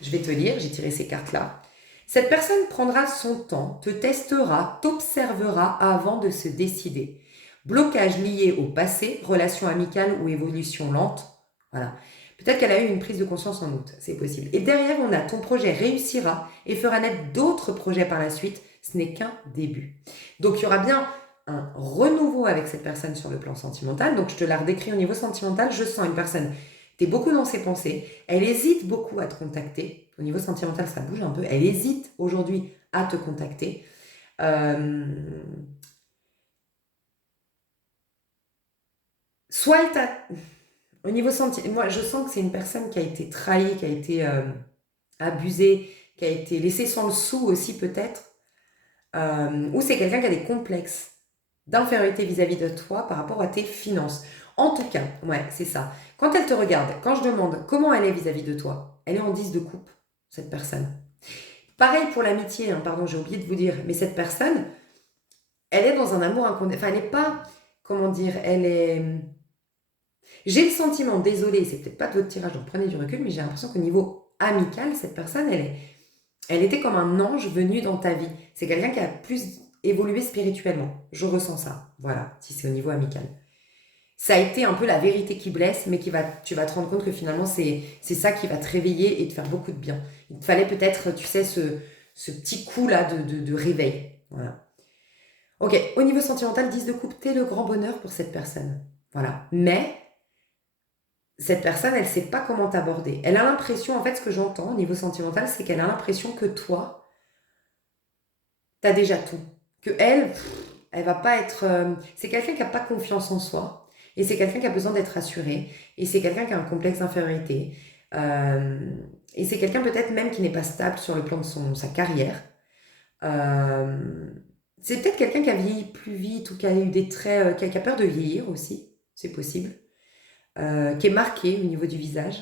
Je vais te lire, j'ai tiré ces cartes-là. Cette personne prendra son temps, te testera, t'observera avant de se décider. Blocage lié au passé, relation amicale ou évolution lente. Voilà. Peut-être qu'elle a eu une prise de conscience en août, c'est possible. Et derrière, on a ton projet réussira et fera naître d'autres projets par la suite. Ce n'est qu'un début. Donc, il y aura bien un renouveau avec cette personne sur le plan sentimental. Donc, je te la redécris au niveau sentimental. Je sens une personne tu es beaucoup dans ses pensées. Elle hésite beaucoup à te contacter. Au niveau sentimental, ça bouge un peu. Elle hésite aujourd'hui à te contacter. Soit elle t'a... Au niveau sentimental, moi, je sens que c'est une personne qui a été trahie, qui a été abusée, qui a été laissée sans le sou aussi peut-être. Ou c'est quelqu'un qui a des complexes d'infériorité vis-à-vis de toi par rapport à tes finances. En tout cas, ouais, c'est ça. Quand elle te regarde, quand je demande comment elle est vis-à-vis de toi, elle est en 10 de coupe, cette personne. Pareil pour l'amitié, hein, pardon, j'ai oublié de vous dire, mais cette personne, elle est dans un amour inconditionnel. Enfin, elle n'est pas, comment dire, elle est... J'ai le sentiment, désolé, c'est peut-être pas de votre tirage, donc prenez du recul, mais j'ai l'impression qu'au niveau amical, cette personne, elle était comme un ange venu dans ta vie. C'est quelqu'un qui a plus évolué spirituellement. Je ressens ça. Voilà, si c'est au niveau amical. Ça a été un peu la vérité qui blesse, mais tu vas te rendre compte que finalement, c'est ça qui va te réveiller et te faire beaucoup de bien. Il te fallait peut-être, tu sais, ce petit coup-là de réveil. Voilà. Ok, au niveau sentimental, 10 de coupe, t'es le grand bonheur pour cette personne. Voilà. Mais cette personne, elle ne sait pas comment t'aborder. Elle a l'impression, en fait, ce que j'entends au niveau sentimental, c'est qu'elle a l'impression que toi, t'as déjà tout. Que elle va pas être... c'est quelqu'un qui n'a pas confiance en soi, Et c'est quelqu'un qui a besoin d'être rassuré. Et c'est quelqu'un qui a un complexe d'infériorité. Et c'est quelqu'un peut-être même qui n'est pas stable sur le plan de sa carrière. Euh, c'est peut-être quelqu'un qui a vieilli plus vite ou qui a eu des traits, qui a peur de vieillir aussi. C'est possible. Qui est marqué au niveau du visage.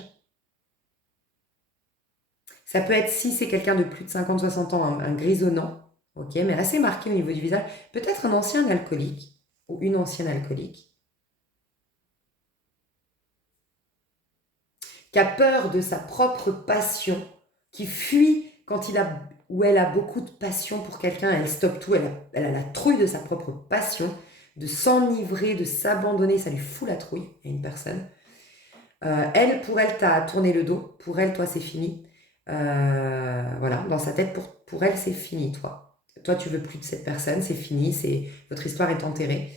Ça peut être, si c'est quelqu'un de plus de 50-60 ans, un grisonnant, ok, mais assez marqué au niveau du visage. Peut-être un ancien alcoolique ou une ancienne alcoolique qui a peur de sa propre passion, qui fuit quand il a ou elle a beaucoup de passion pour quelqu'un, elle stoppe tout, elle a la trouille de sa propre passion, de s'enivrer, de s'abandonner, ça lui fout la trouille à une personne. Elle, pour elle, t'as tourné le dos. Pour elle, toi, c'est fini. Voilà, dans sa tête, pour elle, c'est fini, toi. Toi, tu veux plus de cette personne, c'est fini, votre histoire est enterrée.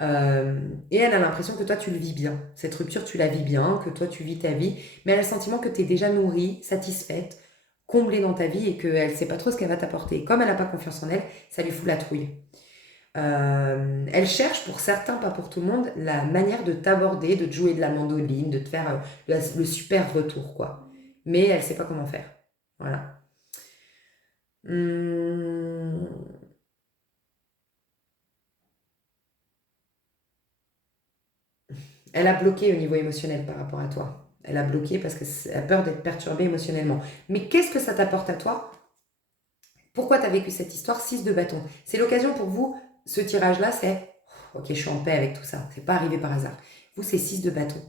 Et elle a l'impression que toi, tu le vis bien. Cette rupture, tu la vis bien, que toi, tu vis ta vie. Mais elle a le sentiment que tu es déjà nourrie, satisfaite, comblée dans ta vie et qu'elle ne sait pas trop ce qu'elle va t'apporter. Comme elle n'a pas confiance en elle, ça lui fout la trouille. Elle cherche, pour certains, pas pour tout le monde, la manière de t'aborder, de te jouer de la mandoline, de te faire le super retour, quoi. Mais elle sait pas comment faire. Voilà. Hum, Elle a bloqué au niveau émotionnel par rapport à toi. Elle a bloqué parce qu'elle a peur d'être perturbée émotionnellement. Mais qu'est-ce que ça t'apporte à toi? Pourquoi tu as vécu cette histoire? 6 de bâton. C'est l'occasion pour vous, ce tirage-là, c'est ok, je suis en paix avec tout ça. C'est pas arrivé par hasard. Vous, c'est 6 de bâton.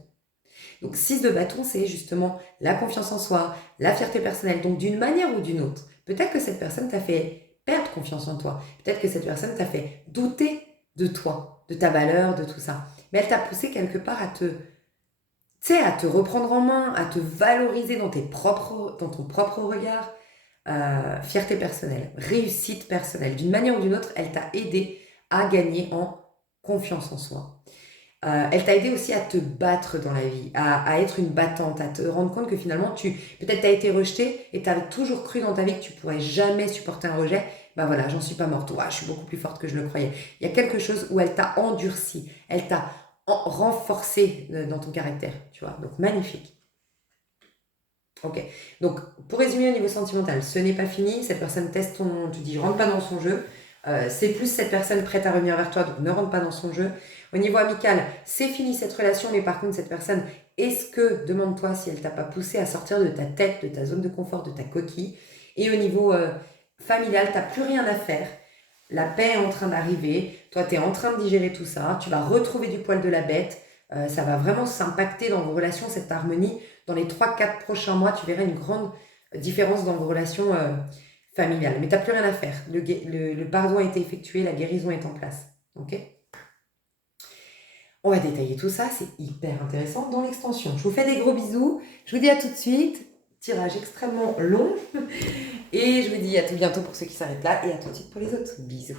Donc 6 de bâton, c'est justement la confiance en soi, la fierté personnelle. Donc d'une manière ou d'une autre, peut-être que cette personne t'a fait perdre confiance en toi. Peut-être que cette personne t'a fait douter de toi, de ta valeur, de tout ça. Mais elle t'a poussé quelque part à te reprendre en main, à te valoriser dans ton propre regard. Fierté personnelle, réussite personnelle. D'une manière ou d'une autre, elle t'a aidé à gagner en confiance en soi. Elle t'a aidé aussi à te battre dans la vie, à être une battante, à te rendre compte que finalement, peut-être t'as été rejetée et t'avais toujours cru dans ta vie que tu pourrais jamais supporter un rejet. Bah voilà, j'en suis pas morte. Ouais, je suis beaucoup plus forte que je le croyais. Il y a quelque chose où elle t'a endurci, elle t'a renforcé dans ton caractère, tu vois. Donc magnifique. Ok. Donc pour résumer au niveau sentimental, ce n'est pas fini. Cette personne teste tu dis, je rentre pas dans son jeu. C'est plus cette personne prête à revenir vers toi, donc ne rentre pas dans son jeu. Au niveau amical, c'est fini cette relation, mais par contre, cette personne, demande-toi si elle t'a pas poussé à sortir de ta tête, de ta zone de confort, de ta coquille. Et au niveau familial, t'as plus rien à faire. La paix est en train d'arriver. Toi, tu es en train de digérer tout ça. Tu vas retrouver du poil de la bête. Ça va vraiment s'impacter dans vos relations, cette harmonie. Dans les 3-4 prochains mois, tu verras une grande différence dans vos relations familiales. Mais tu n'as plus rien à faire. Le pardon a été effectué, la guérison est en place. Ok? On va détailler tout ça, c'est hyper intéressant dans l'extension. Je vous fais des gros bisous. Je vous dis à tout de suite. Tirage extrêmement long. Et je vous dis à tout bientôt pour ceux qui s'arrêtent là et à tout de suite pour les autres. Bisous.